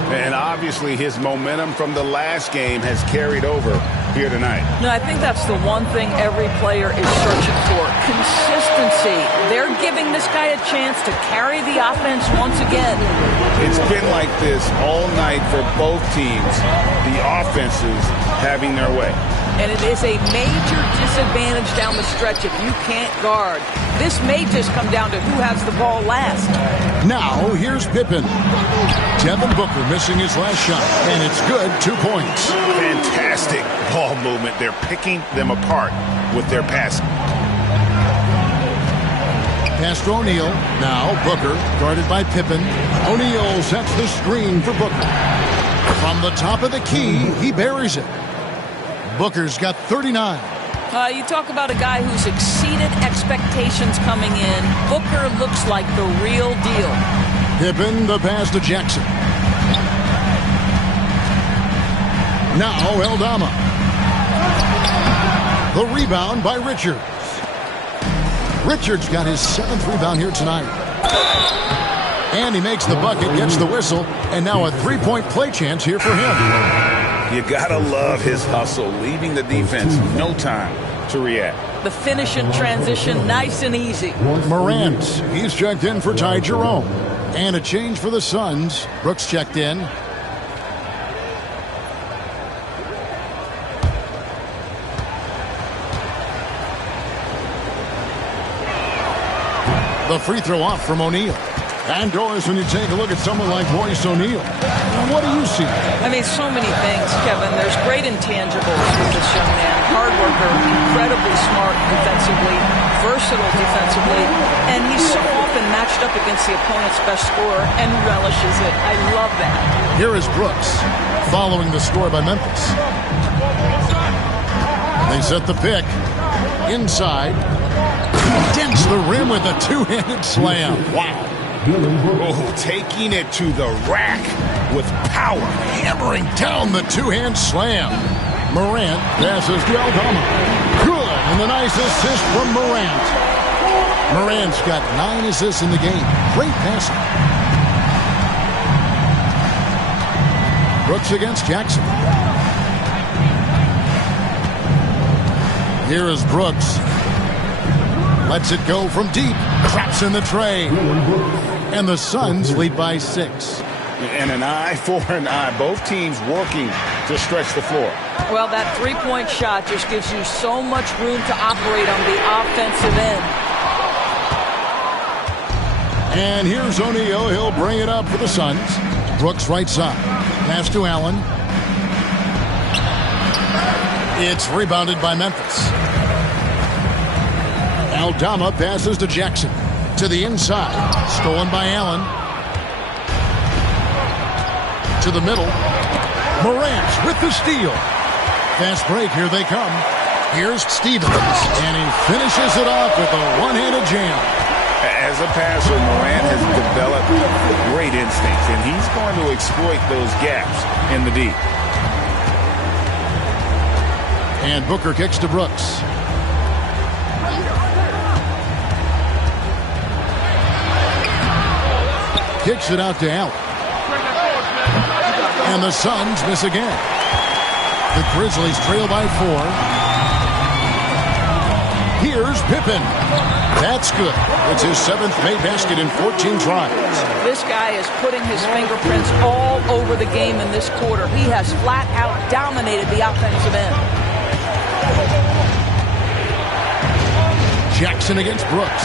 And obviously his momentum from the last game has carried over here tonight. No, I think that's the one thing every player is searching for. Consistency. They're giving this guy a chance to carry the offense once again. It's been like this all night for both teams. The offenses having their way. And it is a major disadvantage down the stretch if you can't guard. This may just come down to who has the ball last. Now, here's Pippen. Devin Booker missing his last shot, and it's good, 2 points. Fantastic ball movement. They're picking them apart with their passing. Pass to O'Neal. Now Booker, guarded by Pippen. O'Neal sets the screen for Booker. From the top of the key, he buries it. Booker's got 39. You talk about a guy who's exceeded expectations coming in. Booker looks like the real deal. Pippen, the pass to Jackson. Now Aldama. The rebound by Richards. Richards got his 7th rebound here tonight. And he makes the bucket, gets the whistle, and now a 3-point play chance here for him. You gotta love his hustle, leaving the defense no time to react. The finish in transition, nice and easy. Morant, he's checked in for Ty Jerome. And a change for the Suns. Brooks checked in. The free throw off from O'Neal. And Doris, when you take a look at someone like Royce O'Neal, what do you see? I mean, so many things, Kevin. There's great intangibles with this young man. Hard worker, incredibly smart defensively, versatile defensively, and he's so often matched up against the opponent's best scorer and relishes it. I love that. Here is Brooks following the score by Memphis. They set the pick. Inside. Dents the rim with a 2-handed slam. Wow. Oh, taking it to the rack with power. Hammering down the 2-hand slam. Morant passes to Aldama. Good. And a nice assist from Morant. Morant's got 9 assists in the game. Great passing. Brooks against Jackson. Here is Brooks. Lets it go from deep. Traps in the tray. And the Suns lead by 6. And an eye for an eye. Both teams working to stretch the floor. Well, that 3-point shot just gives you so much room to operate on the offensive end. And here's O'Neal. He'll bring it up for the Suns. Brooks right side. Pass to Allen. It's rebounded by Memphis. Aldama passes to Jackson. To the inside. Stolen by Allen. To the middle. Morant with the steal. Fast break. Here they come. Here's Stevens. And he finishes it off with a one-handed jam. As a passer, Morant has developed great instincts, and he's going to exploit those gaps in the D. And Booker kicks to Brooks. Kicks it out to Allen. And the Suns miss again. The Grizzlies trail by 4. Here's Pippen. That's good. It's his 7th made basket in 14 tries. This guy is putting his fingerprints all over the game in this quarter. He has flat out dominated the offensive end. Jackson against Brooks.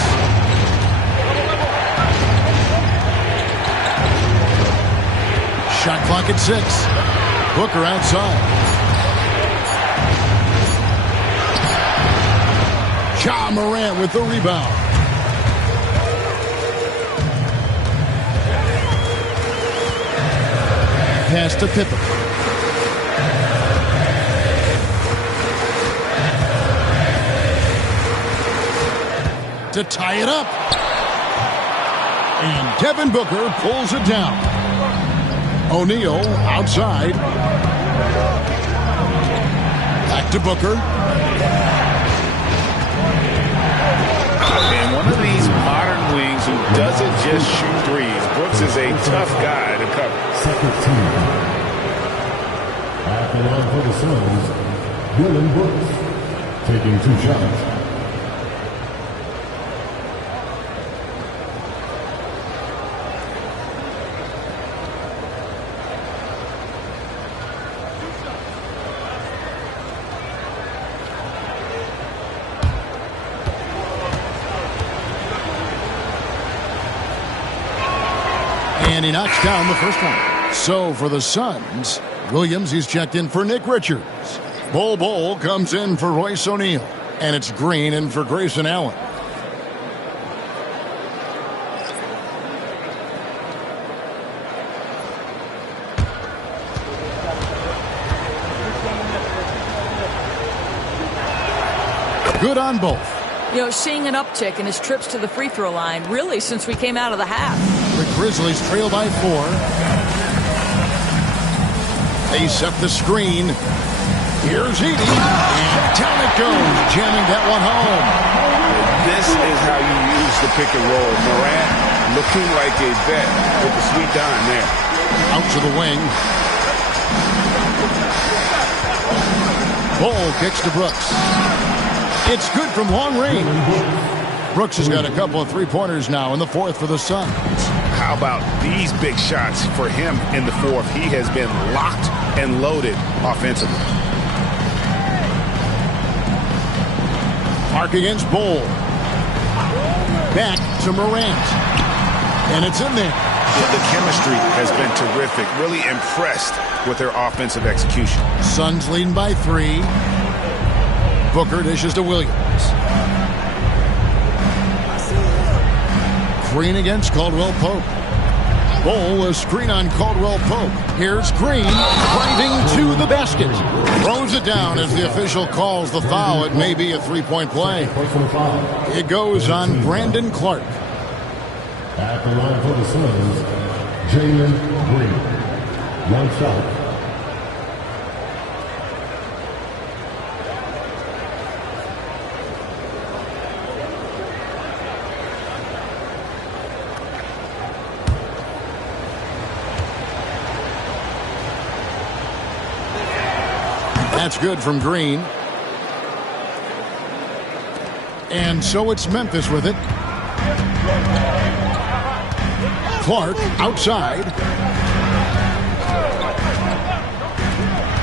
Shot clock at 6. Booker outside. Ja Morant with the rebound. Pass to Pippen. To tie it up. And Devin Booker pulls it down. O'Neal outside. Back to Booker. And one of these modern wings who doesn't just shoot threes. Brooks is a tough guy to cover. Second team. At the line for the Suns, Dylan Brooks taking 2 shots. And he knocks down the first one. So for the Suns, Williams, he's checked in for Nick Richards. Bol comes in for Royce O'Neal. And it's Green in for Grayson Allen. Good on both. You know, seeing an uptick in his trips to the free throw line, really, since we came out of the half. The Grizzlies trail by 4. They set the screen. Here's Edey. And down it goes, jamming that one home. This is how you use the pick and roll. Morant looking like a vet with the sweet dime there. Out to the wing. Bol kicks to Brooks. It's good from long range. Brooks has got a couple of three-pointers now in the fourth for the Suns. How about these big shots for him in the fourth? He has been locked and loaded offensively. Mark against Bol. Back to Morant. And it's in there. The chemistry has been terrific. Really impressed with their offensive execution. Suns leading by 3. Booker dishes to Williams. Green against Caldwell Pope. Bol a screen on Caldwell Pope. Here's Green driving to the basket. Throws it down as the official calls the foul. It may be a three-point play. It goes on Brandon Clark. At the line for the Suns, Jalen Green. 1 shot. That's good from Green. And so it's Memphis with it. Clark outside.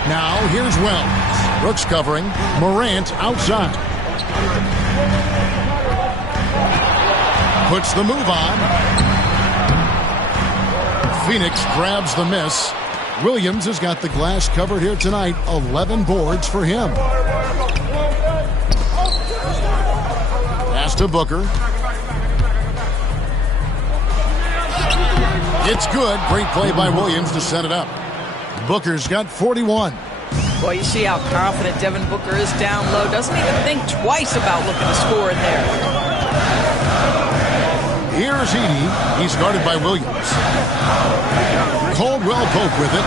Now here's Wells. Brooks covering. Morant outside. Puts the move on. Phoenix grabs the miss. Williams has got the glass covered here tonight. 11 boards for him. Pass to Booker. It's good. Great play by Williams to set it up. Booker's got 41. Well, you see how confident Devin Booker is down low. Doesn't even think twice about looking to score in there. Here's Edey. He's guarded by Williams. Caldwell Pope with it.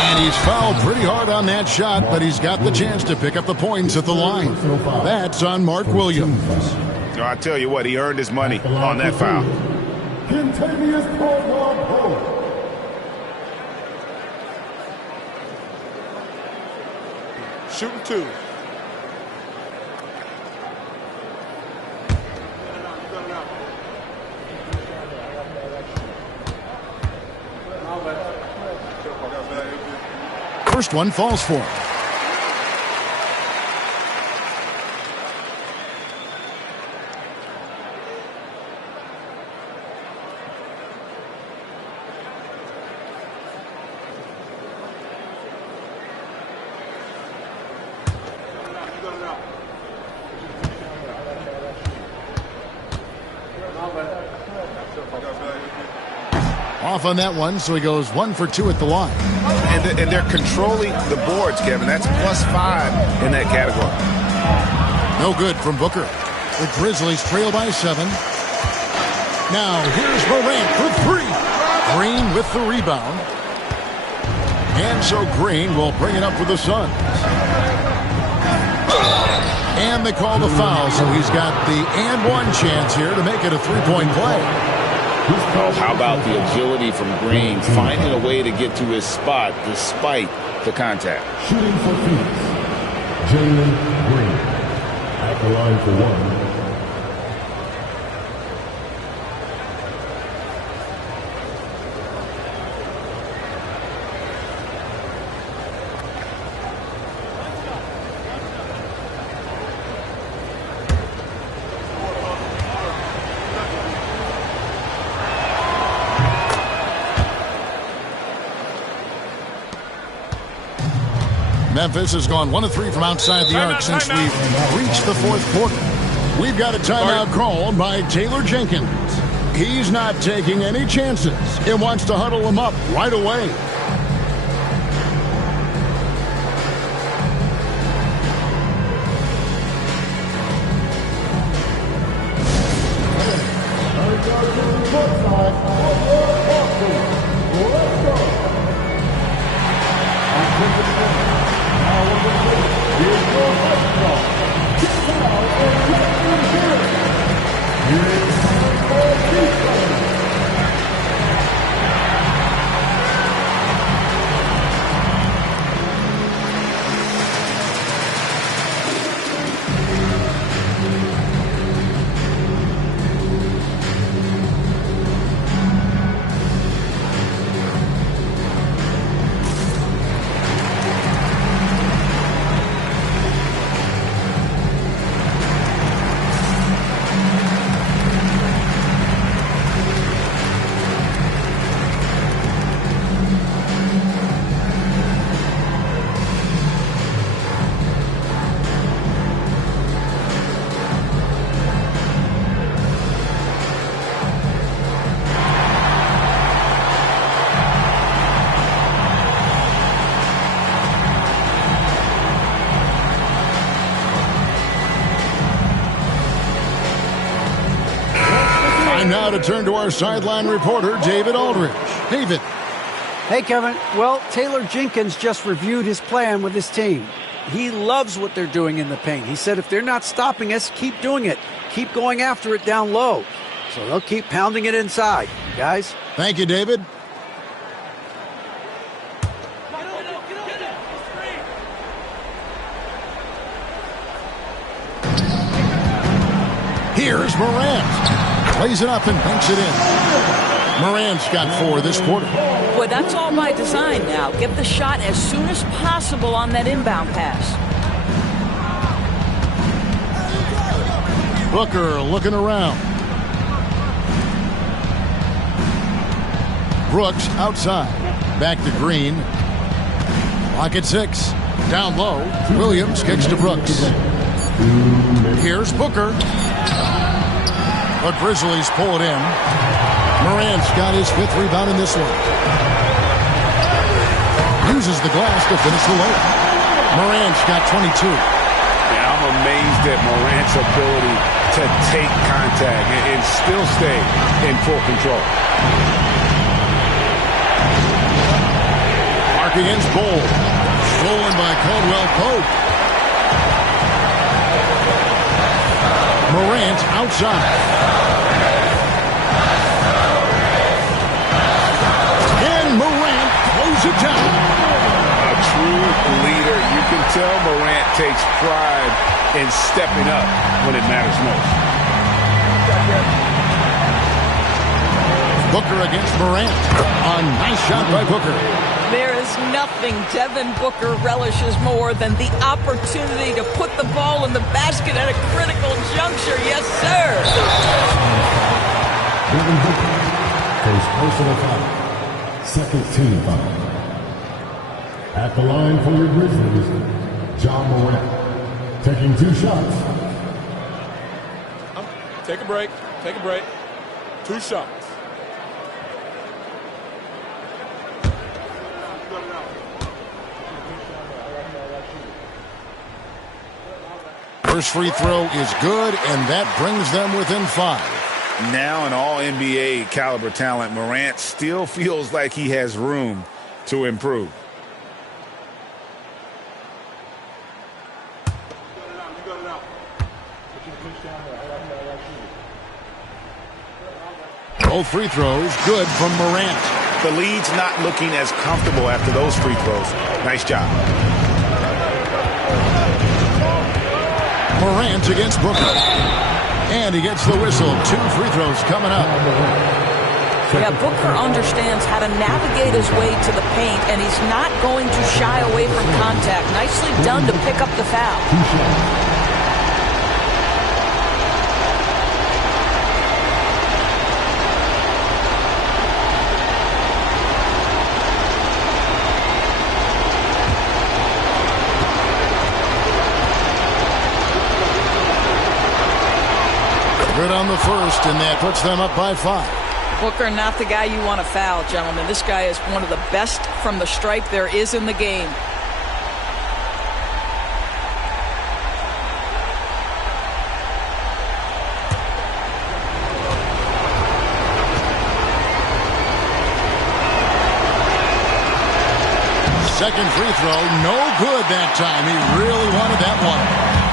And he's fouled pretty hard on that shot, but he's got the chance to pick up the points at the line. That's on Mark Williams. I tell you what, he earned his money on that foul. Kentavious Caldwell-Pope. Shooting 2. First one falls for him. Off on that one, so he goes 1 for 2 at the line. And they're controlling the boards, Kevin. That's +5 in that category. No good from Booker. The Grizzlies trail by 7. Now here's Morant for 3. Green with the rebound. And so Green will bring it up for the Suns. And they call the foul, so he's got the and one chance here to make it a 3-point play. Oh, how about the agility from Green, finding a way to get to his spot despite the contact. Shooting for Phoenix, Jalen Green. At the line for 1. Memphis has gone 1 of 3 from outside the arc since we've reached the 4th quarter. We've got a timeout called by Taylor Jenkins. He's not taking any chances. He wants to huddle them up right away. Now to turn to our sideline reporter, David Aldridge. David. Hey, Kevin. Well, Taylor Jenkins just reviewed his plan with his team. He loves what they're doing in the paint. He said if they're not stopping us, keep doing it. Keep going after it down low. So they'll keep pounding it inside, guys. Thank you, David. Here's Morant. Plays it up and banks it in. Morant's got 4 this quarter. Boy, that's all by design now. Get the shot as soon as possible on that inbound pass. Booker looking around. Brooks outside. Back to Green. Lock at 6. Down low. Williams kicks to Brooks. Here's Booker. The Grizzlies pull it in. Morant's got his 5th rebound in this one. Uses the glass to finish the layup. Morant's got 22. Yeah, I'm amazed at Morant's ability to take contact and still stay in full control. Mark against Bull. Stolen by Caldwell Pope. Morant outside. And Morant closes it down. A true leader. You can tell Morant takes pride in stepping up when it matters most. Booker against Morant. A nice shot by Booker. There is nothing Devin Booker relishes more than the opportunity to put the ball in the basket at a critical juncture. Yes, sir. Devin Booker, first personal foul, second team foul. At the line for your Grizzlies, John Morant. Taking 2 shots. Take a break. Take a break. 2 shots. First free throw is good, and that brings them within 5. Now an all-NBA caliber talent, Morant still feels like he has room to improve. Both free throws good from Morant. The lead's not looking as comfortable after those free throws. Nice job. Morant against Booker. And he gets the whistle. 2 free throws coming up. Yeah, Booker understands how to navigate his way to the paint, and he's not going to shy away from contact. Nicely done to pick up the foul. Good on the first, and that puts them up by 5. Booker, not the guy you want to foul, gentlemen. This guy is one of the best from the stripe there is in the game. Second free throw, no good that time. He really wanted that one.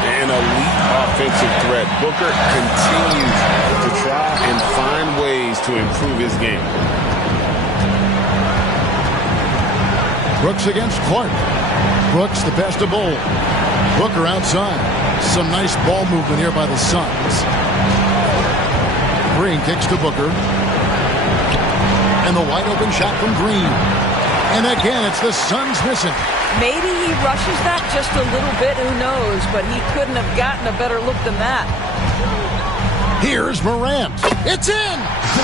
An elite offensive threat. Booker continues to try and find ways to improve his game. Brooks against Clark. Brooks the best of both. Booker outside. Some nice ball movement here by the Suns. Green kicks to Booker. And the wide open shot from Green. And again, it's the Suns missing. Maybe he rushes that just a little bit, who knows, but he couldn't have gotten a better look than that. Here's Morant. It's in!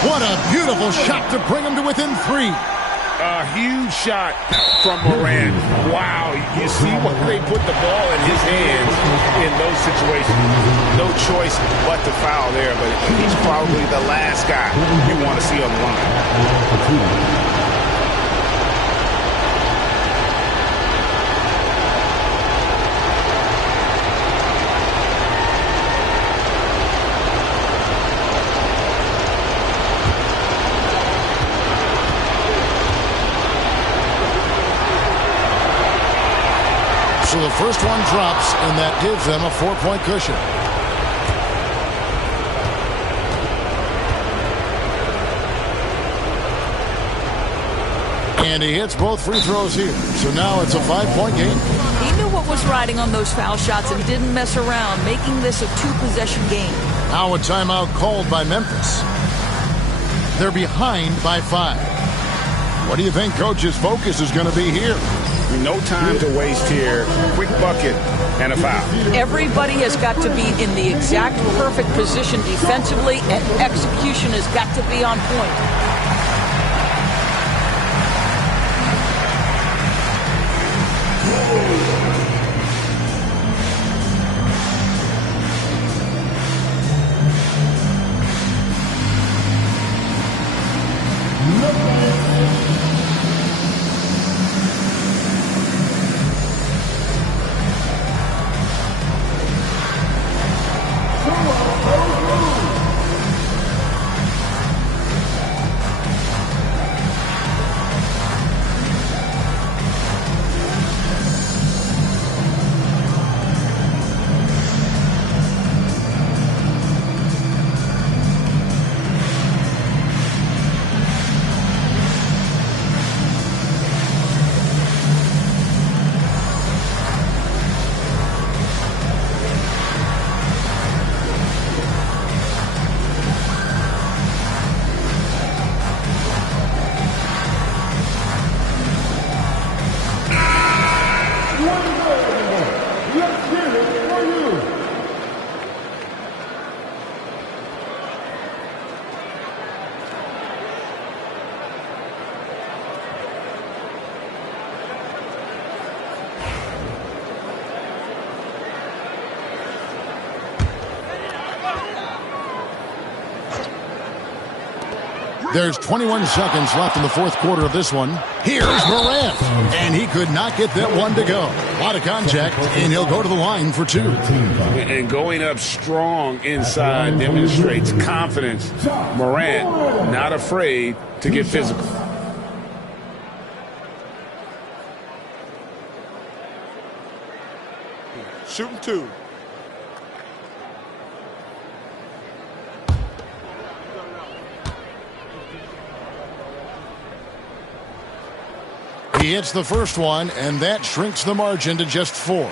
What a beautiful shot to bring him to within 3. A huge shot from Morant. Wow, you see what they put the ball in his hands in those situations. No choice but to foul there, but he's probably the last guy you want to see on the line. So the first one drops, and that gives them a 4-point cushion. And he hits both free throws here. So now it's a 5-point game. He knew what was riding on those foul shots and didn't mess around, making this a 2-possession game. Now a timeout called by Memphis. They're behind by 5. What do you think Coach's focus is going to be here? No time to waste here. Quick bucket and a foul. Everybody has got to be in the exact perfect position defensively, and execution has got to be on point. There's 21 seconds left in the fourth quarter of this one. Here's Morant, and he could not get that one to go. A lot of contact, and he'll go to the line for two. And going up strong inside demonstrates confidence. Morant not afraid to get physical. Shooting two. He hits the first one, and that shrinks the margin to just 4.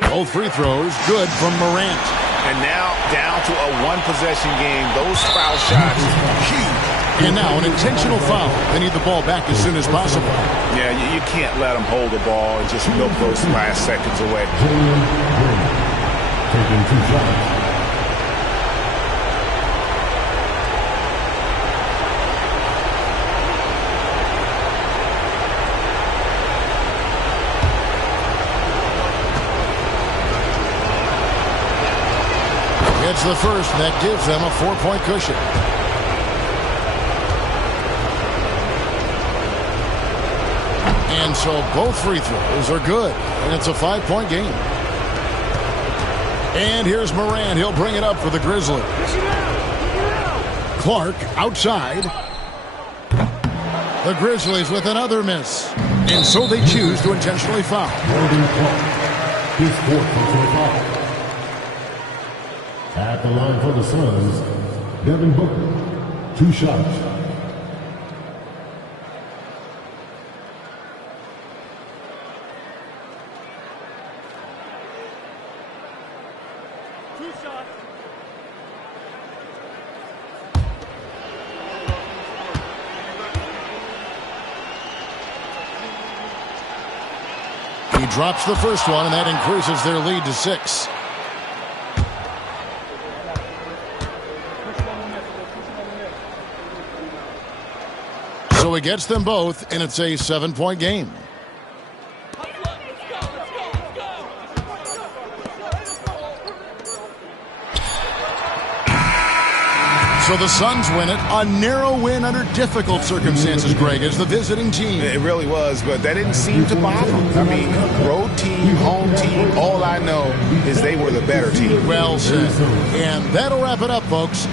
Both free throws good from Morant. And now down to a one-possession game. Those foul shots, huge. And now an intentional foul. They need the ball back as soon as possible. Yeah, you can't let them hold the ball and just milk those last seconds away. Taking 2 shots. Gets the first, and that gives them a 4-point cushion. And so both free throws are good, and it's a 5-point game. And here's Morant. He'll bring it up for the Grizzlies. Clark outside. The Grizzlies with another miss. And so they choose to intentionally foul. His 4th personal foul. At the line for the Suns, Devin Booker, 2 shots. He drops the first one, and that increases their lead to 6. So he gets them both, and it's a 7-point game. So the Suns win it. A narrow win under difficult circumstances, Greg, as the visiting team. It really was, but that didn't seem to bother them. I mean, road team, home team, all I know is they were the better team. Well said. And that'll wrap it up, folks.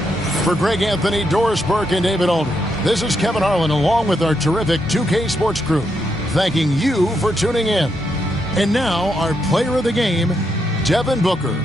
For Greg Anthony, Doris Burke, and David Aldridge, this is Kevin Harlan along with our terrific 2K Sports crew, thanking you for tuning in. And now, our player of the game, Devin Booker.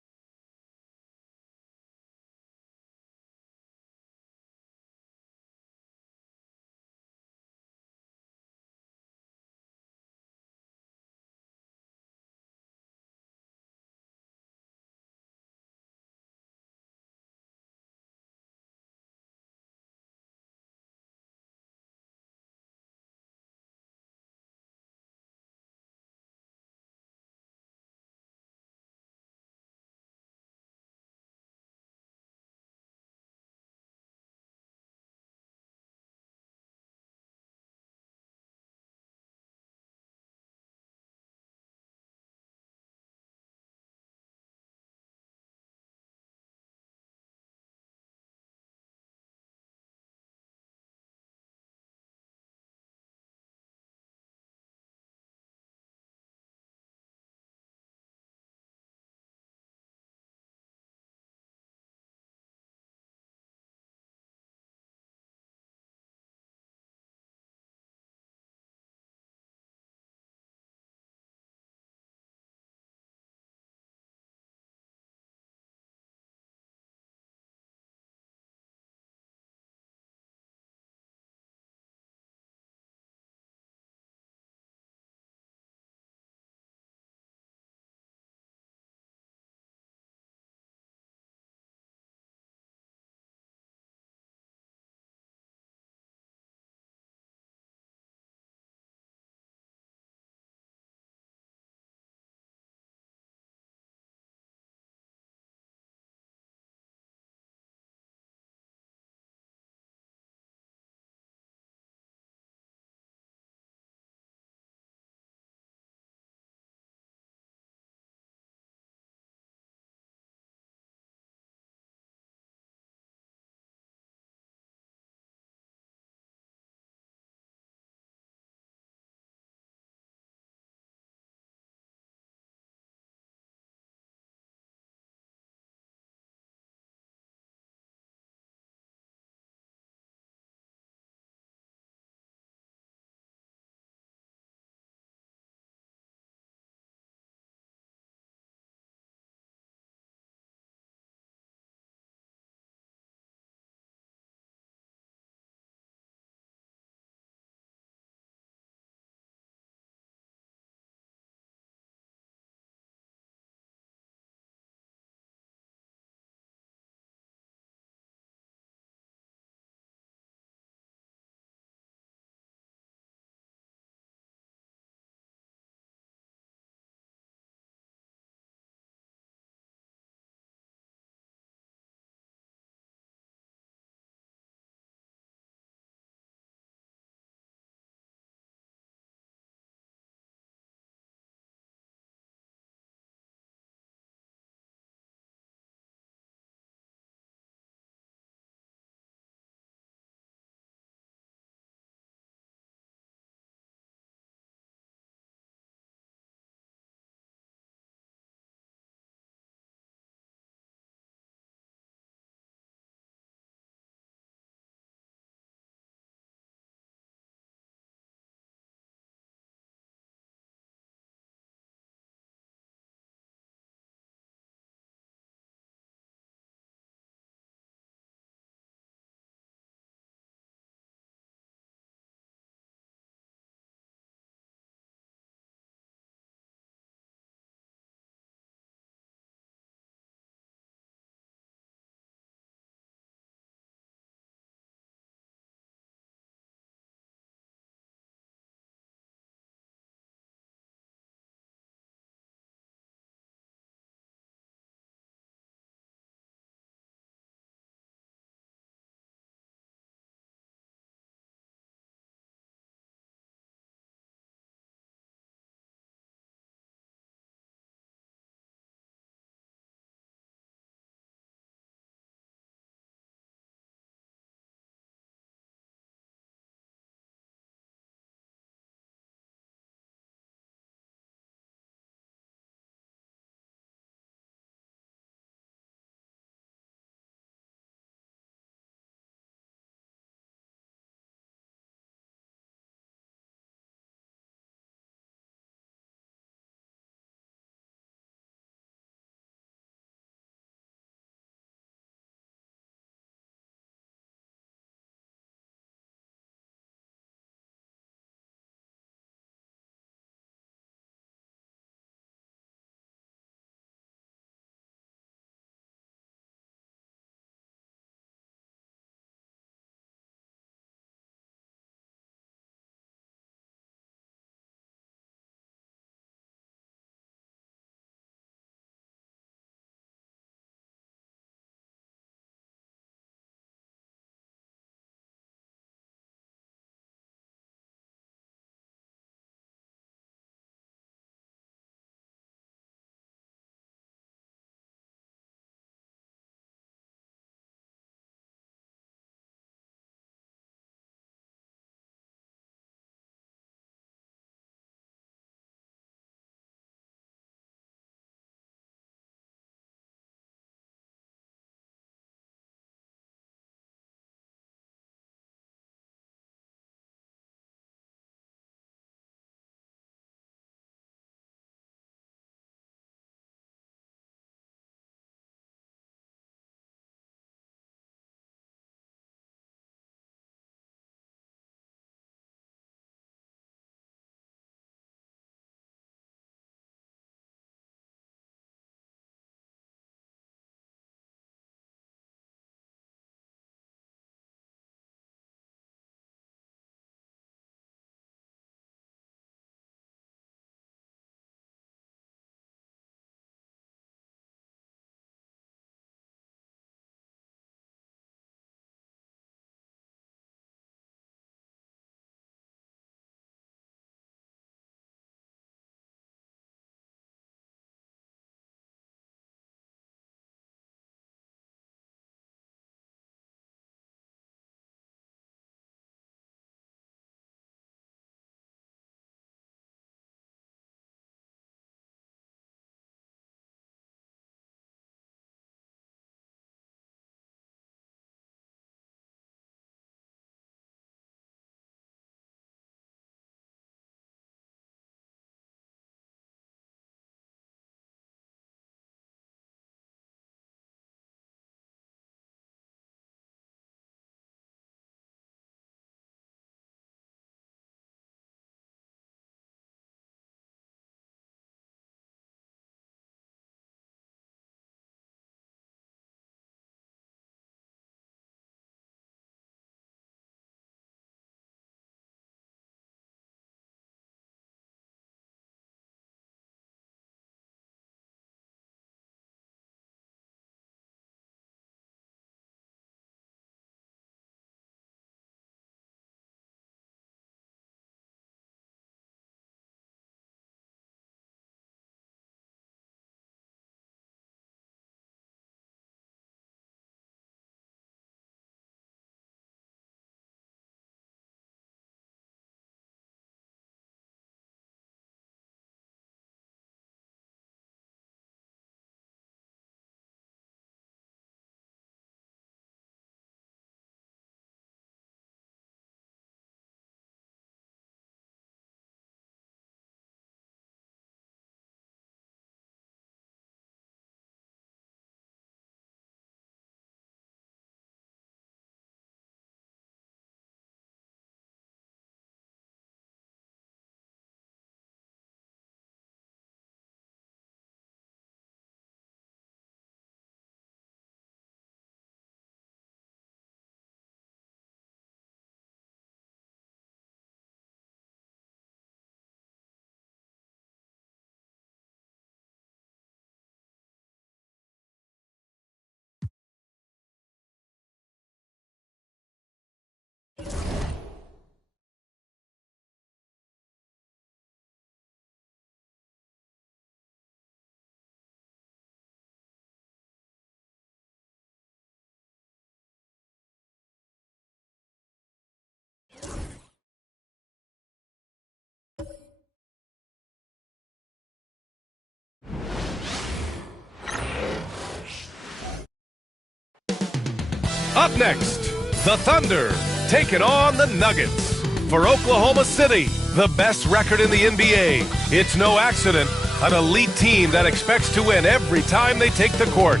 Up next, the Thunder taking on the Nuggets. For Oklahoma City, the best record in the NBA, it's no accident, an elite team that expects to win every time they take the court.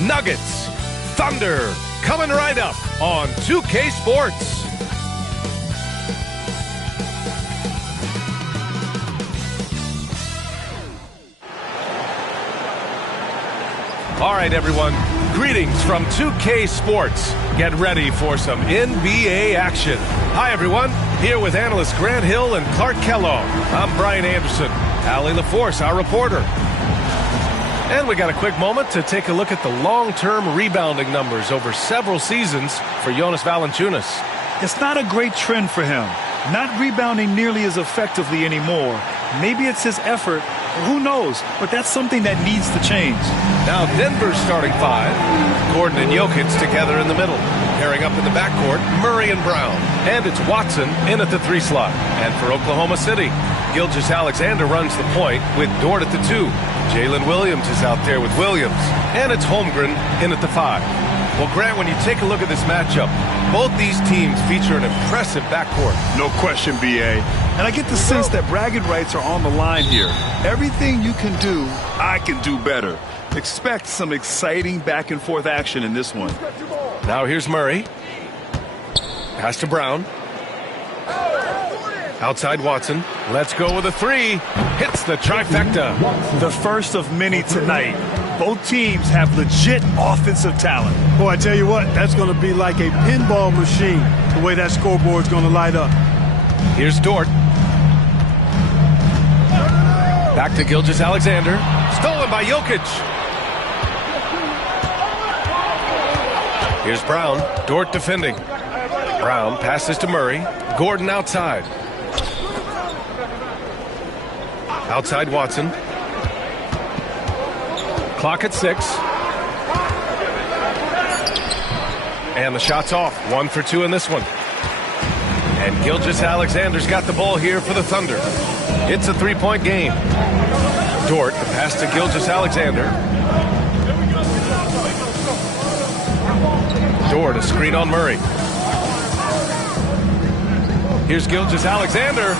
Nuggets, Thunder, coming right up on 2K Sports. All right, everyone. Greetings from 2K Sports. Get ready for some NBA action. Hi, everyone. Here with analysts Grant Hill and Clark Kellogg. I'm Brian Anderson. Allie LaForce, our reporter. And we got a quick moment to take a look at the long-term rebounding numbers over several seasons for Jonas Valanciunas. It's not a great trend for him. Not rebounding nearly as effectively anymore. Maybe it's his effort. Who knows? But that's something that needs to change. Now Denver's starting five. Gordon and Jokic together in the middle. Pairing up in the backcourt, Murray and Brown. And it's Watson in at the 3 slot. And for Oklahoma City, Gilgeous-Alexander runs the point with Dort at the 2. Jalen Williams is out there with Williams. And it's Holmgren in at the 5. Well, Grant, when you take a look at this matchup, both these teams feature an impressive backcourt. No question, B.A. And I get the sense that bragging rights are on the line here. Everything you can do, I can do better. Expect some exciting back-and-forth action in this one. Now here's Murray. Pass to Brown. Outside Watson. Let's go with a 3. Hits the trifecta. The first of many tonight. Both teams have legit offensive talent. Boy, I tell you what, that's going to be like a pinball machine, the way that scoreboard's going to light up. Here's Dort. Back to Gilgeous-Alexander. Stolen by Jokic. Here's Brown. Dort defending. Brown passes to Murray. Gordon outside. Outside Watson. Clock at 6. And the shot's off. 1 for 2 in this one. And Gilgeous-Alexander's got the ball here for the Thunder. It's a 3-point game. Dort, the pass to Gilgeous-Alexander. Dort, a screen on Murray. Here's Gilgeous-Alexander.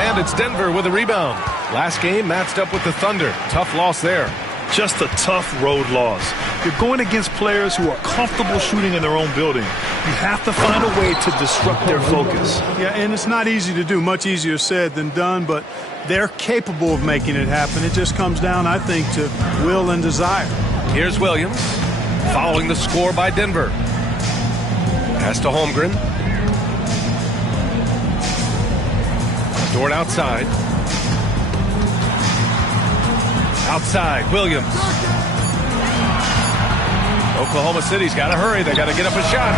And it's Denver with a rebound. Last game matched up with the Thunder. Tough loss there. Just a tough road loss. You're going against players who are comfortable shooting in their own building. You have to find a way to disrupt their focus. Yeah, and it's not easy to do. Much easier said than done, but they're capable of making it happen. It just comes down, I think, to will and desire. Here's Williams, following the score by Denver. Pass to Holmgren. Dort outside. Outside, Williams. Oklahoma City's got to hurry. They got to get up a shot.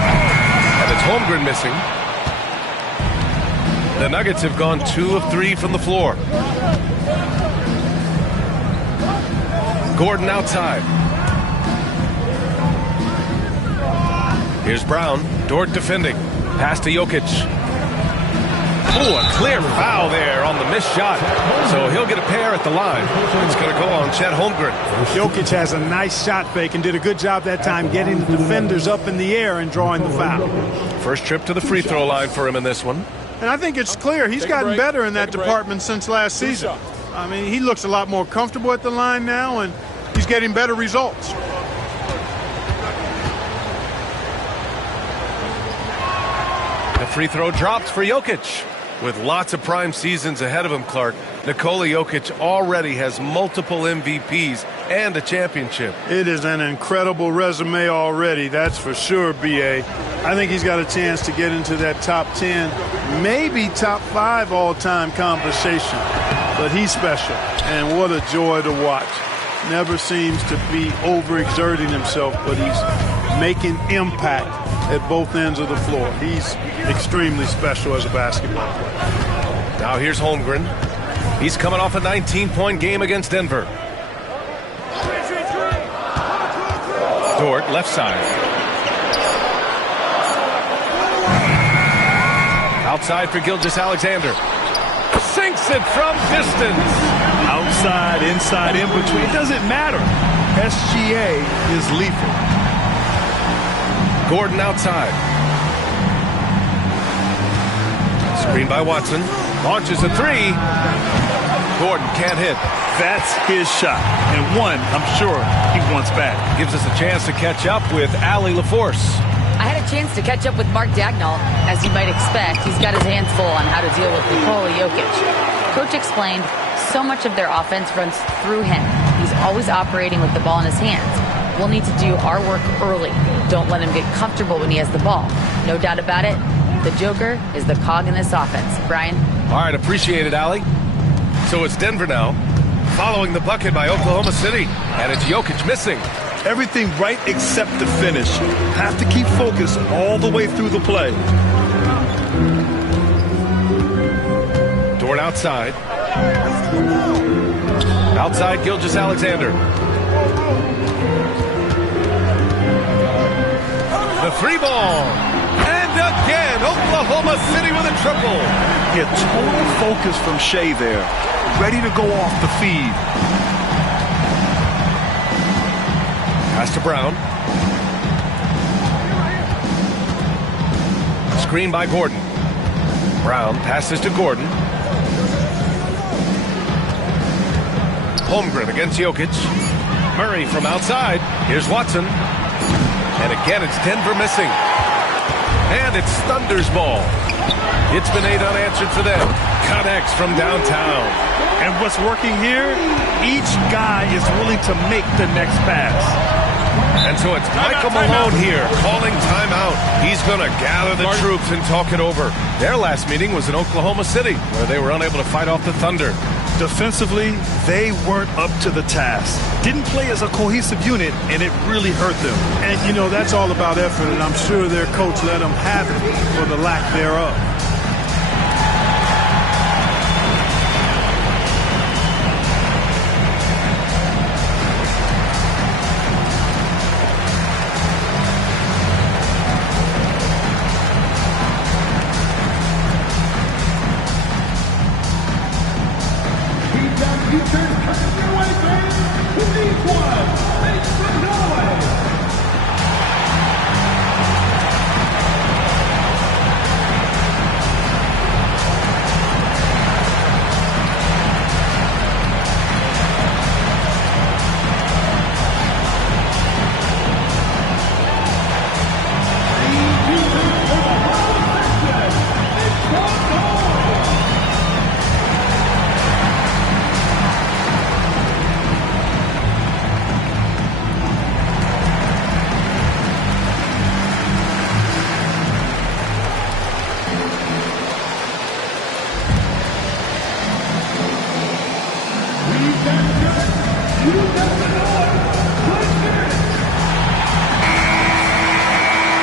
And it's Holmgren missing. The Nuggets have gone 2 of 3 from the floor. Gordon outside. Here's Brown. Dort defending. Pass to Jokic. Ooh, a clear foul there on the missed shot. So he'll get a pair at the line. It's going to go on Chet Holmgren. Jokic has a nice shot fake and did a good job that time getting the defenders up in the air and drawing the foul. First trip to the free throw line for him in this one. And I think it's clear he's gotten better in that department since last season. I mean, he looks a lot more comfortable at the line now, and he's getting better results. The free throw drops for Jokic. With lots of prime seasons ahead of him, Clark, Nikola Jokic already has multiple MVPs and a championship. It is an incredible resume already, that's for sure, B.A. I think he's got a chance to get into that top 10, maybe top 5 all-time conversation. But he's special, and what a joy to watch. Never seems to be overexerting himself, but he's making impact at both ends of the floor. He's extremely special as a basketball player. Now here's Holmgren. He's coming off a 19-point game against Denver. Dort, left side. Outside for Gilgeous-Alexander. Sinks it from distance. Outside, inside, in between. It doesn't matter. SGA is lethal. Gordon outside. Screen by Watson. Launches a three. Gordon can't hit. That's his shot, and one I'm sure he wants back. Gives us a chance to catch up with Allie LaForce. I had a chance to catch up with Mark Dagnall. As you might expect, he's got his hands full on how to deal with Nikola Jokic. Coach explained so much of their offense runs through him. He's always operating with the ball in his hands. We'll need to do our work early. Don't let him get comfortable when he has the ball. No doubt about it, the Joker is the cog in this offense. Brian? All right, appreciate it, Allie. So it's Denver now, following the bucket by Oklahoma City, and it's Jokic missing. Everything right except the finish. Have to keep focused all the way through the play. Dort outside. Outside, Gilgeous-Alexander. The three ball. And again, Oklahoma City with a triple. Yeah, total focus from Shea there. Ready to go off the feed. Pass to Brown. Screen by Gordon. Brown passes to Gordon. Holmgren against Jokic. Murray from outside. Here's Watson. And again, it's Denver missing. And it's Thunder's ball. It's been 8 unanswered for them. Connects from downtown. And what's working here, each guy is willing to make the next pass. And so it's Michael Malone here calling timeout. He's going to gather the troops and talk it over. Their last meeting was in Oklahoma City, where they were unable to fight off the Thunder. Defensively, they weren't up to the task. Didn't play as a cohesive unit, and it really hurt them. And, you know, that's all about effort, and I'm sure their coach let them have it for the lack thereof.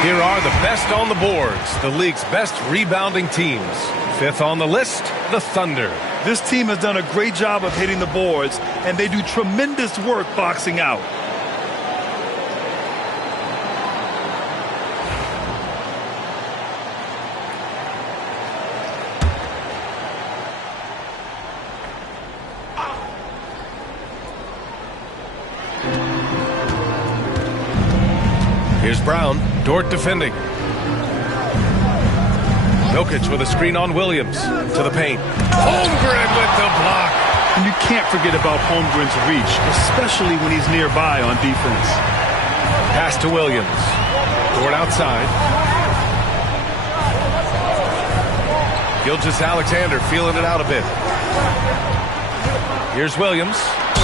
Here are the best on the boards, the league's best rebounding teams. Fifth on the list, the Thunder. This team has done a great job of hitting the boards, and they do tremendous work boxing out. Here's Brown. Dort defending. Jokic with a screen on Williams. To the paint. Holmgren with the block. And you can't forget about Holmgren's reach, especially when he's nearby on defense. Pass to Williams. Dort outside. Gilgeous-Alexander feeling it out a bit. Here's Williams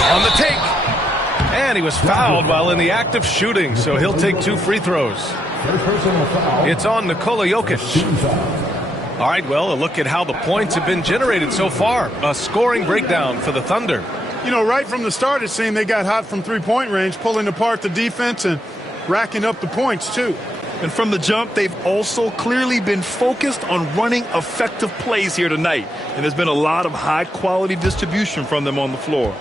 on the take. And he was fouled while in the act of shooting, so he'll take 2 free throws. It's on Nikola Jokic. All right, well, a look at how the points have been generated so far. A scoring breakdown for the Thunder. You know, right from the start, it seemed they got hot from three-point range, pulling apart the defense and racking up the points, too. And from the jump, they've also clearly been focused on running effective plays here tonight. And there's been a lot of high-quality distribution from them on the floor.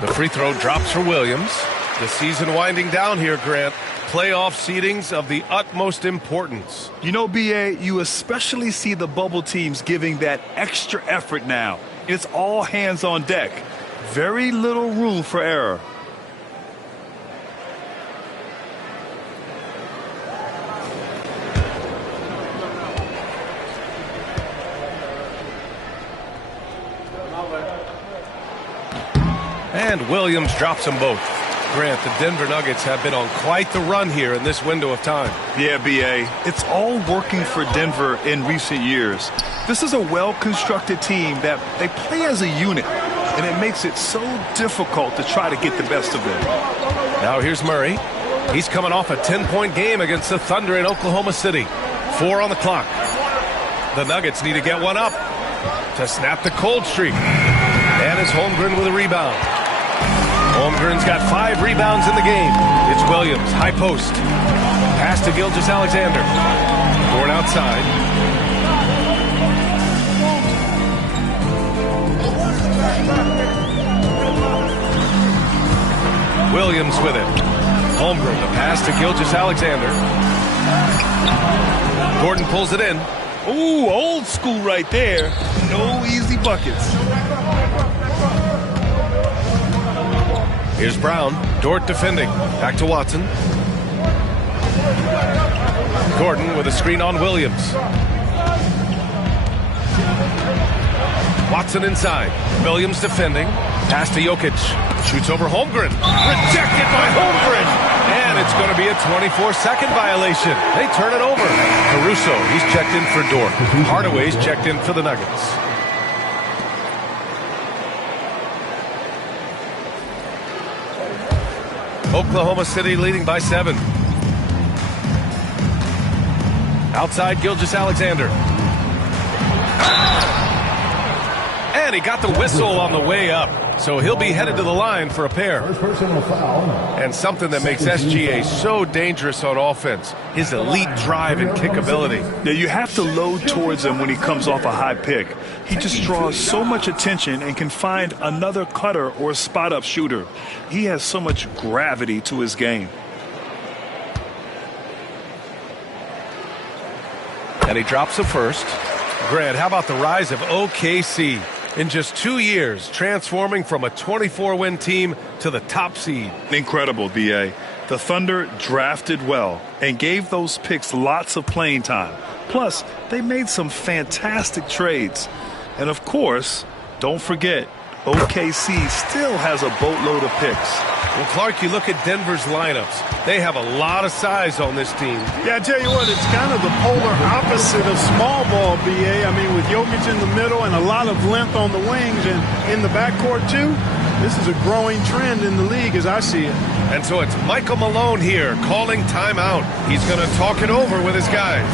The free throw drops for Williams. The season winding down here, Grant. Playoff seedings of the utmost importance. You know, B.A., you especially see the bubble teams giving that extra effort now. It's all hands on deck. Very little room for error. And Williams drops them both. Grant, the Denver Nuggets have been on quite the run here in this window of time. Yeah, B.A. It's all working for Denver in recent years. This is a well-constructed team that they play as a unit, and it makes it so difficult to try to get the best of them. Now here's Murray. He's coming off a 10-point game against the Thunder in Oklahoma City. 4 on the clock. The Nuggets need to get one up to snap the cold streak. And it's Holmgren with a rebound. Holmgren's got 5 rebounds in the game. It's Williams, high post. Pass to Gilgeous-Alexander. Going outside. Williams with it. Holmgren, the pass to Gilgeous-Alexander. Gordon pulls it in. Ooh, old school right there. No easy buckets. Here's Brown. Dort defending. Back to Watson. Gordon with a screen on Williams. Watson inside. Williams defending. Pass to Jokic. Shoots over Holmgren. Rejected by Holmgren. And it's going to be a 24-second violation. They turn it over. Caruso, he's checked in for Dort. Hardaway's checked in for the Nuggets. Oklahoma City leading by 7. Outside Gilgeous-Alexander. And he got the whistle on the way up. So he'll be headed to the line for a pair. And something that makes SGA so dangerous on offense, his elite drive and kick ability. Yeah, you have to load towards him when he comes off a high pick. He just draws so much attention and can find another cutter or spot-up shooter. He has so much gravity to his game. And he drops the first. Grant, how about the rise of OKC? In just 2 years, transforming from a 24-win team to the top seed. Incredible, B.A. The Thunder drafted well and gave those picks lots of playing time. Plus, they made some fantastic trades. And of course, don't forget, OKC still has a boatload of picks. Well, Clark, you look at Denver's lineups. They have a lot of size on this team. Yeah, I tell you what, it's kind of the polar opposite of small ball, B.A. I mean, with Jokic in the middle and a lot of length on the wings and in the backcourt, too, this is a growing trend in the league as I see it. And so it's Michael Malone here calling timeout. He's going to talk it over with his guys.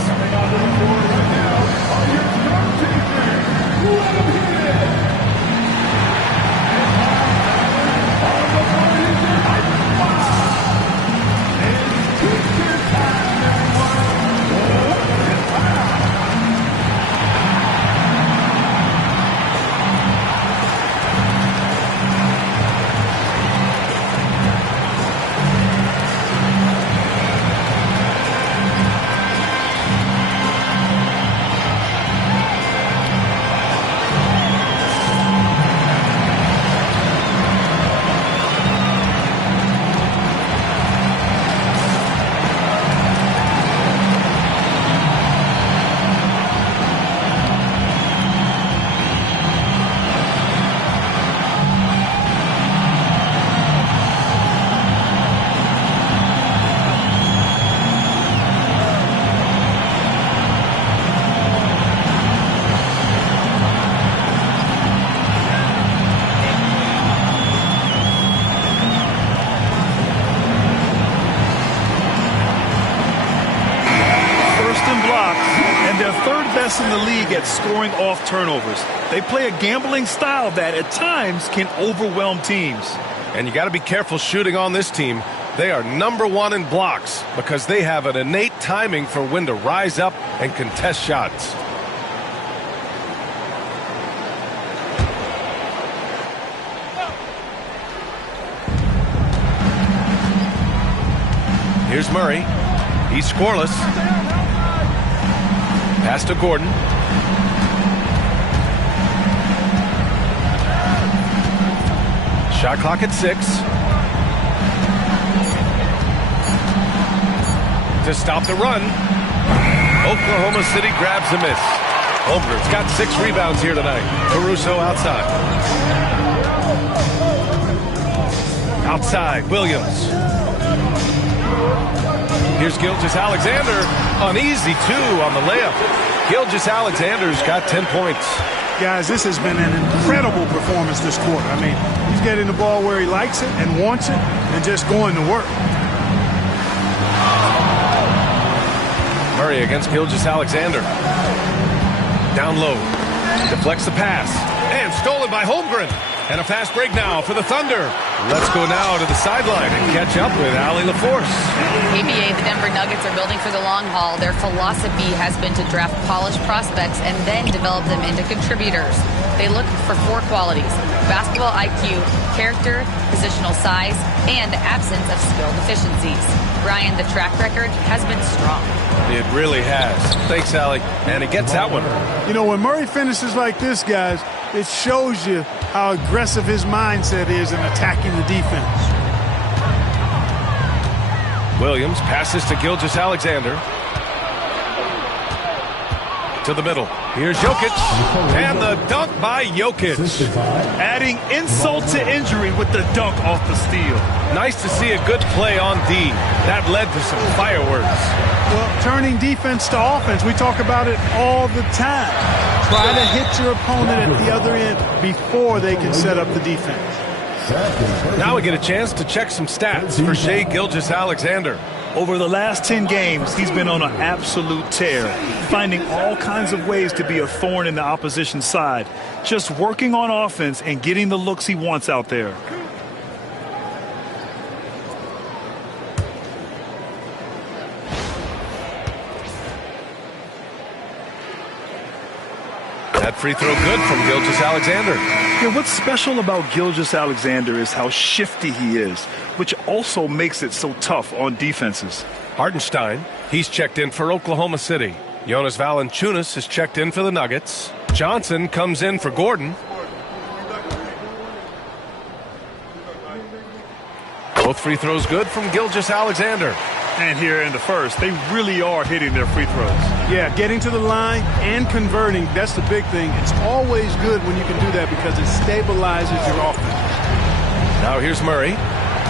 In the league at scoring off turnovers. They play a gambling style that at times can overwhelm teams. And you got to be careful shooting on this team. They are #1 in blocks because they have an innate timing for when to rise up and contest shots. Here's Murray. He's scoreless. Pass to Gordon. Shot clock at 6. To stop the run. Oklahoma City grabs a miss. Holmgren's got 6 rebounds here tonight. Caruso outside. Outside, Williams. Here's Gilgeous-Alexander. An easy 2 on the layup. Gilgeous-Alexander's got 10 points. Guys, this has been an incredible performance this quarter. I mean, he's getting the ball where he likes it and wants it and just going to work. Murray against Gilgeous-Alexander. Down low. Deflects the pass. And stolen by Holmgren. And a fast break now for the Thunder. Let's go now to the sideline and catch up with Allie LaForce. ABA, the Denver Nuggets are building for the long haul. Their philosophy has been to draft polished prospects and then develop them into contributors. They look for 4 qualities: basketball IQ, character, positional size, and absence of skill deficiencies. Brian, the track record has been strong. It really has. Thanks, Allie. And he gets that one. You know, when Murray finishes like this, guys, it shows you how aggressive his mindset is in attacking the defense. Williams passes to Gilgeous-Alexander. To the middle. Here's Jokic. And the dunk by Jokic. Adding insult to injury with the dunk off the steal. Nice to see a good play on D. That led to some fireworks. Well, turning defense to offense, we talk about it all the time. Try to hit your opponent at the other end before they can set up the defense. Now we get a chance to check some stats for Shai Gilgeous-Alexander. Over the last 10 games, he's been on an absolute tear, finding all kinds of ways to be a thorn in the opposition's side, just working on offense and getting the looks he wants out there. That free throw good from Gilgeous-Alexander. Yeah, what's special about Gilgeous-Alexander is how shifty he is, which also makes it so tough on defenses. Hartenstein, he's checked in for Oklahoma City. Jonas Valanciunas is checked in for the Nuggets. Johnson comes in for Gordon. Both free throws good from Gilgeous-Alexander. And here in the first, they really are hitting their free throws. Yeah, getting to the line and converting, that's the big thing. It's always good when you can do that because it stabilizes your offense. Now here's Murray.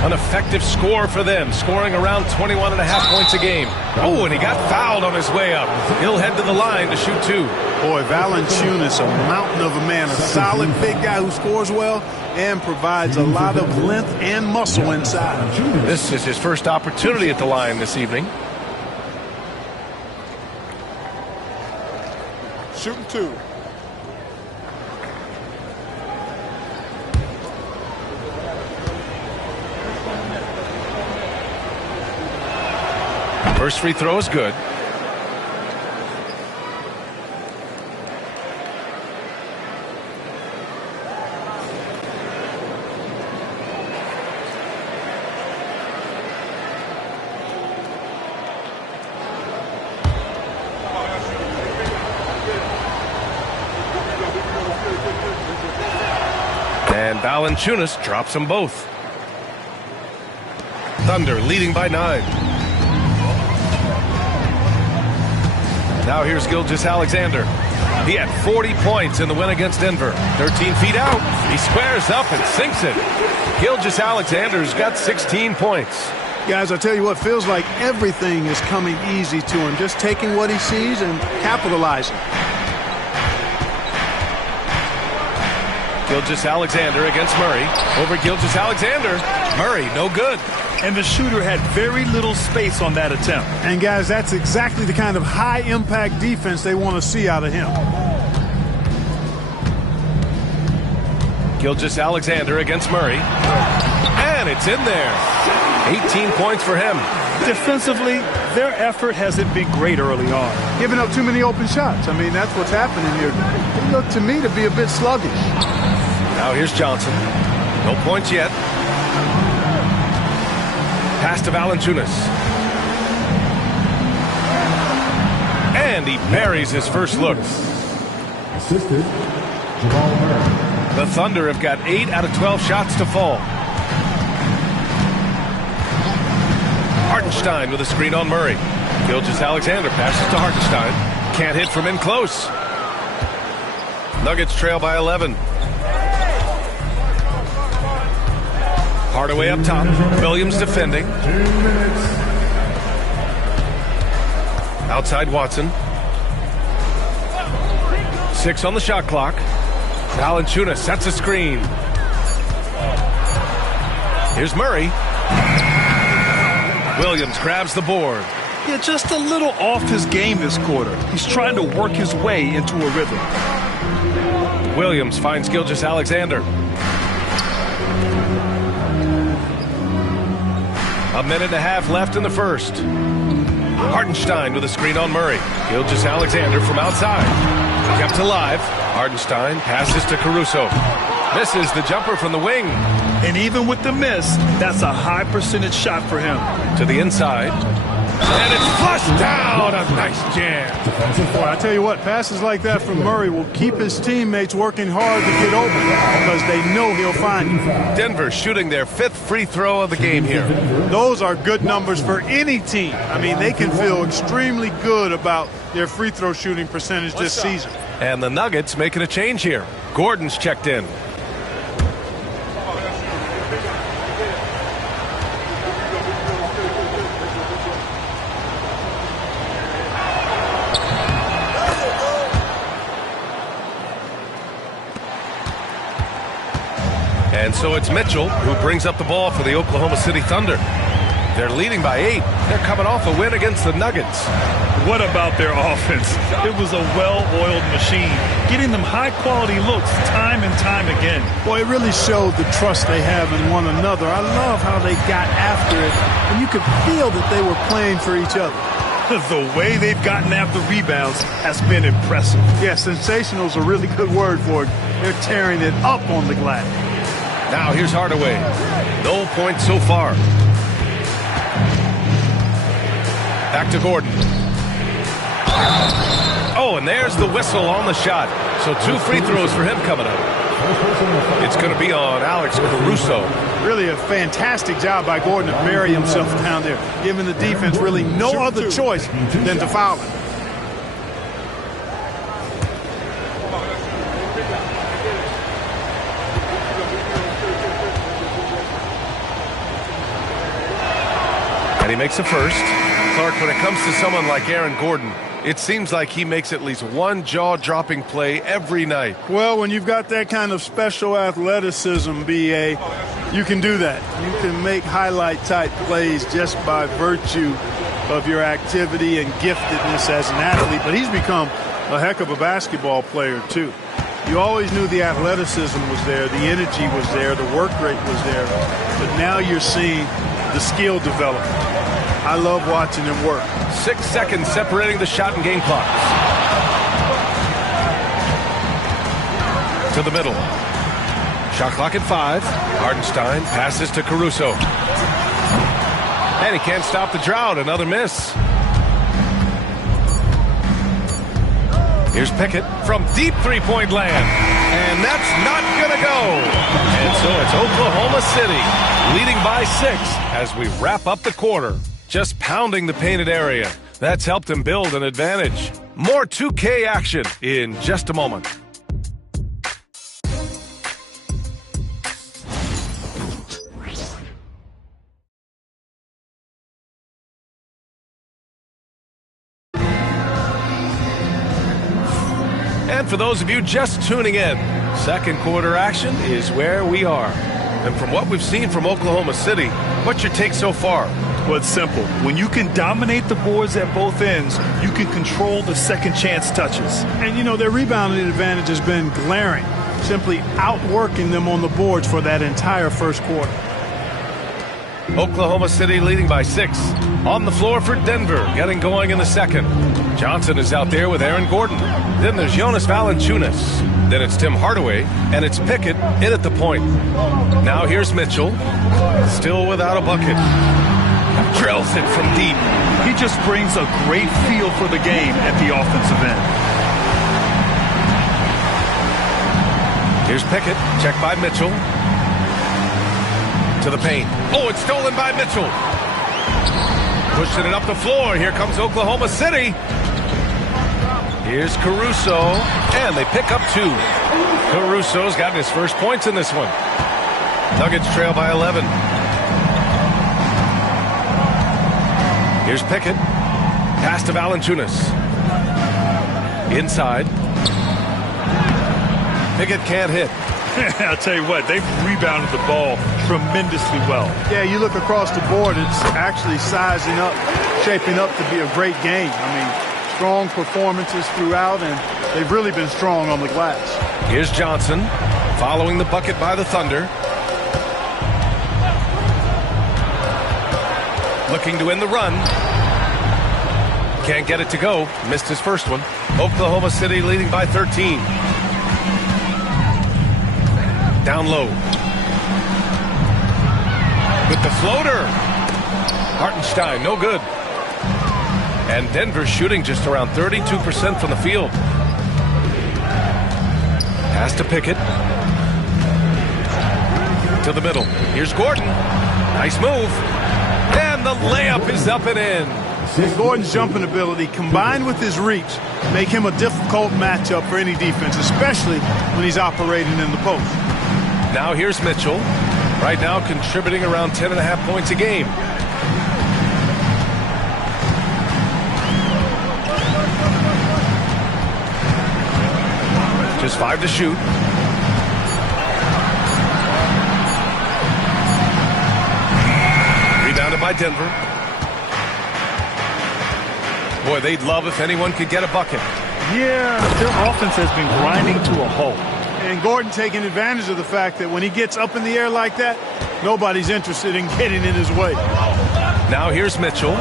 An effective score for them, scoring around 21.5 points a game. Oh, and he got fouled on his way up. He'll head to the line to shoot 2. Boy, Valanciunas, a mountain of a man, a solid big guy who scores well and provides a lot of length and muscle inside. This is his first opportunity at the line this evening. Shooting 2. First free throw is good. And Valanciunas drops them both. Thunder leading by 9. Now here's Gilgeous-Alexander. He had 40 points in the win against Denver. 13 feet out. He squares up and sinks it. Gilgeous-Alexander's got 16 points. Guys, I tell you what, feels like everything is coming easy to him. Just taking what he sees and capitalizing. Gilgeous-Alexander against Murray. Over Gilgeous-Alexander. Murray, no good. And the shooter had very little space on that attempt. And guys, that's exactly the kind of high-impact defense they want to see out of him. Gilgeous-Alexander against Murray. And it's in there. 18 points for him. Defensively, their effort hasn't been great early on. Giving up too many open shots. I mean, that's what's happening here. They look to me to be a bit sluggish. Now here's Johnson. No points yet. Pass to Valanciunas. And he buries his first look. Assisted, Jamal Murray. The Thunder have got 8 out of 12 shots to fall. Hartenstein with a screen on Murray. Gilgeous-Alexander passes to Hartenstein. Can't hit from in close. Nuggets trail by 11. Hardaway up top. Williams defending. Outside Watson. 6 on the shot clock. Valanciunas sets a screen. Here's Murray. Williams grabs the board. Yeah, just a little off his game this quarter. He's trying to work his way into a rhythm. Williams finds Gilgeous-Alexander. A minute and a half left in the first. Hartenstein with a screen on Murray. Gilgeous-Alexander from outside. Kept alive. Hartenstein passes to Caruso. Misses the jumper from the wing. And even with the miss, that's a high percentage shot for him. To the inside. And it's flushed down. A nice jam. Boy, I tell you what, passes like that from Murray will keep his teammates working hard to get open because they know he'll find you. Denver shooting their 5th free throw of the game here. Those are good numbers for any team. I mean, they can feel extremely good about their free throw shooting percentage this season. And the Nuggets making a change here. Gordon's checked in. And so it's Mitchell who brings up the ball for the Oklahoma City Thunder. They're leading by 8. They're coming off a win against the Nuggets. What about their offense? It was a well-oiled machine, getting them high-quality looks time and time again. Boy, it really showed the trust they have in one another. I love how they got after it, and you could feel that they were playing for each other. The way they've gotten after rebounds has been impressive. Yeah, sensational is a really good word for it. They're tearing it up on the glass. Now here's Hardaway. No points so far. Back to Gordon. Oh, and there's the whistle on the shot. So 2 free throws for him coming up. It's going to be on Alex Caruso. Really a fantastic job by Gordon to bury himself down there, giving the defense really no other choice than to foul him. And he makes the first. Clark, when it comes to someone like Aaron Gordon, it seems like he makes at least one jaw-dropping play every night. Well, when you've got that kind of special athleticism, B.A., you can do that. You can make highlight-type plays just by virtue of your activity and giftedness as an athlete. But he's become a heck of a basketball player, too. You always knew the athleticism was there, the energy was there, the work rate was there. But now you're seeing the skill development. I love watching him work. 6 seconds separating the shot and game clock. To the middle. Shot clock at 5. Hartenstein passes to Caruso. And he can't stop the drought. Another miss. Here's Pickett from deep three-point land. And that's not going to go. And so it's Oklahoma City leading by 6 as we wrap up the quarter. Just pounding the painted area. That's helped him build an advantage. More 2K action in just a moment. And for those of you just tuning in, second quarter action is where we are. And from what we've seen from Oklahoma City, what's your take so far? Well, it's simple. When you can dominate the boards at both ends, you can control the second chance touches. And, you know, their rebounding advantage has been glaring, simply outworking them on the boards for that entire first quarter. Oklahoma City leading by 6. On the floor for Denver, getting going in the second. Johnson is out there with Aaron Gordon. Then there's Jonas Valanciunas. Then it's Tim Hardaway, and it's Pickett in at the point. Now here's Mitchell, still without a bucket. Drills it from deep. He just brings a great feel for the game at the offensive end. Here's Pickett, checked by Mitchell. To the paint. Oh, it's stolen by Mitchell. Pushing it up the floor. Here comes Oklahoma City. Here's Caruso, and they pick up 2. Caruso's gotten his first points in this one. Nuggets trail by 11. Here's Pickett. Pass to Valanciunas. Inside. Pickett can't hit. I'll tell you what, they've rebounded the ball tremendously well. Yeah, you look across the board, it's actually sizing up, shaping up to be a great game. I mean, strong performances throughout, and they've really been strong on the glass. Here's Johnson, following the bucket by the Thunder. Looking to win the run. Can't get it to go. Missed his first one. Oklahoma City leading by 13. Down low. With the floater. Hartenstein, no good. And Denver shooting just around 32% from the field. Pass to Pickett. To the middle. Here's Gordon. Nice move. And the layup is up and in. Gordon's jumping ability combined with his reach make him a difficult matchup for any defense, especially when he's operating in the post. Now here's Mitchell. Right now contributing around 10.5 points a game. Just 5 to shoot. Rebounded by Denver. Boy, they'd love if anyone could get a bucket. Yeah, their offense has been grinding to a halt. And Gordon taking advantage of the fact that when he gets up in the air like that, nobody's interested in getting in his way. Now here's Mitchell.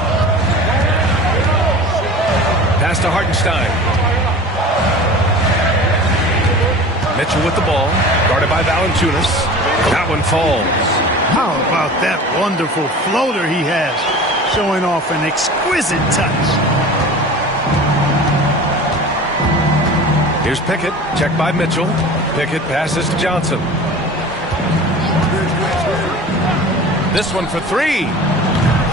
Pass to Hartenstein. Mitchell with the ball, guarded by Valanciunas. That one falls. How about that wonderful floater he has, showing off an exquisite touch. Here's Pickett, checked by Mitchell. Pickett passes to Johnson. This one for 3.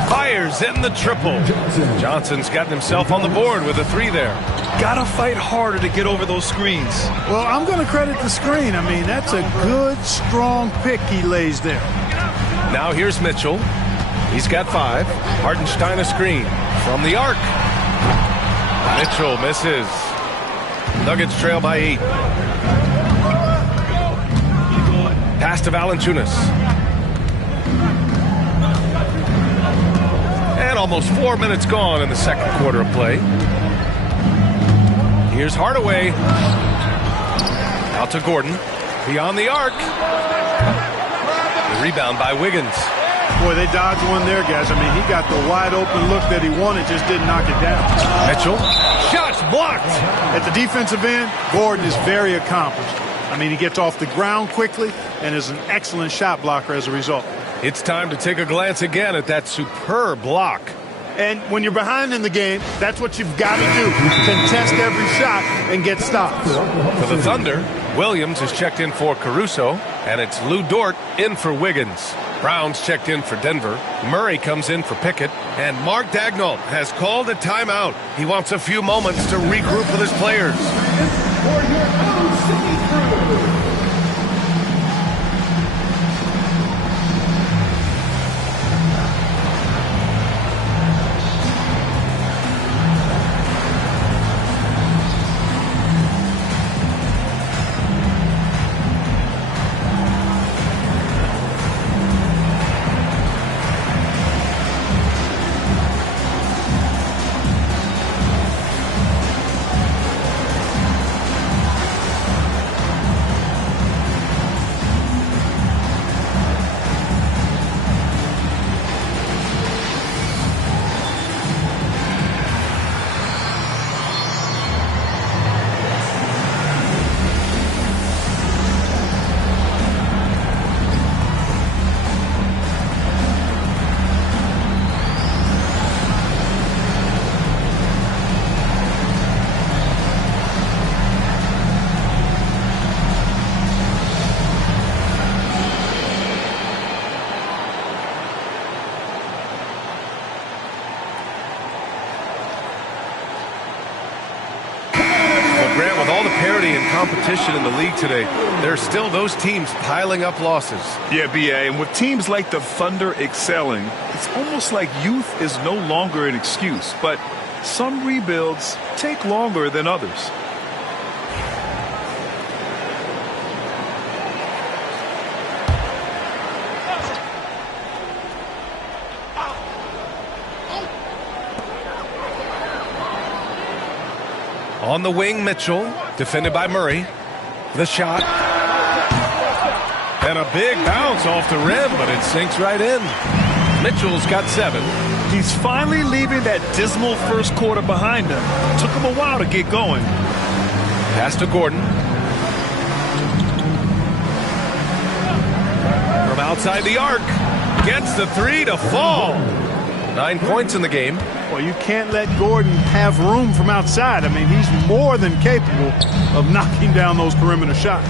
Fires in the triple. Johnson's gotten himself on the board with a 3 there. Gotta fight harder to get over those screens. Well, I'm going to credit the screen. I mean, that's a good, strong pick he lays there. Now here's Mitchell. He's got 5. Hartenstein a screen from the arc. Mitchell misses. Nuggets trail by 8. Pass to Valanciunas. And almost 4 minutes gone in the second quarter of play. Here's Hardaway. Out to Gordon. Beyond the arc. The rebound by Wiggins. Boy, they dodged one there, guys. I mean, he got the wide open look that he wanted, just didn't knock it down. Mitchell. Shots blocked. At the defensive end, Gordon is very accomplished. I mean, he gets off the ground quickly and is an excellent shot blocker as a result. It's time to take a glance again at that superb block. And when you're behind in the game, that's what you've got to do. Contest every shot and get stops. For the Thunder, Williams is checked in for Caruso, and it's Lou Dort in for Wiggins. Brown's checked in for Denver. Murray comes in for Pickett. And Mark Daigneault has called a timeout. He wants a few moments to regroup with his players. competition in the league today. There are still those teams piling up losses. Yeah, B.A., and with teams like the Thunder excelling, it's almost like youth is no longer an excuse. But some rebuilds take longer than others. On the wing, Mitchell, defended by Murray. The shot. And a big bounce off the rim, but it sinks right in. Mitchell's got 7. He's finally leaving that dismal first quarter behind him. Took him a while to get going. Pass to Gordon. From outside the arc. Gets the 3 to fall. 9 points in the game. Well, you can't let Gordon have room from outside. I mean, he's more than capable of knocking down those perimeter shots.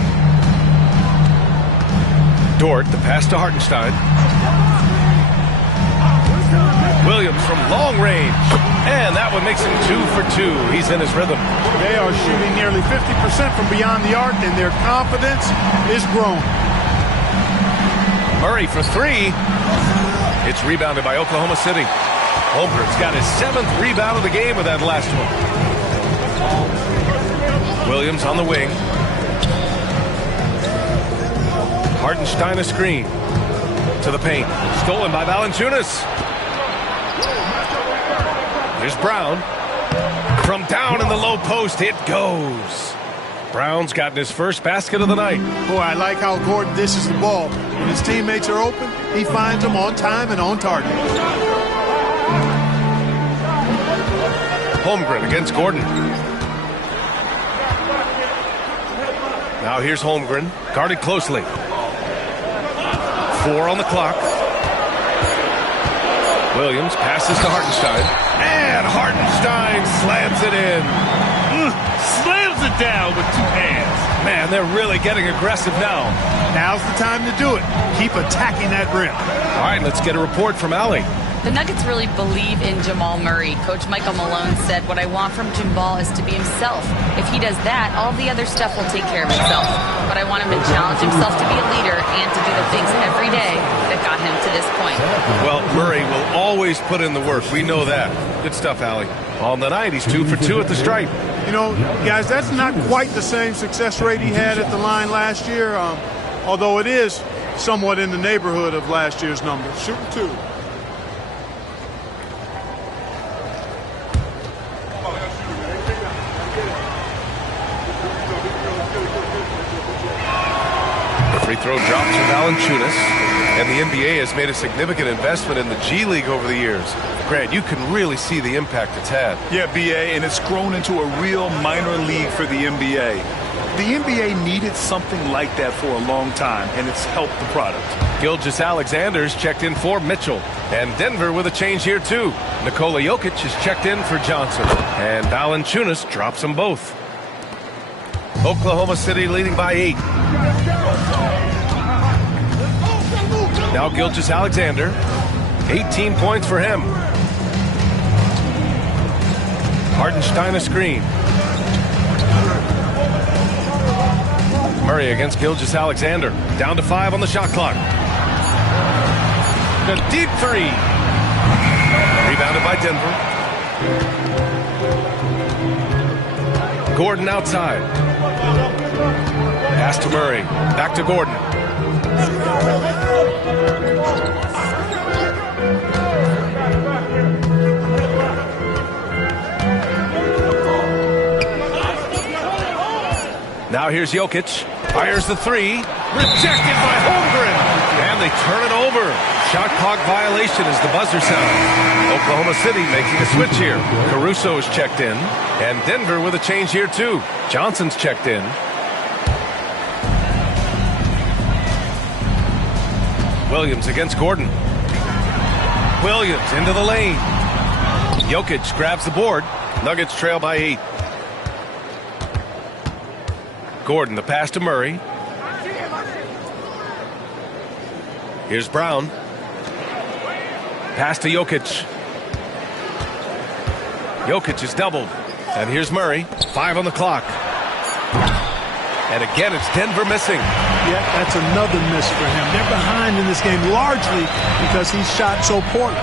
Dort, the pass to Hartenstein. Williams from long range. And that one makes him 2 for 2. He's in his rhythm. They are shooting nearly 50% from beyond the arc, and their confidence is growing. Murray for 3. It's rebounded by Oklahoma City. Holmgren's got his 7th rebound of the game with that last one. Williams on the wing. Hartenstein a screen. To the paint. Stolen by Valanciunas. Here's Brown. From down in the low post, it goes. Brown's gotten his first basket of the night. Boy, I like how Gordon dishes the ball. When his teammates are open, he finds them on time and on target. Holmgren against Gordon. Now here's Holmgren, guarded closely. 4 on the clock. Williams passes to Hartenstein. And Hartenstein slams it in. Slams it down with 2 hands. Man, they're really getting aggressive now. Now's the time to do it. Keep attacking that rim. All right, let's get a report from Allie. The Nuggets really believe in Jamal Murray. Coach Michael Malone said, what I want from Jamal is to be himself. If he does that, all the other stuff will take care of itself. But I want him to challenge himself to be a leader and to do the things every day that got him to this point. Well, Murray will always put in the work. We know that. Good stuff, Allie. On the night, he's 2 for 2 at the stripe. You know, guys, that's not quite the same success rate he had at the line last year, although it is somewhat in the neighborhood of last year's numbers. Shooting 2. Free throw drops for Valanciunas, and the NBA has made a significant investment in the G League over the years. Grant, you can really see the impact it's had. Yeah, B.A., and it's grown into a real minor league for the NBA. The NBA needed something like that for a long time, and it's helped the product. Gilgeous-Alexander's checked in for Mitchell, and Denver with a change here too. Nikola Jokic is checked in for Johnson, and Valanciunas drops them both. Oklahoma City leading by 8. Now Gilgeous-Alexander, 18 points for him. Hartenstein a screen. Murray against Gilgeous-Alexander. Down to 5 on the shot clock. The deep 3. Rebounded by Denver. Gordon outside. Pass to Murray. Back to Gordon. Now here's Jokic. Fires the 3. Rejected by Holmgren. And they turn it over. Shot clock violation as the buzzer sounds. Oklahoma City making a switch here. Caruso's checked in. And Denver with a change here too. Johnson's checked in. Williams against Gordon. Williams into the lane. Jokic grabs the board. Nuggets trail by 8. Gordon, the pass to Murray. Here's Brown. Pass to Jokic. Jokic is doubled. And here's Murray. 5 on the clock. And again, it's Denver missing. Yeah, that's another miss for him. They're behind in this game largely because he shot so poorly.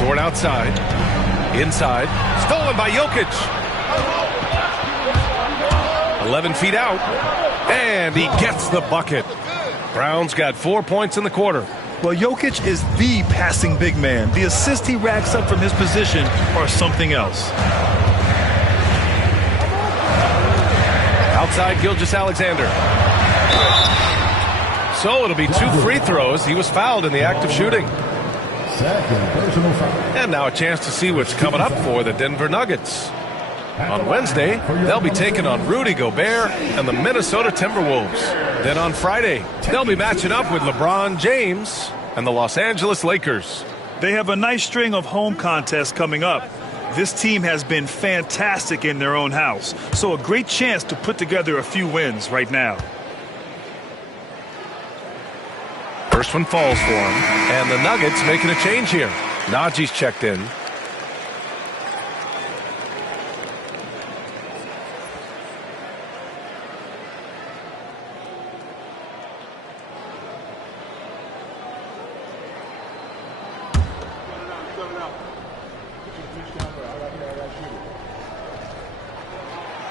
Dort outside. Inside. Stolen by Jokic. 11 feet out. And he gets the bucket. Brown's got 4 points in the quarter. Well, Jokic is the passing big man. The assists he racks up from his position are something else. Outside Gilgeous-Alexander. So it'll be 2 free throws. He was fouled in the act of shooting. And now a chance to see what's coming up for the Denver Nuggets. On Wednesday, they'll be taking on Rudy Gobert and the Minnesota Timberwolves. Then on Friday, they'll be matching up with LeBron James and the Los Angeles Lakers. They have a nice string of home contests coming up. This team has been fantastic in their own house, so a great chance to put together a few wins right now. First one falls for him, and the Nuggets making a change here. Najee's checked in.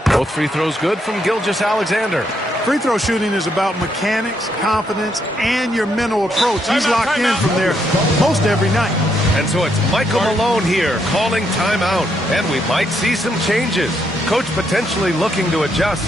Both free throws good from Gilgeous-Alexander. Free throw shooting is about mechanics, confidence, and your mental approach. He's locked in from there most every night. And so it's Michael Malone here calling timeout. And we might see some changes. Coach potentially looking to adjust.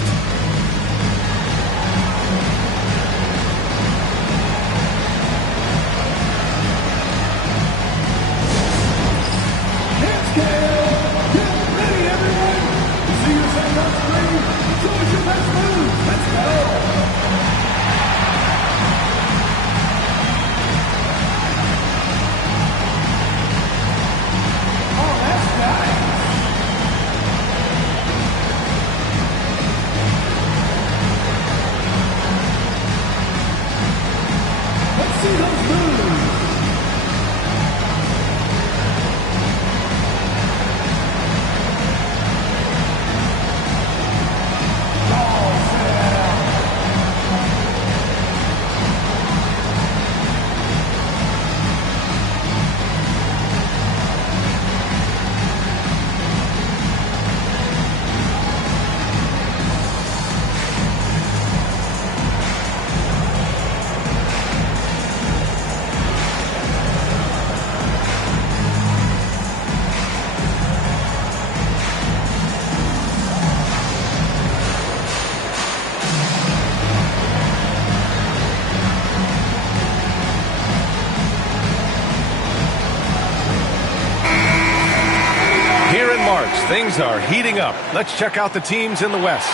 Things are heating up. Let's check out the teams in the West.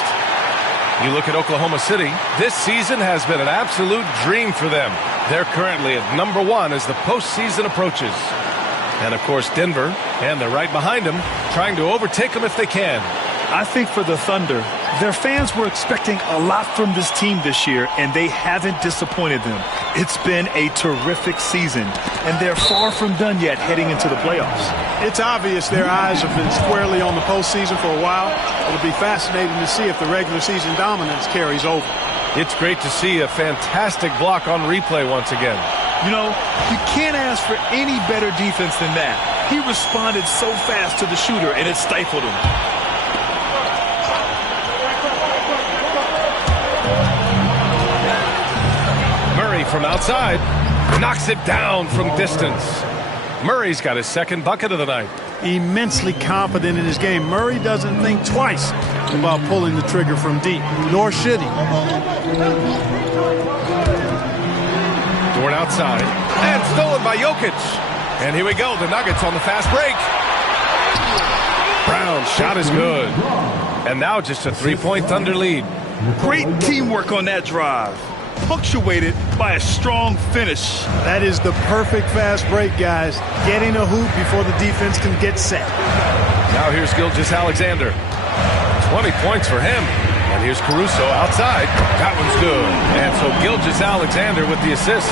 You look at Oklahoma City. This season has been an absolute dream for them. They're currently at number 1 as the postseason approaches. And, of course, Denver, and they're right behind them, trying to overtake them if they can. I think for the Thunder, their fans were expecting a lot from this team this year, and they haven't disappointed them. It's been a terrific season, and they're far from done yet heading into the playoffs. It's obvious their eyes have been squarely on the postseason for a while. It'll be fascinating to see if the regular season dominance carries over. It's great to see a fantastic block on replay once again. You know, you can't ask for any better defense than that. He responded so fast to the shooter, and it stifled him. From outside, knocks it down from distance. Murray's got his second bucket of the night. Immensely confident in his game. Murray doesn't think twice about pulling the trigger from deep, nor should he. Dort outside, and stolen by Jokic. And here we go, the Nuggets on the fast break. Brown's shot is good. And now just a 3-point Thunder lead. Great teamwork on that drive, punctuated by a strong finish. That is the perfect fast break, guys. Getting a hoop before the defense can get set. Now here's Gilgeous-Alexander. 20 points for him. And here's Caruso outside. That one's good. And so Gilgeous-Alexander with the assist.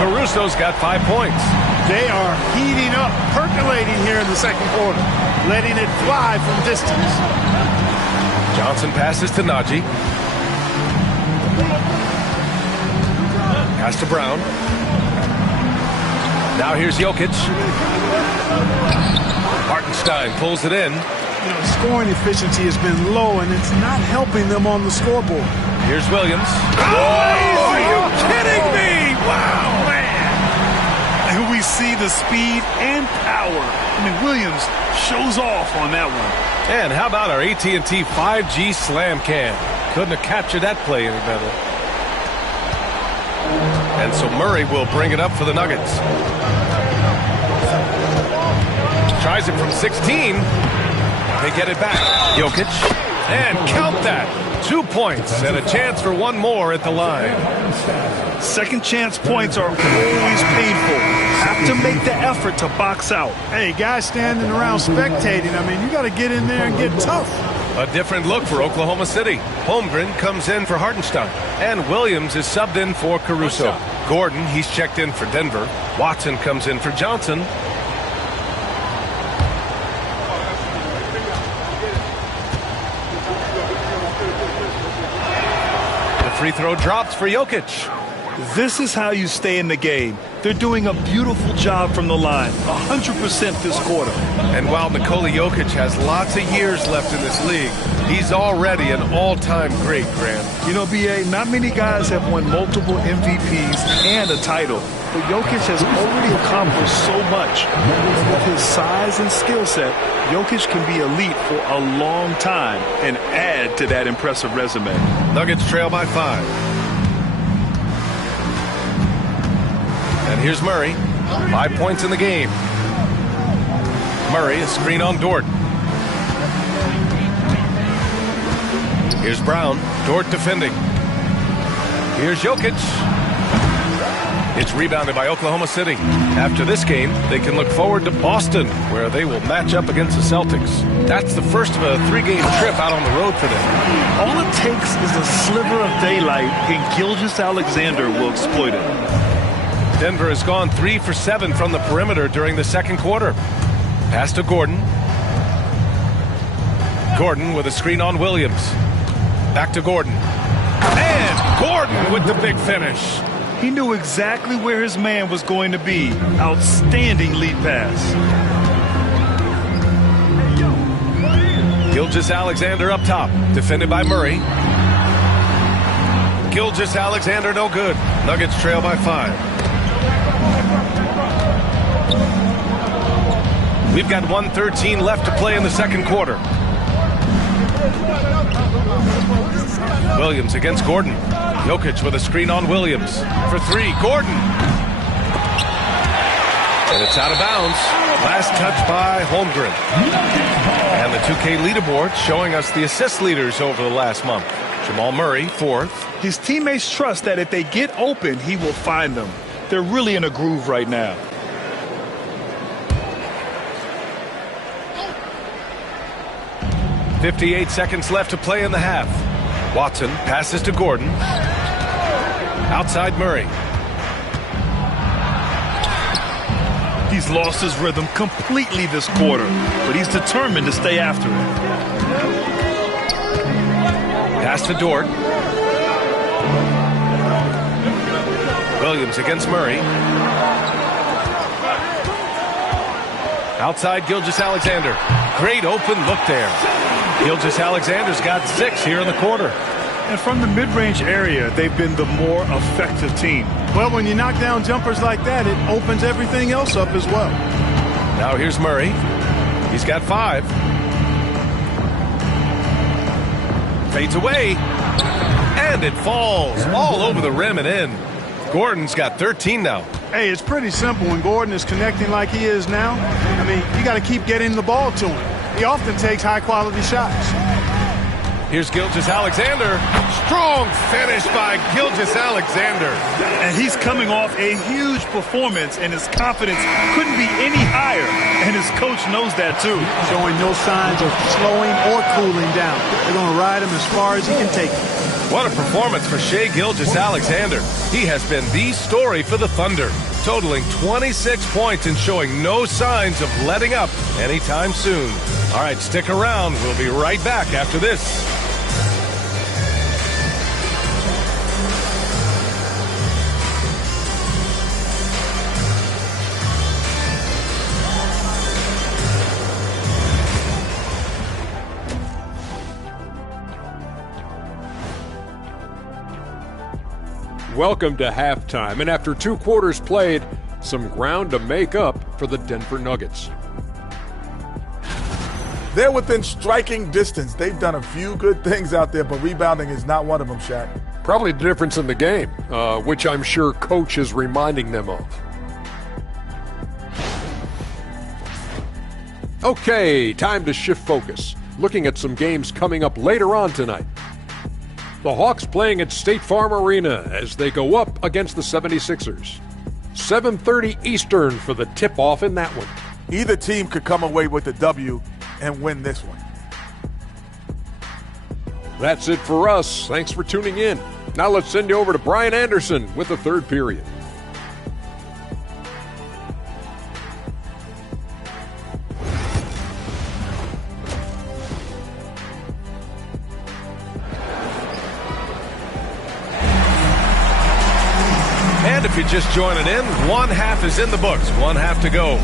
Caruso's got 5 points. They are heating up, percolating here in the second quarter. letting it fly from distance. Johnson passes to Najee. Pass to Brown. Now here's Jokic. Hartenstein pulls it in. You know, scoring efficiency has been low, and it's not helping them on the scoreboard. Here's Williams. Oh, are you kidding me? Wow, man. And we see the speed and power. I mean, Williams shows off on that one. And how about our AT&T 5G slam cam? Couldn't have captured that play any better. And so Murray will bring it up for the Nuggets. Tries it from 16. They get it back. Jokic. And count that. 2 points and a chance for one more at the line. Second chance points are always painful. Have to make the effort to box out. Hey, guys standing around spectating, I mean, you got to get in there and get tough. A different look for Oklahoma City. Holmgren comes in for Hartenstein. And Williams is subbed in for Caruso. Gordon, he's checked in for Denver. Watson comes in for Johnson. The free throw drops for Jokic. This is how you stay in the game. They're doing a beautiful job from the line, 100% this quarter. And while Nikola Jokic has lots of years left in this league, he's already an all-time great, Grant. You know, B.A., not many guys have won multiple MVPs and a title, but Jokic has already accomplished so much. With his size and skill set, Jokic can be elite for a long time and add to that impressive resume. Nuggets trail by 5. And here's Murray. 5 points in the game. Murray, a screen on Dort. Here's Brown. Dort defending. Here's Jokic. It's rebounded by Oklahoma City. After this game, they can look forward to Boston, where they will match up against the Celtics. That's the first of a 3-game trip out on the road for them. All it takes is a sliver of daylight, and Gilgeous-Alexander will exploit it. Denver has gone 3 for 7 from the perimeter during the second quarter. Pass to Gordon. Gordon with a screen on Williams. Back to Gordon. And Gordon with the big finish. He knew exactly where his man was going to be. Outstanding lead pass. Gilgeous-Alexander up top. Defended by Murray. Gilgeous-Alexander no good. Nuggets trail by 5. We've got 1:13 left to play in the second quarter. Williams against Gordon. Jokic with a screen on Williams. For 3, Gordon. And it's out of bounds. Last touch by Holmgren. And the 2K leaderboard showing us the assist leaders over the last month. Jamal Murray, 4th. His teammates trust that if they get open, he will find them. They're really in a groove right now. .58 seconds left to play in the half. Watson passes to Gordon. Outside Murray. He's lost his rhythm completely this quarter, but he's determined to stay after it. Pass to Dort. Williams against Murray. Outside Gilgeous-Alexander. Great open look there. Gilgeous-Alexander's got 6 here in the quarter. And from the mid-range area, they've been the more effective team. Well, when you knock down jumpers like that, it opens everything else up as well. Now here's Murray. He's got 5. Fades away. And it falls all over the rim and in. Gordon's got 13 now. Hey, it's pretty simple when Gordon is connecting like he is now. I mean, you got to keep getting the ball to him. He often takes high-quality shots. Here's Gilgeous-Alexander. Strong finish by Gilgeous-Alexander. And he's coming off a huge performance, and his confidence couldn't be any higher. And his coach knows that, too. Showing no signs of slowing or cooling down. They're going to ride him as far as he can take him. What a performance for Shai Gilgeous-Alexander. He has been the story for the Thunder. totaling 26 points and showing no signs of letting up anytime soon. All right, stick around. We'll be right back after this. Welcome to halftime, and after 2 quarters played, some ground to make up for the Denver Nuggets. They're within striking distance. They've done a few good things out there, but rebounding is not one of them, Shaq. Probably the difference in the game, which I'm sure Coach is reminding them of. Okay, time to shift focus. Looking at some games coming up later on tonight. The Hawks playing at State Farm Arena as they go up against the 76ers. 7:30 Eastern for the tip-off in that one. Either team could come away with a W and win this one. That's it for us. Thanks for tuning in. Now let's send you over to Brian Anderson with the third period. And if you're just joining in, one half is in the books, one half to go.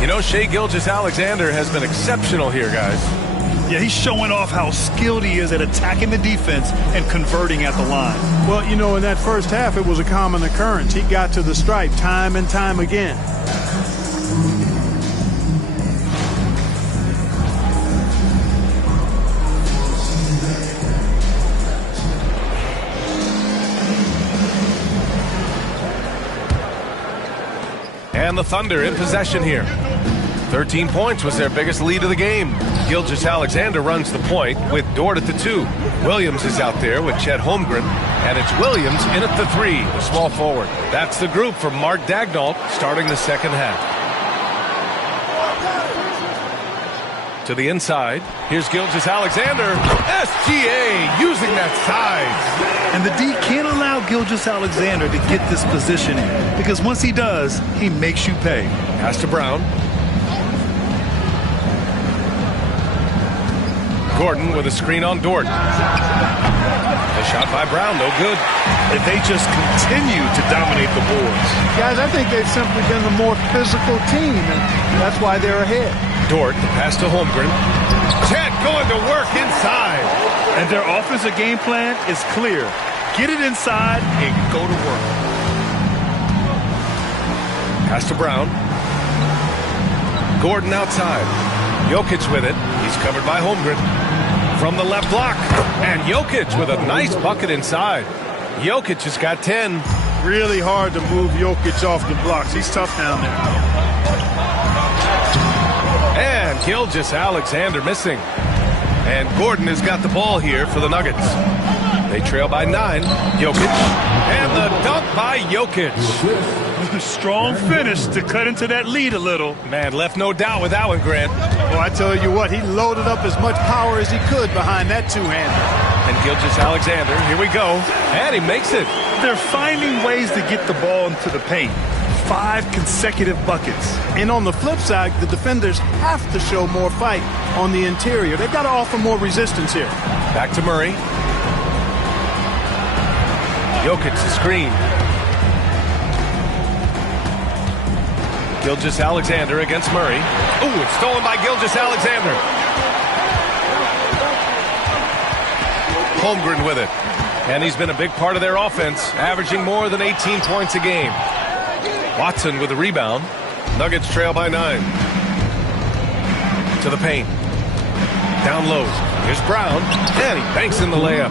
You know, Shai Gilgeous-Alexander has been exceptional here, guys. Yeah, he's showing off how skilled he is at attacking the defense and converting at the line. Well, you know, in that first half, it was a common occurrence. He got to the stripe time and time again. And the Thunder in possession here. 13 points was their biggest lead of the game. Gilgeous-Alexander runs the point with Dort at the 2. Williams is out there with Chet Holmgren. And it's Williams in at the 3, the small forward. That's the group for Mark Daigneault starting the second half. To the inside. Here's Gilgeous-Alexander. SGA using that size. And the D can't allow Gilgeous-Alexander to get this position because once he does, he makes you pay. Pass to Brown. Gordon with a screen on Dort. A shot by Brown, no good. And they just continue to dominate the boards. Guys, I think they've simply been the more physical team, and that's why they're ahead. Dort, the pass to Holmgren. Chet going to work inside. And their offensive game plan is clear. Get it inside and go to work. Pass to Brown. Gordon outside. Jokic with it. He's covered by Holmgren. From the left block. And Jokic with a nice bucket inside. Jokic has got 10. Really hard to move Jokic off the blocks. He's tough down there. And Gilgeous-Alexander missing. And Gordon has got the ball here for the Nuggets. They trail by 9. Jokic. And the dunk by Jokic. Strong finish to cut into that lead a little. Man, left no doubt with that one, Grant. Well, I tell you what, he loaded up as much power as he could behind that two-hander. And Gilgeous-Alexander, here we go. And he makes it. They're finding ways to get the ball into the paint. 5 consecutive buckets. And on the flip side, the defenders have to show more fight on the interior. They've got to offer more resistance here. Back to Murray. Jokic the screen. Gilgeous-Alexander against Murray. Ooh, it's stolen by Gilgeous-Alexander. Holmgren with it. And he's been a big part of their offense, averaging more than 18 points a game. Watson with the rebound. Nuggets trail by 9. To the paint. Down low. Here's Brown. And he banks in the layup.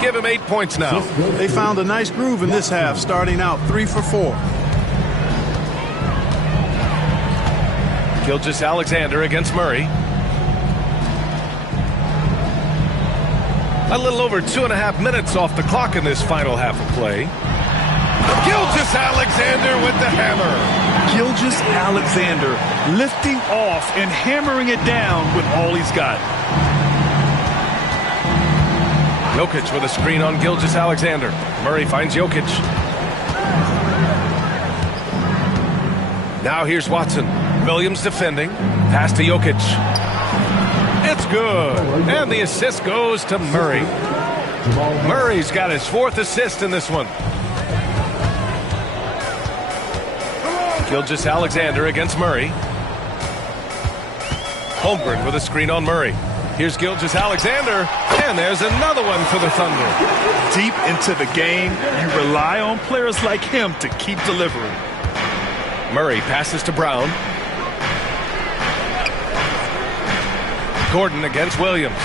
Give him 8 points now. They found a nice groove in this half, starting out 3 for 4. Gilgeous-Alexander against Murray. A little over 2.5 minutes off the clock in this final half of play. Gilgeous-Alexander with the hammer. Gilgeous-Alexander lifting off and hammering it down with all he's got. Jokic with a screen on Gilgeous-Alexander. Murray finds Jokic. Now here's Watson. Williams defending. Pass to Jokic. It's good. And the assist goes to Murray. Murray's got his 4th assist in this one. Gilgeous-Alexander against Murray. Holmgren with a screen on Murray. Here's Gilgeous-Alexander, and there's another one for the Thunder. Deep into the game, you rely on players like him to keep delivering. Murray passes to Brown. Gordon against Williams.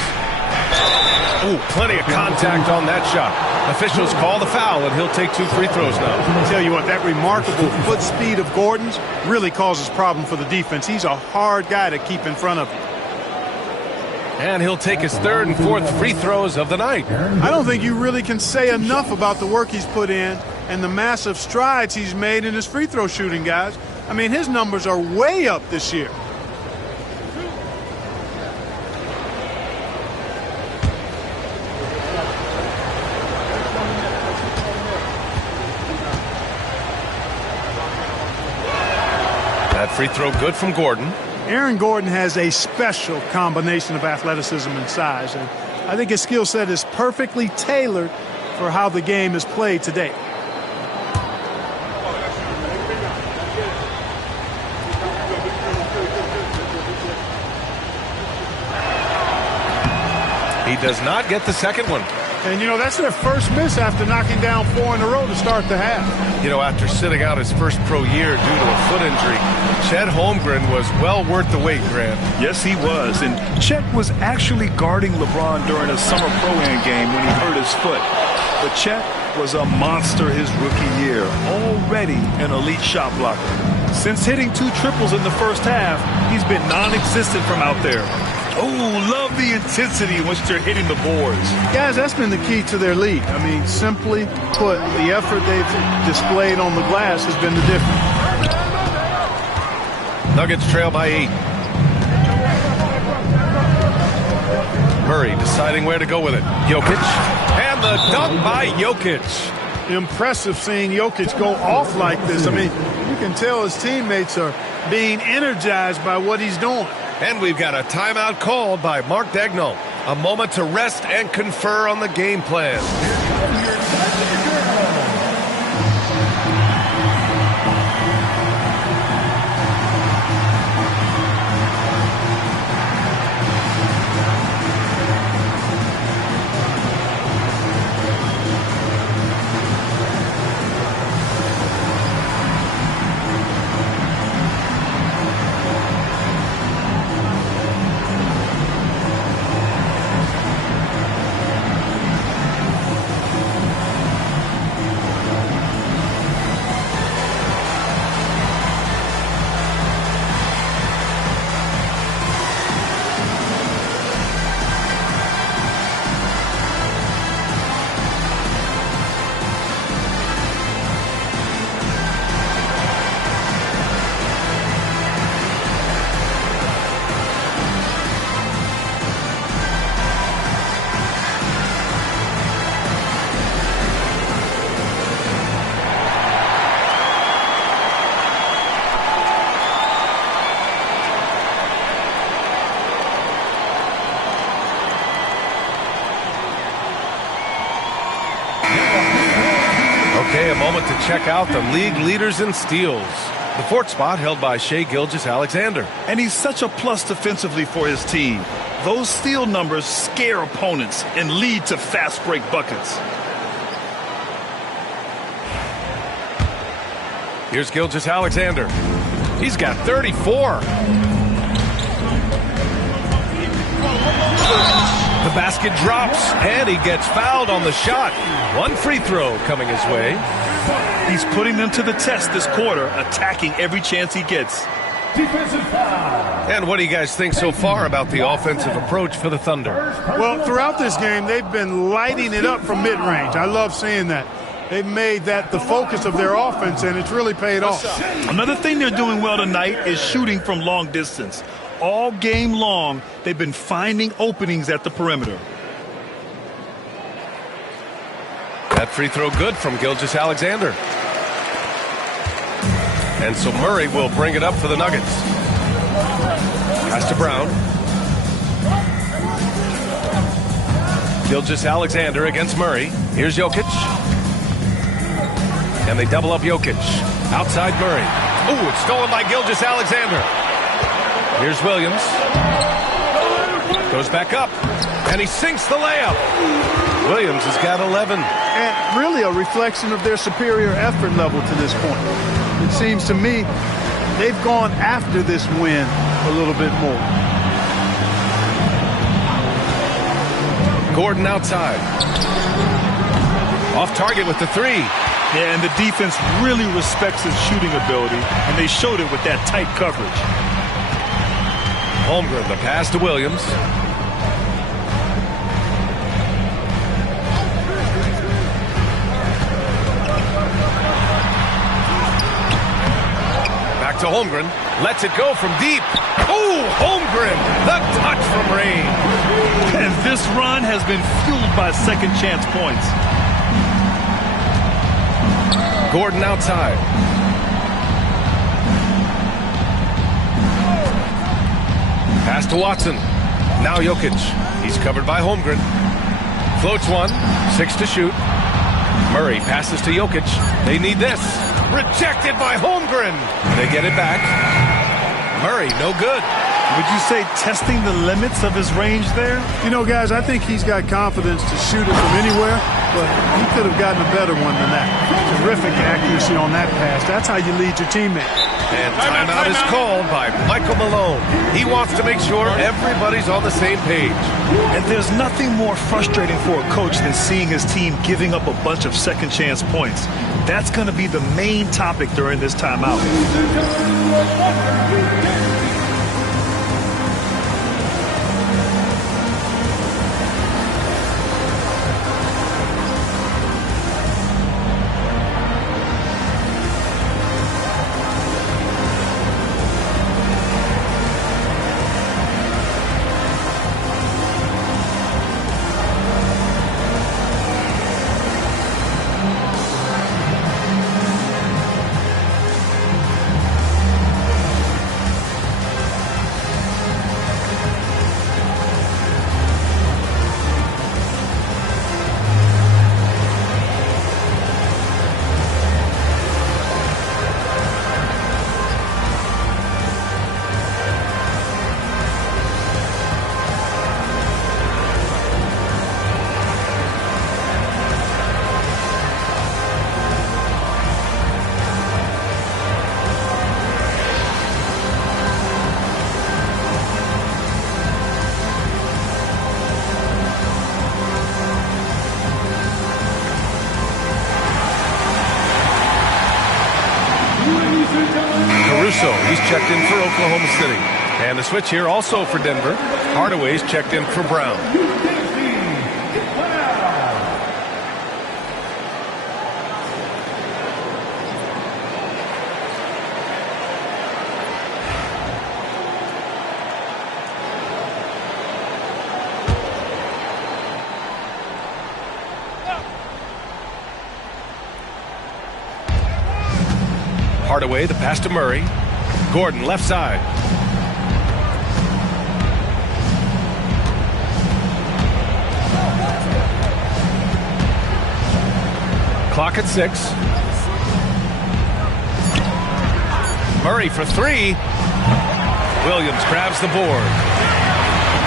Ooh, plenty of contact on that shot. Officials call the foul, and he'll take 2 free throws now. I'll tell you what, that remarkable foot speed of Gordon's really causes problem for the defense. He's a hard guy to keep in front of you. And he'll take his 3rd and 4th free throws of the night. I don't think you really can say enough about the work he's put in and the massive strides he's made in his free throw shooting, guys. I mean, his numbers are way up this year. That free throw good from Gordon. Aaron Gordon has a special combination of athleticism and size, and I think his skill set is perfectly tailored for how the game is played today. He does not get the second one. And, you know, that's their first miss after knocking down 4 in a row to start the half. You know, after sitting out his first pro year due to a foot injury, Chet Holmgren was well worth the wait, Grant. Yes, he was. And Chet was actually guarding LeBron during a summer pro-am game when he hurt his foot. But Chet was a monster his rookie year, already an elite shot blocker. Since hitting 2 triples in the first half, he's been non-existent from out there. Oh, love the intensity in which they're hitting the boards. Guys, that's been the key to their lead. I mean, simply put, the effort they've displayed on the glass has been the difference. Nuggets trail by 8. Murray deciding where to go with it. Jokic. And the dunk by Jokic. Impressive seeing Jokic go off like this. I mean, you can tell his teammates are being energized by what he's doing. And we've got a timeout called by Mark Daigneault. A moment to rest and confer on the game plan. Okay, a moment to check out the league leaders in steals. The 4th spot held by Shai Gilgeous-Alexander. And he's such a plus defensively for his team. Those steal numbers scare opponents and lead to fast break buckets. Here's Gilgeous-Alexander. He's got 34. The basket drops, and he gets fouled on the shot. 1 free throw coming his way. He's putting them to the test this quarter, attacking every chance he gets. Defensive foul. And what do you guys think so far about the offensive approach for the Thunder? Well, throughout this game, they've been lighting it up from mid-range. I love seeing that. They've made that the focus of their offense, and it's really paid off. Another thing they're doing well tonight is shooting from long distance. All game long, they've been finding openings at the perimeter. That free throw good from Gilgeous-Alexander. And so Murray will bring it up for the Nuggets. Pass to Brown. Gilgeous-Alexander against Murray. Here's Jokic. And they double up Jokic. Outside Murray. Ooh, it's stolen by Gilgeous-Alexander. Here's Williams. Goes back up. And he sinks the layup. Williams has got 11. And really a reflection of their superior effort level to this point. It seems to me they've gone after this win a little bit more. Gordon outside. Off target with the three. Yeah, and the defense really respects his shooting ability, and they showed it with that tight coverage. Holmgren, the pass to Williams. Back to Holmgren. Lets it go from deep. Oh, Holmgren, the touch from range. And this run has been fueled by second chance points. Gordon outside. Pass to Watson. Now Jokic. He's covered by Holmgren. Floats one. 6 to shoot. Murray passes to Jokic. They need this. Rejected by Holmgren. They get it back. Murray, no good. Would you say testing the limits of his range there? You know, guys, I think he's got confidence to shoot it from anywhere, but he could have gotten a better one than that. Terrific accuracy on that pass. That's how you lead your teammate. And timeout is called by Michael Malone. He wants to make sure everybody's on the same page. And there's nothing more frustrating for a coach than seeing his team giving up a bunch of second chance points. That's going to be the main topic during this timeout. He's checked in for Oklahoma City. And the switch here also for Denver. Hardaway's checked in for Brown. Hardaway, the pass to Murray. Gordon, left side. Clock at 6. Murray for 3. Williams grabs the board.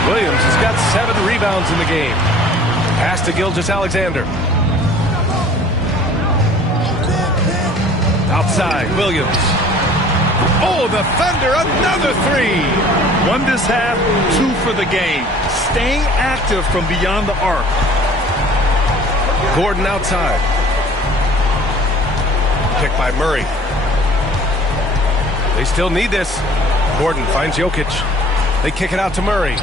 Williams has got 7 rebounds in the game. Pass to Gilgeous-Alexander. Outside, Williams. Oh, the Thunder, another 3. 1 this half, 2 for the game. Staying active from beyond the arc. Gordon outside. Pick by Murray. They still need this. Gordon finds Jokic. They kick it out to Murray.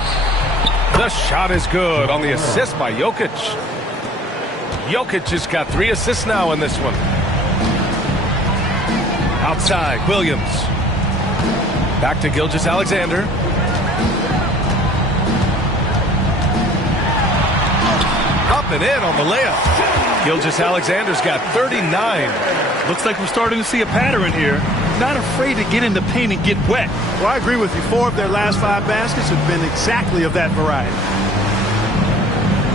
The shot is good on the assist by Jokic. Jokic has got 3 assists now in this one. Outside, Williams. Back to Gilgeous-Alexander. Up and in on the layup. Gilgeous-Alexander's got 39. Looks like we're starting to see a pattern here. not afraid to get in the paint and get wet. Well, I agree with you. 4 of their last 5 baskets have been exactly of that variety.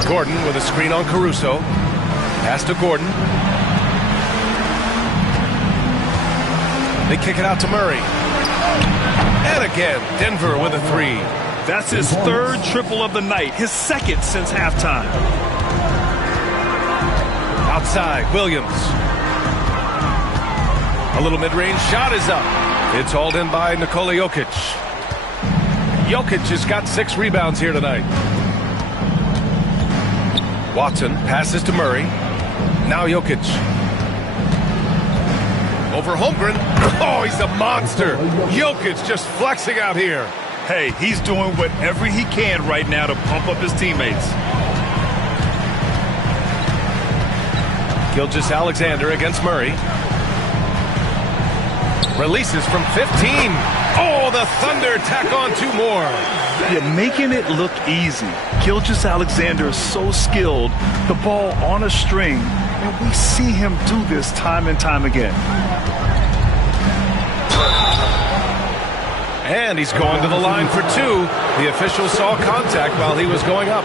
Gordon with a screen on Caruso. Pass to Gordon. They kick it out to Murray. And again, Denver with a 3. That's his 3rd triple of the night, his 2nd since halftime. Outside, Williams. A little mid-range shot is up. It's hauled in by Nikola Jokic. Jokic has got 6 rebounds here tonight. Watson passes to Murray. Now Jokic. Over Holmgren. Oh, he's a monster. Jokic just flexing out here. Hey, he's doing whatever he can right now to pump up his teammates. Gilgeous-Alexander against Murray. Releases from 15. Oh, the Thunder tack on 2 more. You're making it look easy. Gilgeous-Alexander is so skilled. The ball on a string, and we see him do this time and time again. And he's going to the line for 2. The official saw contact while he was going up.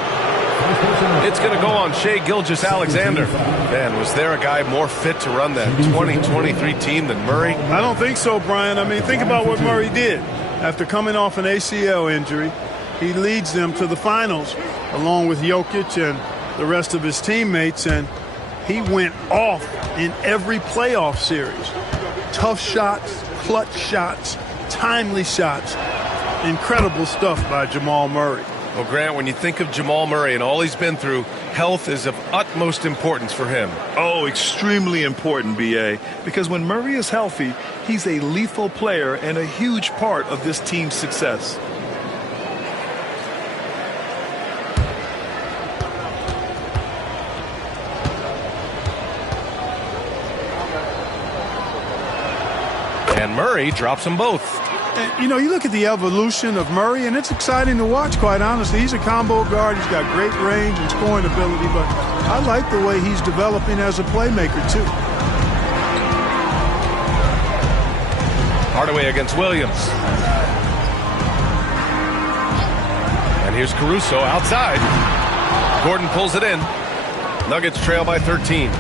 It's going to go on Shai Gilgeous-Alexander. Man, was there a guy more fit to run that 2023 team than Murray? I don't think so, Brian. I mean, think about what Murray did. After coming off an ACL injury, he leads them to the finals along with Jokic and the rest of his teammates, and he went off in every playoff series. Tough shots, clutch shots, timely shots. Incredible stuff by Jamal Murray. Well, Grant, when you think of Jamal Murray and all he's been through, health is of utmost importance for him. Oh, extremely important, B.A., because when Murray is healthy, he's a lethal player and a huge part of this team's success. And Murray drops them both. And, you know, you look at the evolution of Murray, and it's exciting to watch, quite honestly. He's a combo guard. He's got great range and scoring ability, but I like the way he's developing as a playmaker, too. Hardaway against Williams. And here's Caruso outside. Gordon pulls it in. Nuggets trail by 13.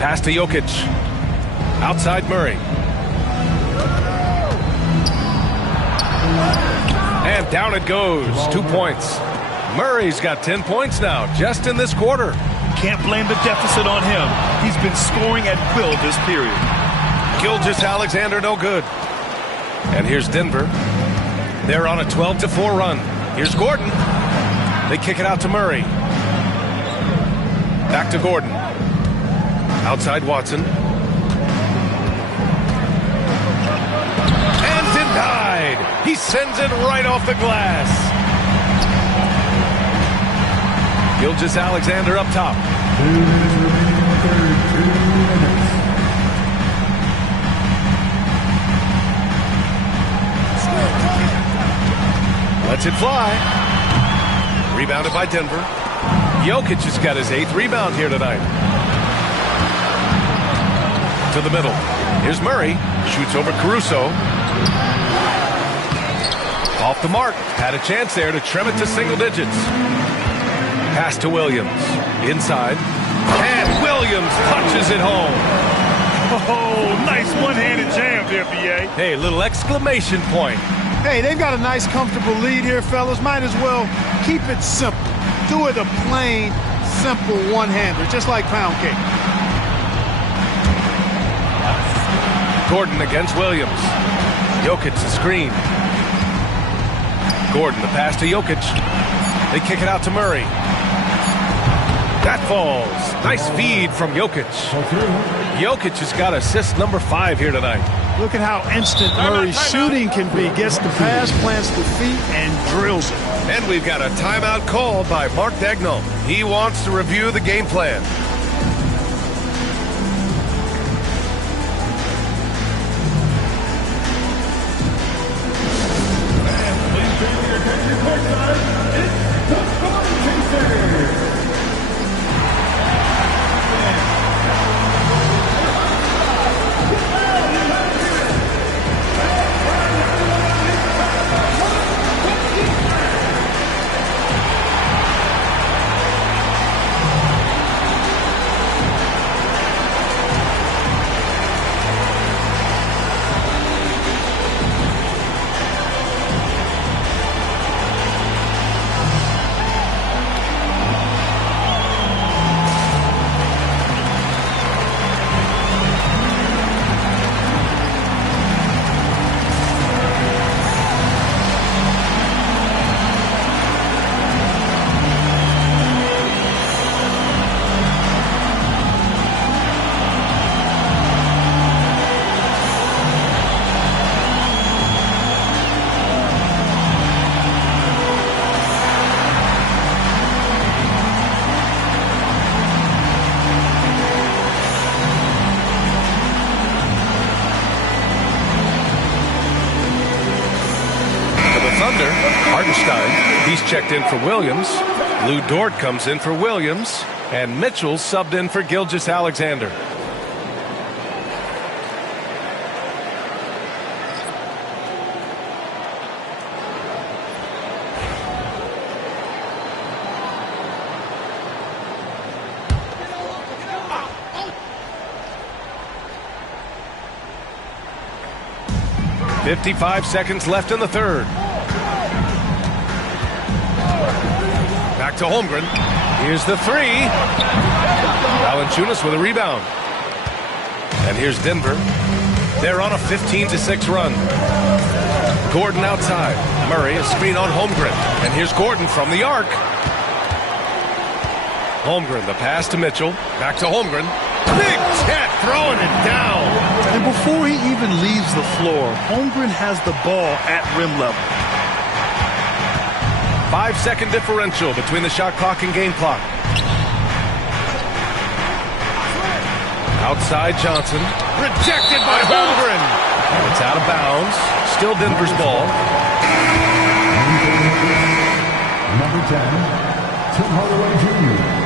Pass to Jokic. Outside Murray. And down it goes. 2 points. Murray's got 10 points now, just in this quarter. Can't blame the deficit on him. He's been scoring at will this period. Gilgeous-Alexander no good. And here's Denver. They're on a 12-4 run. Here's Gordon. They kick it out to Murray. Back to Gordon. Outside Watson. And denied. He sends it right off the glass. Gilgeous-Alexander up top. Lets it fly. Rebounded by Denver. Jokic has got his 8th rebound here tonight. To the middle. Here's Murray. Shoots over Caruso. Off the mark. Had a chance there to trim it to single digits. Pass to Williams. Inside. And Williams punches it home. Oh, nice one-handed jam there, B.A. Hey, little exclamation point. Hey, they've got a nice, comfortable lead here, fellas. Might as well keep it simple. Do it a plain, simple one-hander, just like pound cake. Gordon against Williams. Jokic the screen. Gordon the pass to Jokic. They kick it out to Murray. That falls. Nice feed from Jokic. Jokic has got assist number 5 here tonight. Look at how instant Murray's shooting can be. Gets the pass, plants the feet, and drills it. And we've got a timeout called by Mark Dagnall. He wants to review the game plan. Hartenstein. He's checked in for Williams. Lou Dort comes in for Williams. And Mitchell subbed in for Gilgeous-Alexander. .55 seconds left in the third. Back to Holmgren. Here's the three. Valanciunas with a rebound. And here's Denver. They're on a 15-6 run. Gordon outside. Murray, a screen on Holmgren. And here's Gordon from the arc. Holmgren, the pass to Mitchell. Back to Holmgren. Big Chet throwing it down. And before he even leaves the floor, Holmgren has the ball at rim level. 5-second differential between the shot clock and game clock. Outside Johnson. Rejected by Holmgren. And it's out of bounds. Still Denver's ball. Number 10, Tim Hardaway Jr.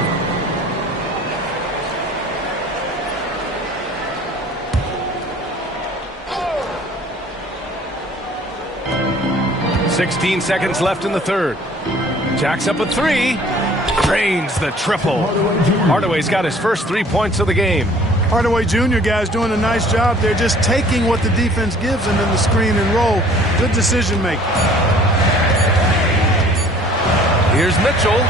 16 seconds left in the third. Jacks up a three. Drains the triple. Hardaway's got his first 3 points of the game. Hardaway Jr. guys doing a nice job. They're just taking what the defense gives them in the screen and roll. Good decision making. Here's Mitchell.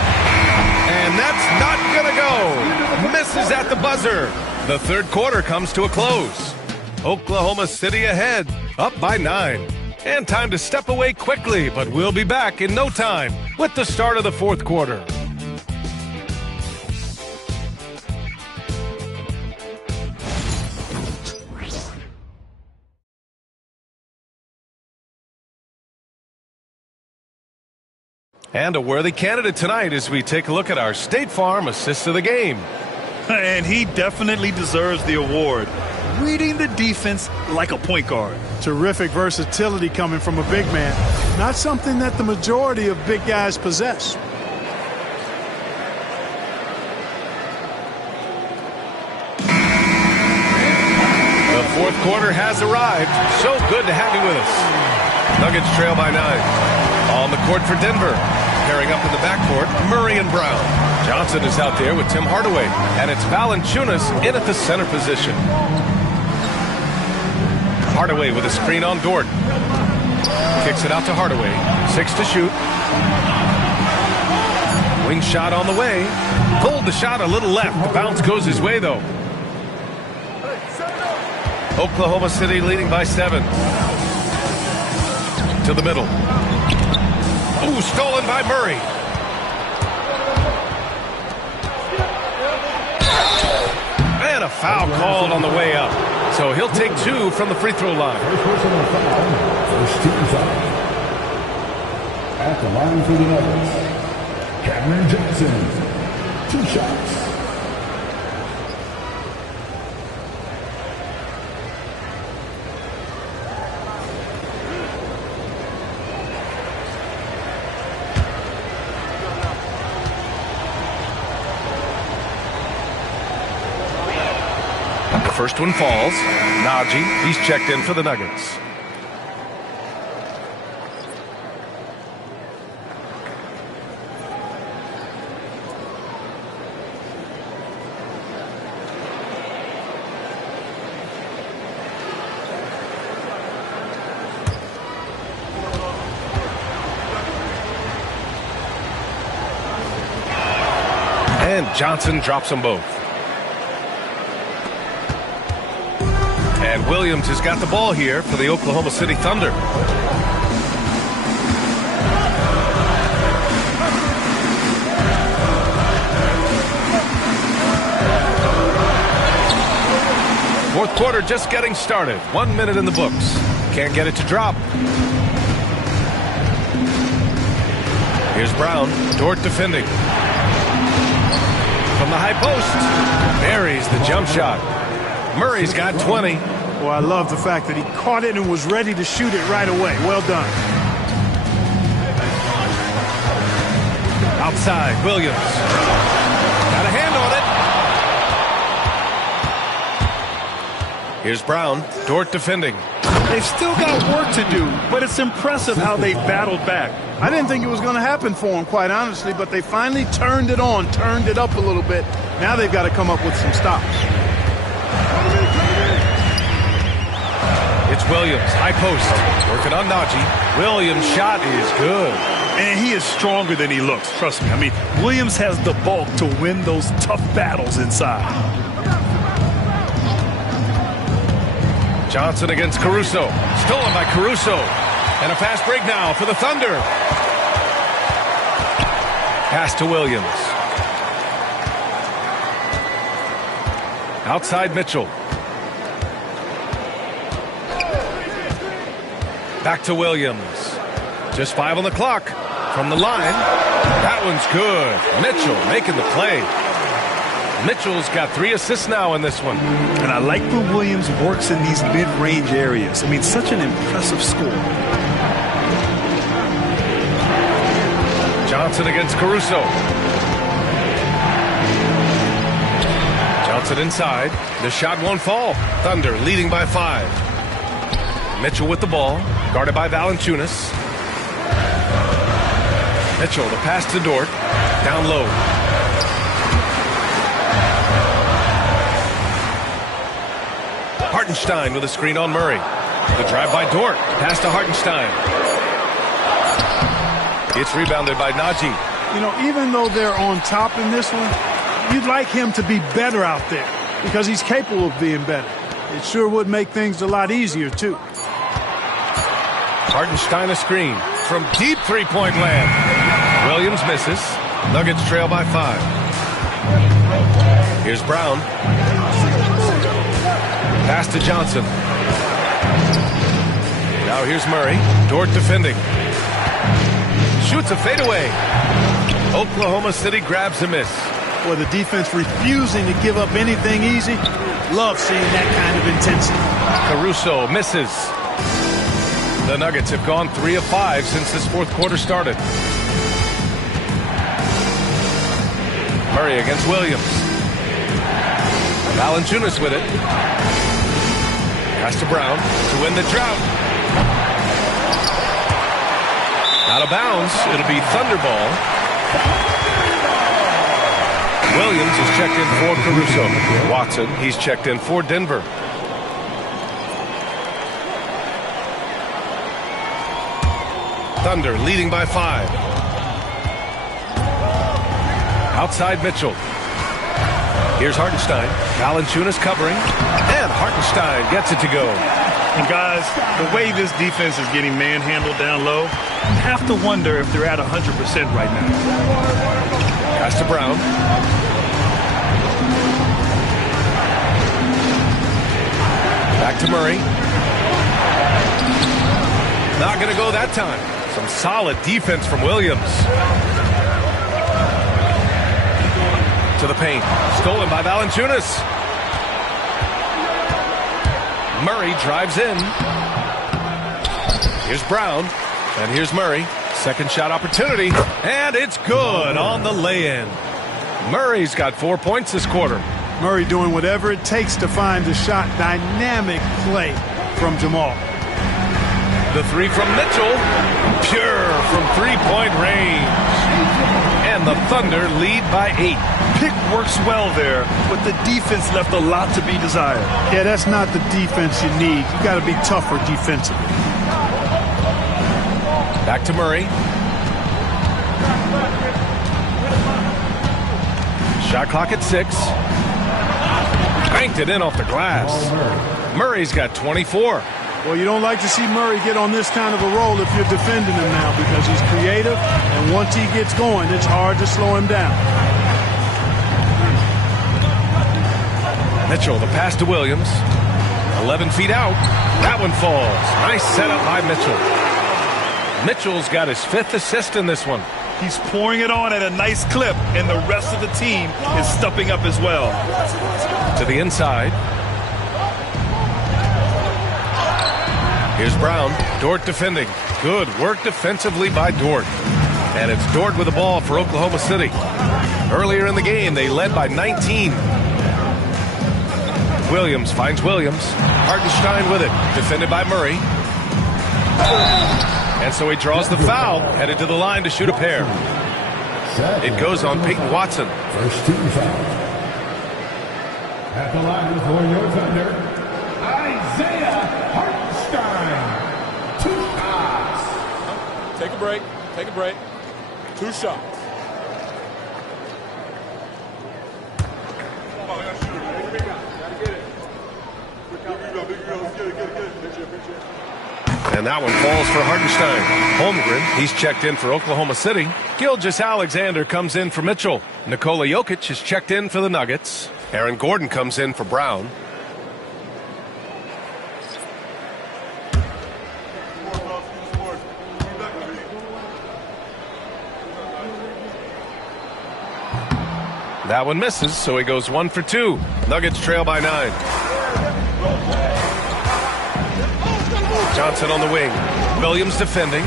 And that's not going to go. Misses at the buzzer. The third quarter comes to a close. Oklahoma City ahead, up by 9. And time to step away quickly, but we'll be back in no time with the start of the fourth quarter. And a worthy candidate tonight as we take a look at our State Farm assist of the game. And he definitely deserves the award. Reading the defense like a point guard. Terrific versatility coming from a big man. Not something that the majority of big guys possess. The fourth quarter has arrived. So good to have you with us. Nuggets trail by 9. On the court for Denver. Pairing up in the backcourt, Murray and Brown. Johnson is out there with Tim Hardaway. And it's Valanciunas in at the center position. Hardaway with a screen on Dort. Kicks it out to Hardaway. 6 to shoot. Wing shot on the way. Pulled the shot a little left. The bounce goes his way, though. Oklahoma City leading by 7. To the middle. Ooh, stolen by Murray. And a foul called on the way up. So he'll take 2 from the free throw line. First personal foul, first team foul. At the line for the Nuggets, Cameron Johnson, 2 shots. First one falls. Najee, he's checked in for the Nuggets. And Johnson drops them both. And Williams has got the ball here for the Oklahoma City Thunder. Fourth quarter just getting started. 1 minute in the books. Can't get it to drop. Here's Brown. Dort defending. From the high post. Buries the jump shot. Murray's got 20. Well, I love the fact that he caught it and was ready to shoot it right away. Well done. Outside, Williams. Got a hand on it. Here's Brown. Dort defending. They've still got work to do, but it's impressive how they battled back. I didn't think it was going to happen for them, quite honestly, but they finally turned it on, turned it up a little bit. Now they've got to come up with some stops. It's Williams, high post, working on Najee. Williams' shot is good. And he is stronger than he looks, trust me. I mean, Williams has the bulk to win those tough battles inside. Johnson against Caruso. Stolen by Caruso. And a fast break now for the Thunder. Pass to Williams. Outside Mitchell. Back to Williams. Just 5 on the clock. From the line. That one's good. Mitchell making the play. Mitchell's got 3 assists now in this one. And I like when Williams works in these mid-range areas. I mean, such an impressive score. Johnson against Caruso. Johnson inside. The shot won't fall. Thunder leading by 5. Mitchell with the ball. Guarded by Valanciunas. Mitchell, the pass to Dort. Down low. Hartenstein with a screen on Murray. The drive by Dort. Pass to Hartenstein. It's rebounded by Najee. You know, even though they're on top in this one, you'd like him to be better out there because he's capable of being better. It sure would make things a lot easier, too. Hartenstein a screen from deep three-point land. Williams misses. Nuggets trail by 5. Here's Brown. Pass to Johnson. Now here's Murray. Dort defending. Shoots a fadeaway. Oklahoma City grabs a miss. Boy, the defense refusing to give up anything easy. Love seeing that kind of intensity. Caruso misses. The Nuggets have gone 3 of 5 since this fourth quarter started. Murray against Williams. Valanciunas with it. Pass to Brown to win the drought. Out of bounds. It'll be Thunder ball. Williams is checked in for Caruso. Watson, he's checked in for Denver. Thunder leading by 5. Outside Mitchell. Here's Hartenstein. Valanciunas covering. And Hartenstein gets it to go. And guys, the way this defense is getting manhandled down low, you have to wonder if they're at 100% right now. Pass to Brown. Back to Murray. Not going to go that time. Some solid defense from Williams. To the paint. Stolen by Valanciunas. Murray drives in. Here's Brown. And here's Murray. Second shot opportunity. And it's good on the lay-in. Murray's got 4 points this quarter. Murray doing whatever it takes to find the shot. Dynamic play from Jamal. The 3 from Mitchell. Pure from three-point range. And the Thunder lead by 8. Pick works well there, but the defense left a lot to be desired. Yeah, that's not the defense you need. You got to be tougher defensively. Back to Murray. Shot clock at 6. Banked it in off the glass. Murray's got 24. Well, you don't like to see Murray get on this kind of a roll if you're defending him now because he's creative, and once he gets going, it's hard to slow him down. Mitchell, the pass to Williams. 11 feet out. That one falls. Nice setup by Mitchell. Mitchell's got his 5th assist in this one. He's pouring it on at a nice clip, and the rest of the team is stepping up as well. To the inside. Here's Brown. Dort defending. Good work defensively by Dort. And it's Dort with the ball for Oklahoma City. Earlier in the game, they led by 19. Williams finds Williams. Hartenstein with it, defended by Murray. And so he draws the foul, headed to the line to shoot a pair. It goes on Peyton Watson. First team foul. At the line for your thunder, Isaiah Hartenstein. 2 shots. Take a break. Take a break. 2 shots. And that one falls for Hartenstein. Holmgren, he's checked in for Oklahoma City. Gilgeous-Alexander comes in for Mitchell. Nikola Jokic is checked in for the Nuggets. Aaron Gordon comes in for Brown. That one misses, so he goes 1 for 2. Nuggets trail by 9. Johnson on the wing. Williams defending.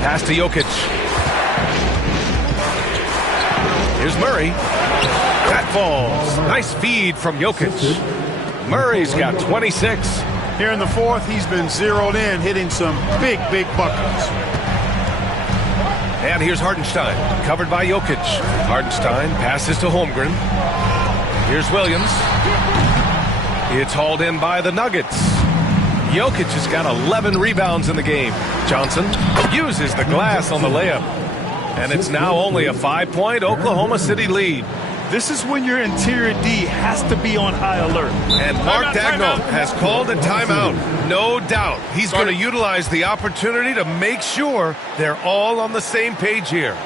Pass to Jokic. Here's Murray. That falls. Nice feed from Jokic. Murray's got 26. Here in the fourth, he's been zeroed in, hitting some big buckets. And here's Hartenstein, covered by Jokic. Hartenstein passes to Holmgren. Here's Williams. It's hauled in by the Nuggets. Jokic has got 11 rebounds in the game. Johnson uses the glass on the layup. And it's now only a 5-point Oklahoma City lead. This is when your interior D has to be on high alert. And Mark Daigneault has called a timeout. No doubt he's going to utilize the opportunity to make sure they're all on the same page here.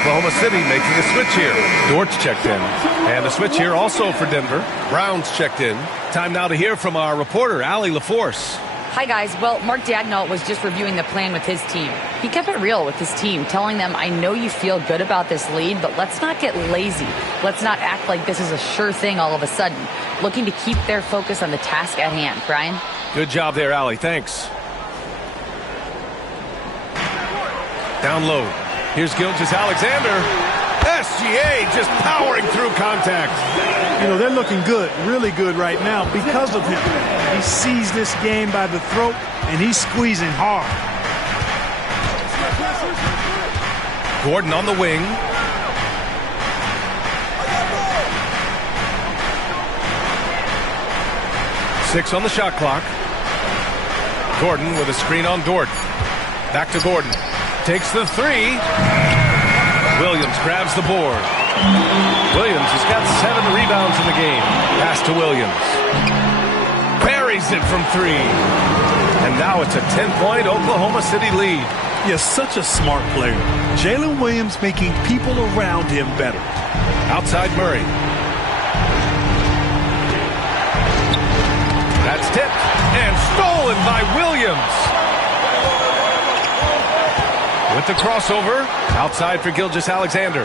Oklahoma City making a switch here. Dort's checked in. And a switch here also for Denver. Brown's checked in. Time now to hear from our reporter, Allie LaForce. Hi, guys. Well, Mark Daigneault was just reviewing the plan with his team. He kept it real with his team, telling them, I know you feel good about this lead, but let's not get lazy. Let's not act like this is a sure thing all of a sudden. Looking to keep their focus on the task at hand. Brian? Good job there, Allie. Thanks. Down low. Here's Gilgeous-Alexander. SGA just powering through contact. You know, they're looking good, really good right now because of him. He sees this game by the throat, and he's squeezing hard. Gordon on the wing. Six on the shot clock. Gordon with a screen on Dort. Back to Gordon. Takes the three. Williams grabs the board. Williams has got 7 rebounds in the game. Pass to Williams. Buries it from 3. And now it's a 10-point Oklahoma City lead. Yes, such a smart player. Jalen Williams making people around him better. Outside Murray. That's tipped and stolen by Williams. With the crossover, outside for Gilgeous-Alexander.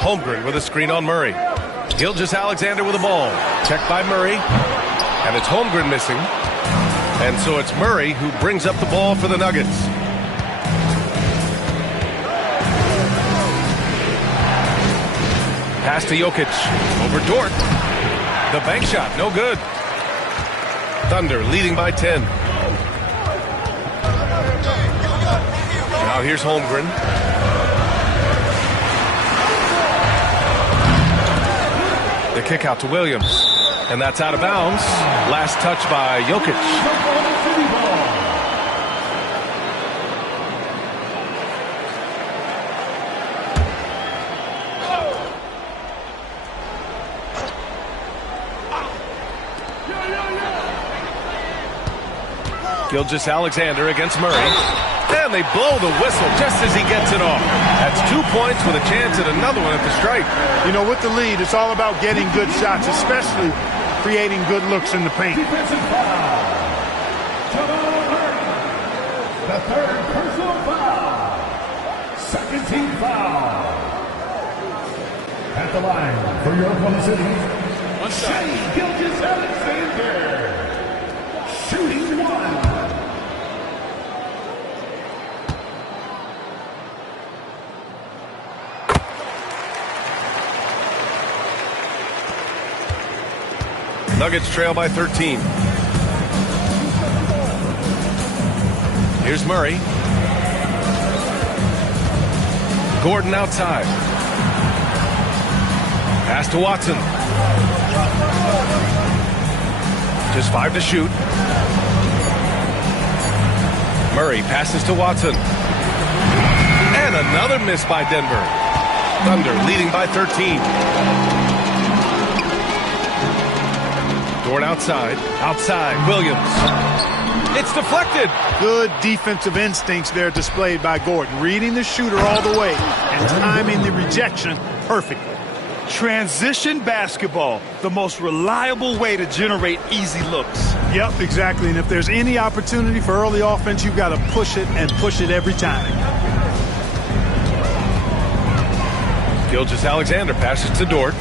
Holmgren with a screen on Murray. Gilgeous-Alexander with the ball. Checked by Murray. And it's Holmgren missing. And so it's Murray who brings up the ball for the Nuggets. Pass to Jokic. Over Dort. The bank shot, no good. Thunder leading by 10. Now here's Holmgren. The kick out to Williams. And that's out of bounds. Last touch by Jokic. Gilgeous-Alexander against Murray. And they blow the whistle just as he gets it off. That's 2 points with a chance at another one at the stripe. You know, with the lead, it's all about getting good shots, especially creating good looks in the paint. The third personal foul. Second team foul. At the line for your Oklahoma City, Shai Gilgeous-Alexander. Shooting one. Nuggets trail by 13. Here's Murray. Gordon outside. Pass to Watson. Just 5 to shoot. Murray passes to Watson. And another miss by Denver. Thunder leading by 13. Dort outside. Outside. Williams. It's deflected. Good defensive instincts there displayed by Gordon. Reading the shooter all the way and timing the rejection perfectly. Transition basketball, the most reliable way to generate easy looks. Yep, exactly. And if there's any opportunity for early offense, you've got to push it and push it every time. Gilgeous-Alexander passes to Dort.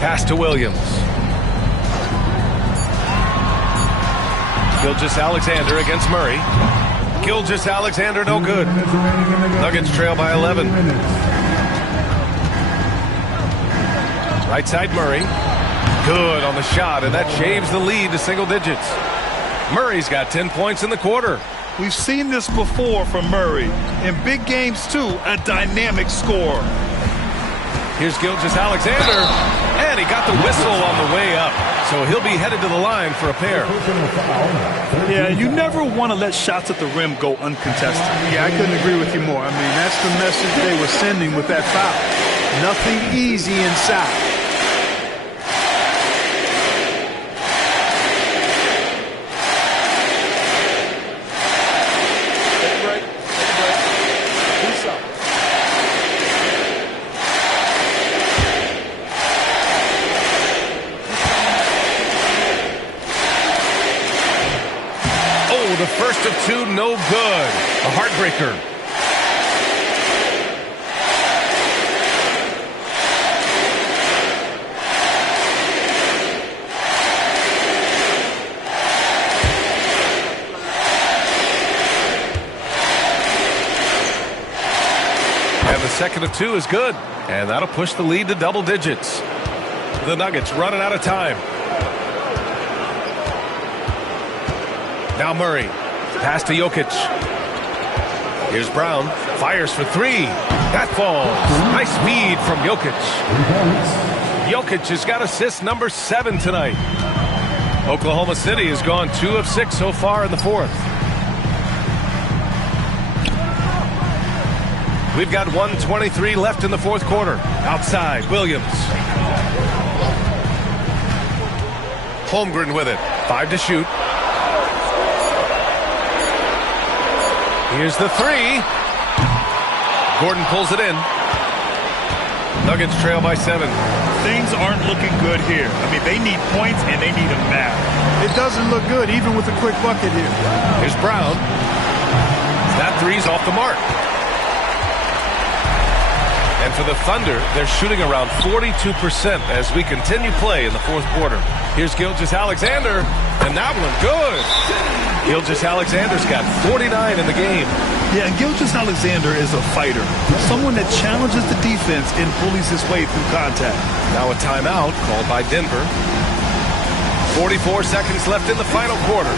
Pass to Williams. Gilgeous-Alexander against Murray. Gilgeous-Alexander no good. Nuggets trail by 11. Right side Murray. Good on the shot, and that shaves the lead to single digits. Murray's got 10 points in the quarter. We've seen this before from Murray. In big games, too, a dynamic scorer. Here's Gilgeous-Alexander, and he got the whistle on the way up. So he'll be headed to the line for a pair. Yeah, you never want to let shots at the rim go uncontested. Yeah, I couldn't agree with you more. I mean, that's the message they were sending with that foul. Nothing easy inside. The first of two, no good. A heartbreaker. And the second of two is good. And that'll push the lead to double digits. The Nuggets running out of time. Now Murray. Pass to Jokic. Here's Brown. Fires for three. That falls. Nice speed from Jokic. Jokic has got assist number 7 tonight. Oklahoma City has gone 2 of 6 so far in the fourth. We've got 1:23 left in the fourth quarter. Outside, Williams. Holmgren with it. 5 to shoot. Here's the three. Gordon pulls it in. Nuggets trail by 7. Things aren't looking good here. I mean, they need points and they need them now. It doesn't look good, even with a quick bucket here. Here's Brown. That three's off the mark. And for the Thunder, they're shooting around 42% as we continue play in the fourth quarter. Here's Gilgeous-Alexander, and that one good. Gilgeous-Alexander's got 49 in the game. Yeah, and Gilgeous-Alexander is a fighter, someone that challenges the defense and bullies his way through contact. Now a timeout called by Denver. 44 seconds left in the final quarter.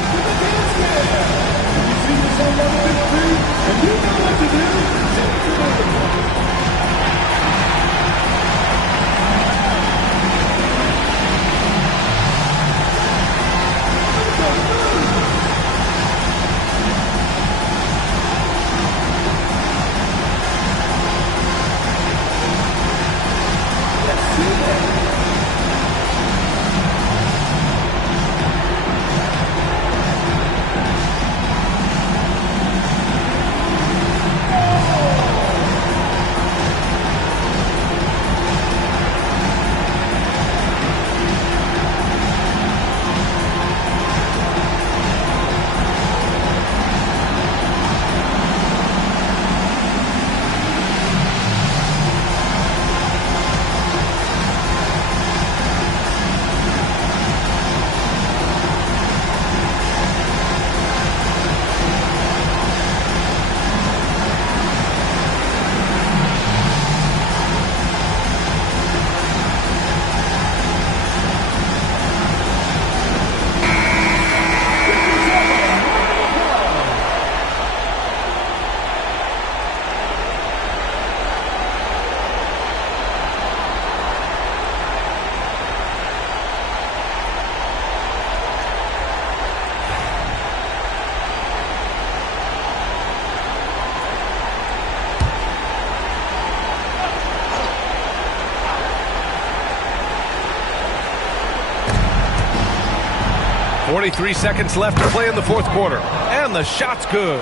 .43 seconds left to play in the fourth quarter. And the shot's good.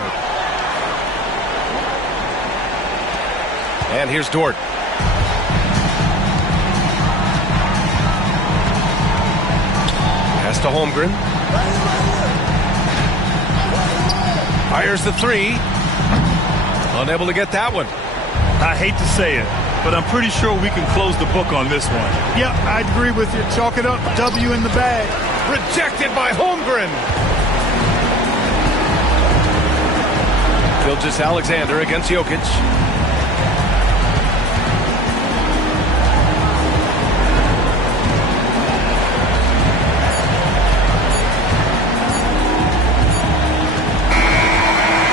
And here's Dort. Pass to Holmgren. Fires the three. Unable to get that one. I hate to say it, but I'm pretty sure we can close the book on this one. Yeah, I'd agree with you. Chalk it up. W in the bag. Rejected by Holmgren. Gilgeous-Alexander against Jokic.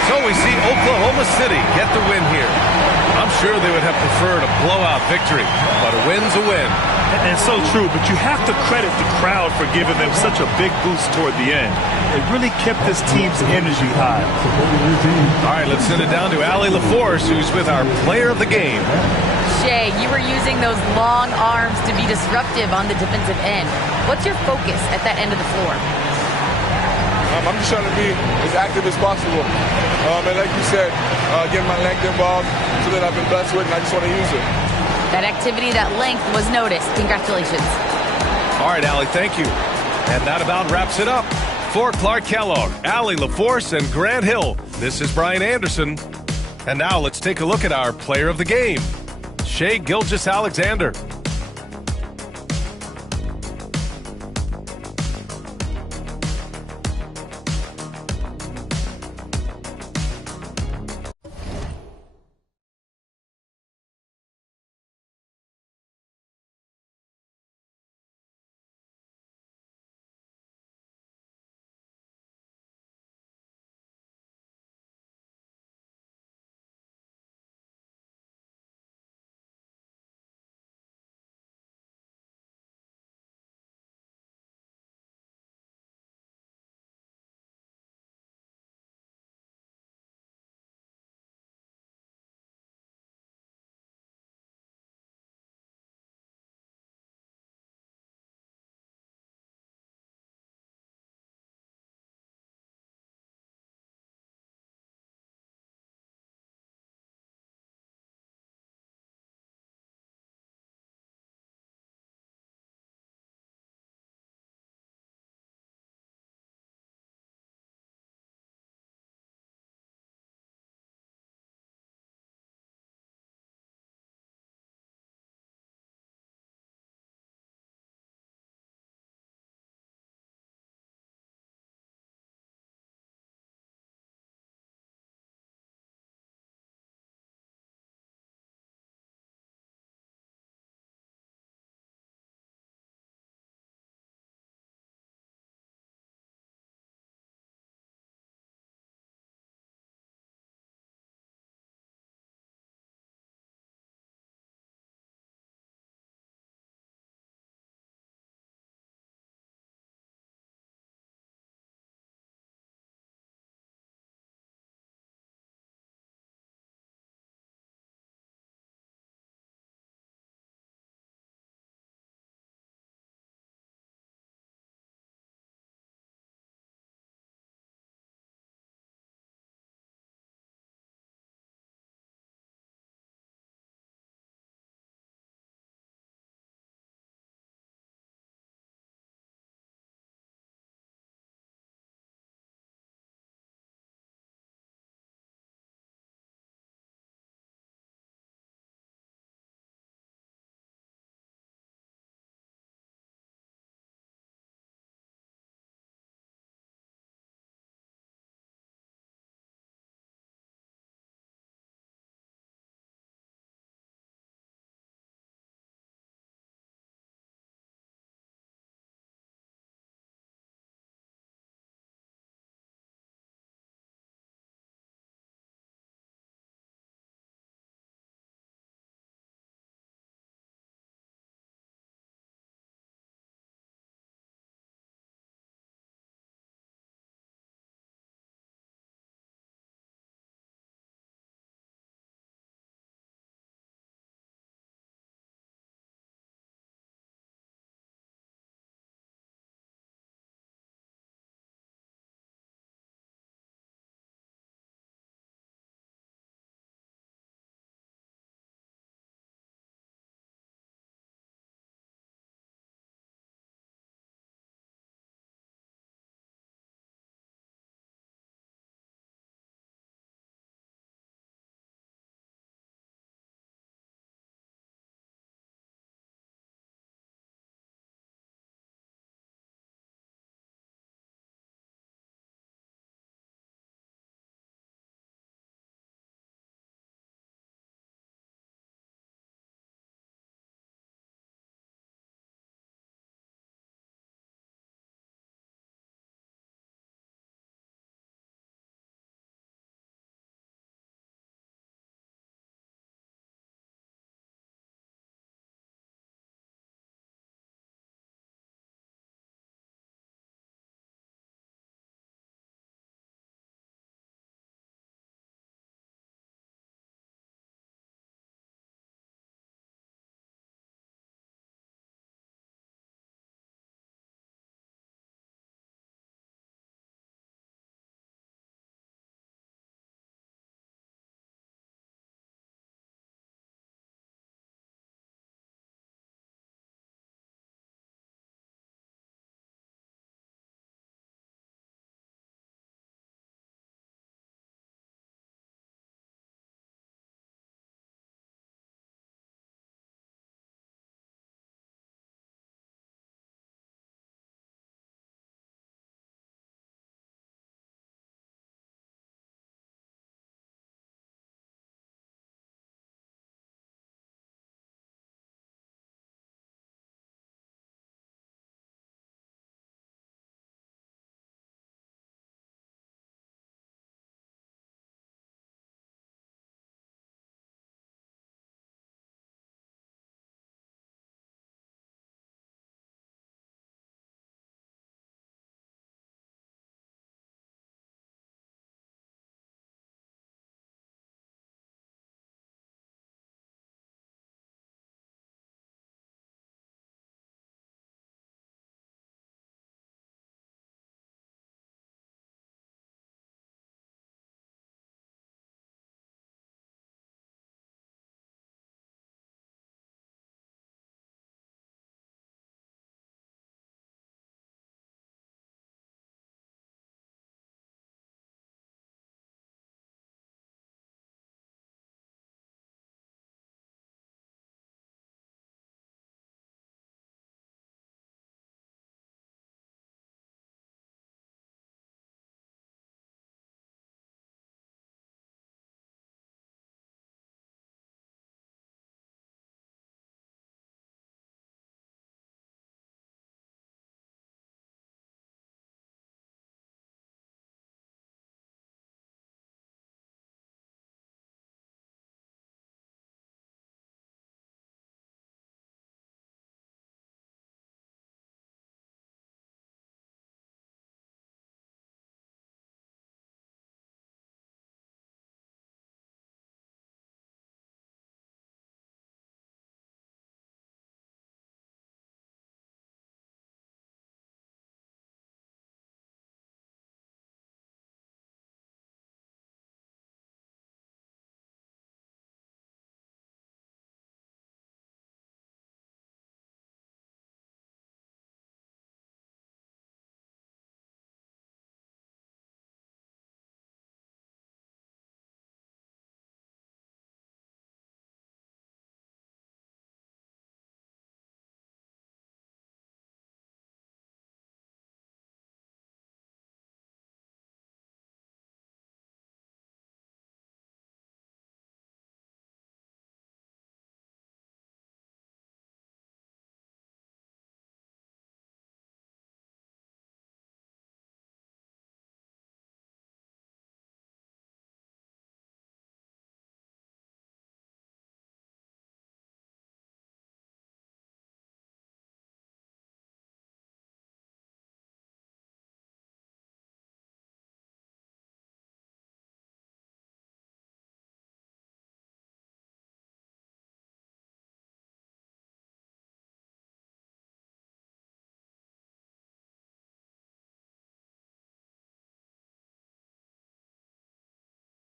So we see Oklahoma City get the win here. I'm sure they would have preferred a blowout victory, but a win's a win. And so true, but you have to credit the crowd for giving them such a big boost toward the end. It really kept this team's energy high. All right, let's send it down to Allie LaForce, who's with our player of the game. Shay, you were using those long arms to be disruptive on the defensive end. What's your focus at that end of the floor? I'm just trying to be as active as possible. And like you said, getting my length involved so that I've been blessed with, and I just want to use it. That activity, that length was noticed. Congratulations. All right, Allie, thank you. And that about wraps it up. For Clark Kellogg, Allie LaForce, and Grant Hill, this is Brian Anderson. And now let's take a look at our player of the game, Shai Gilgeous-Alexander.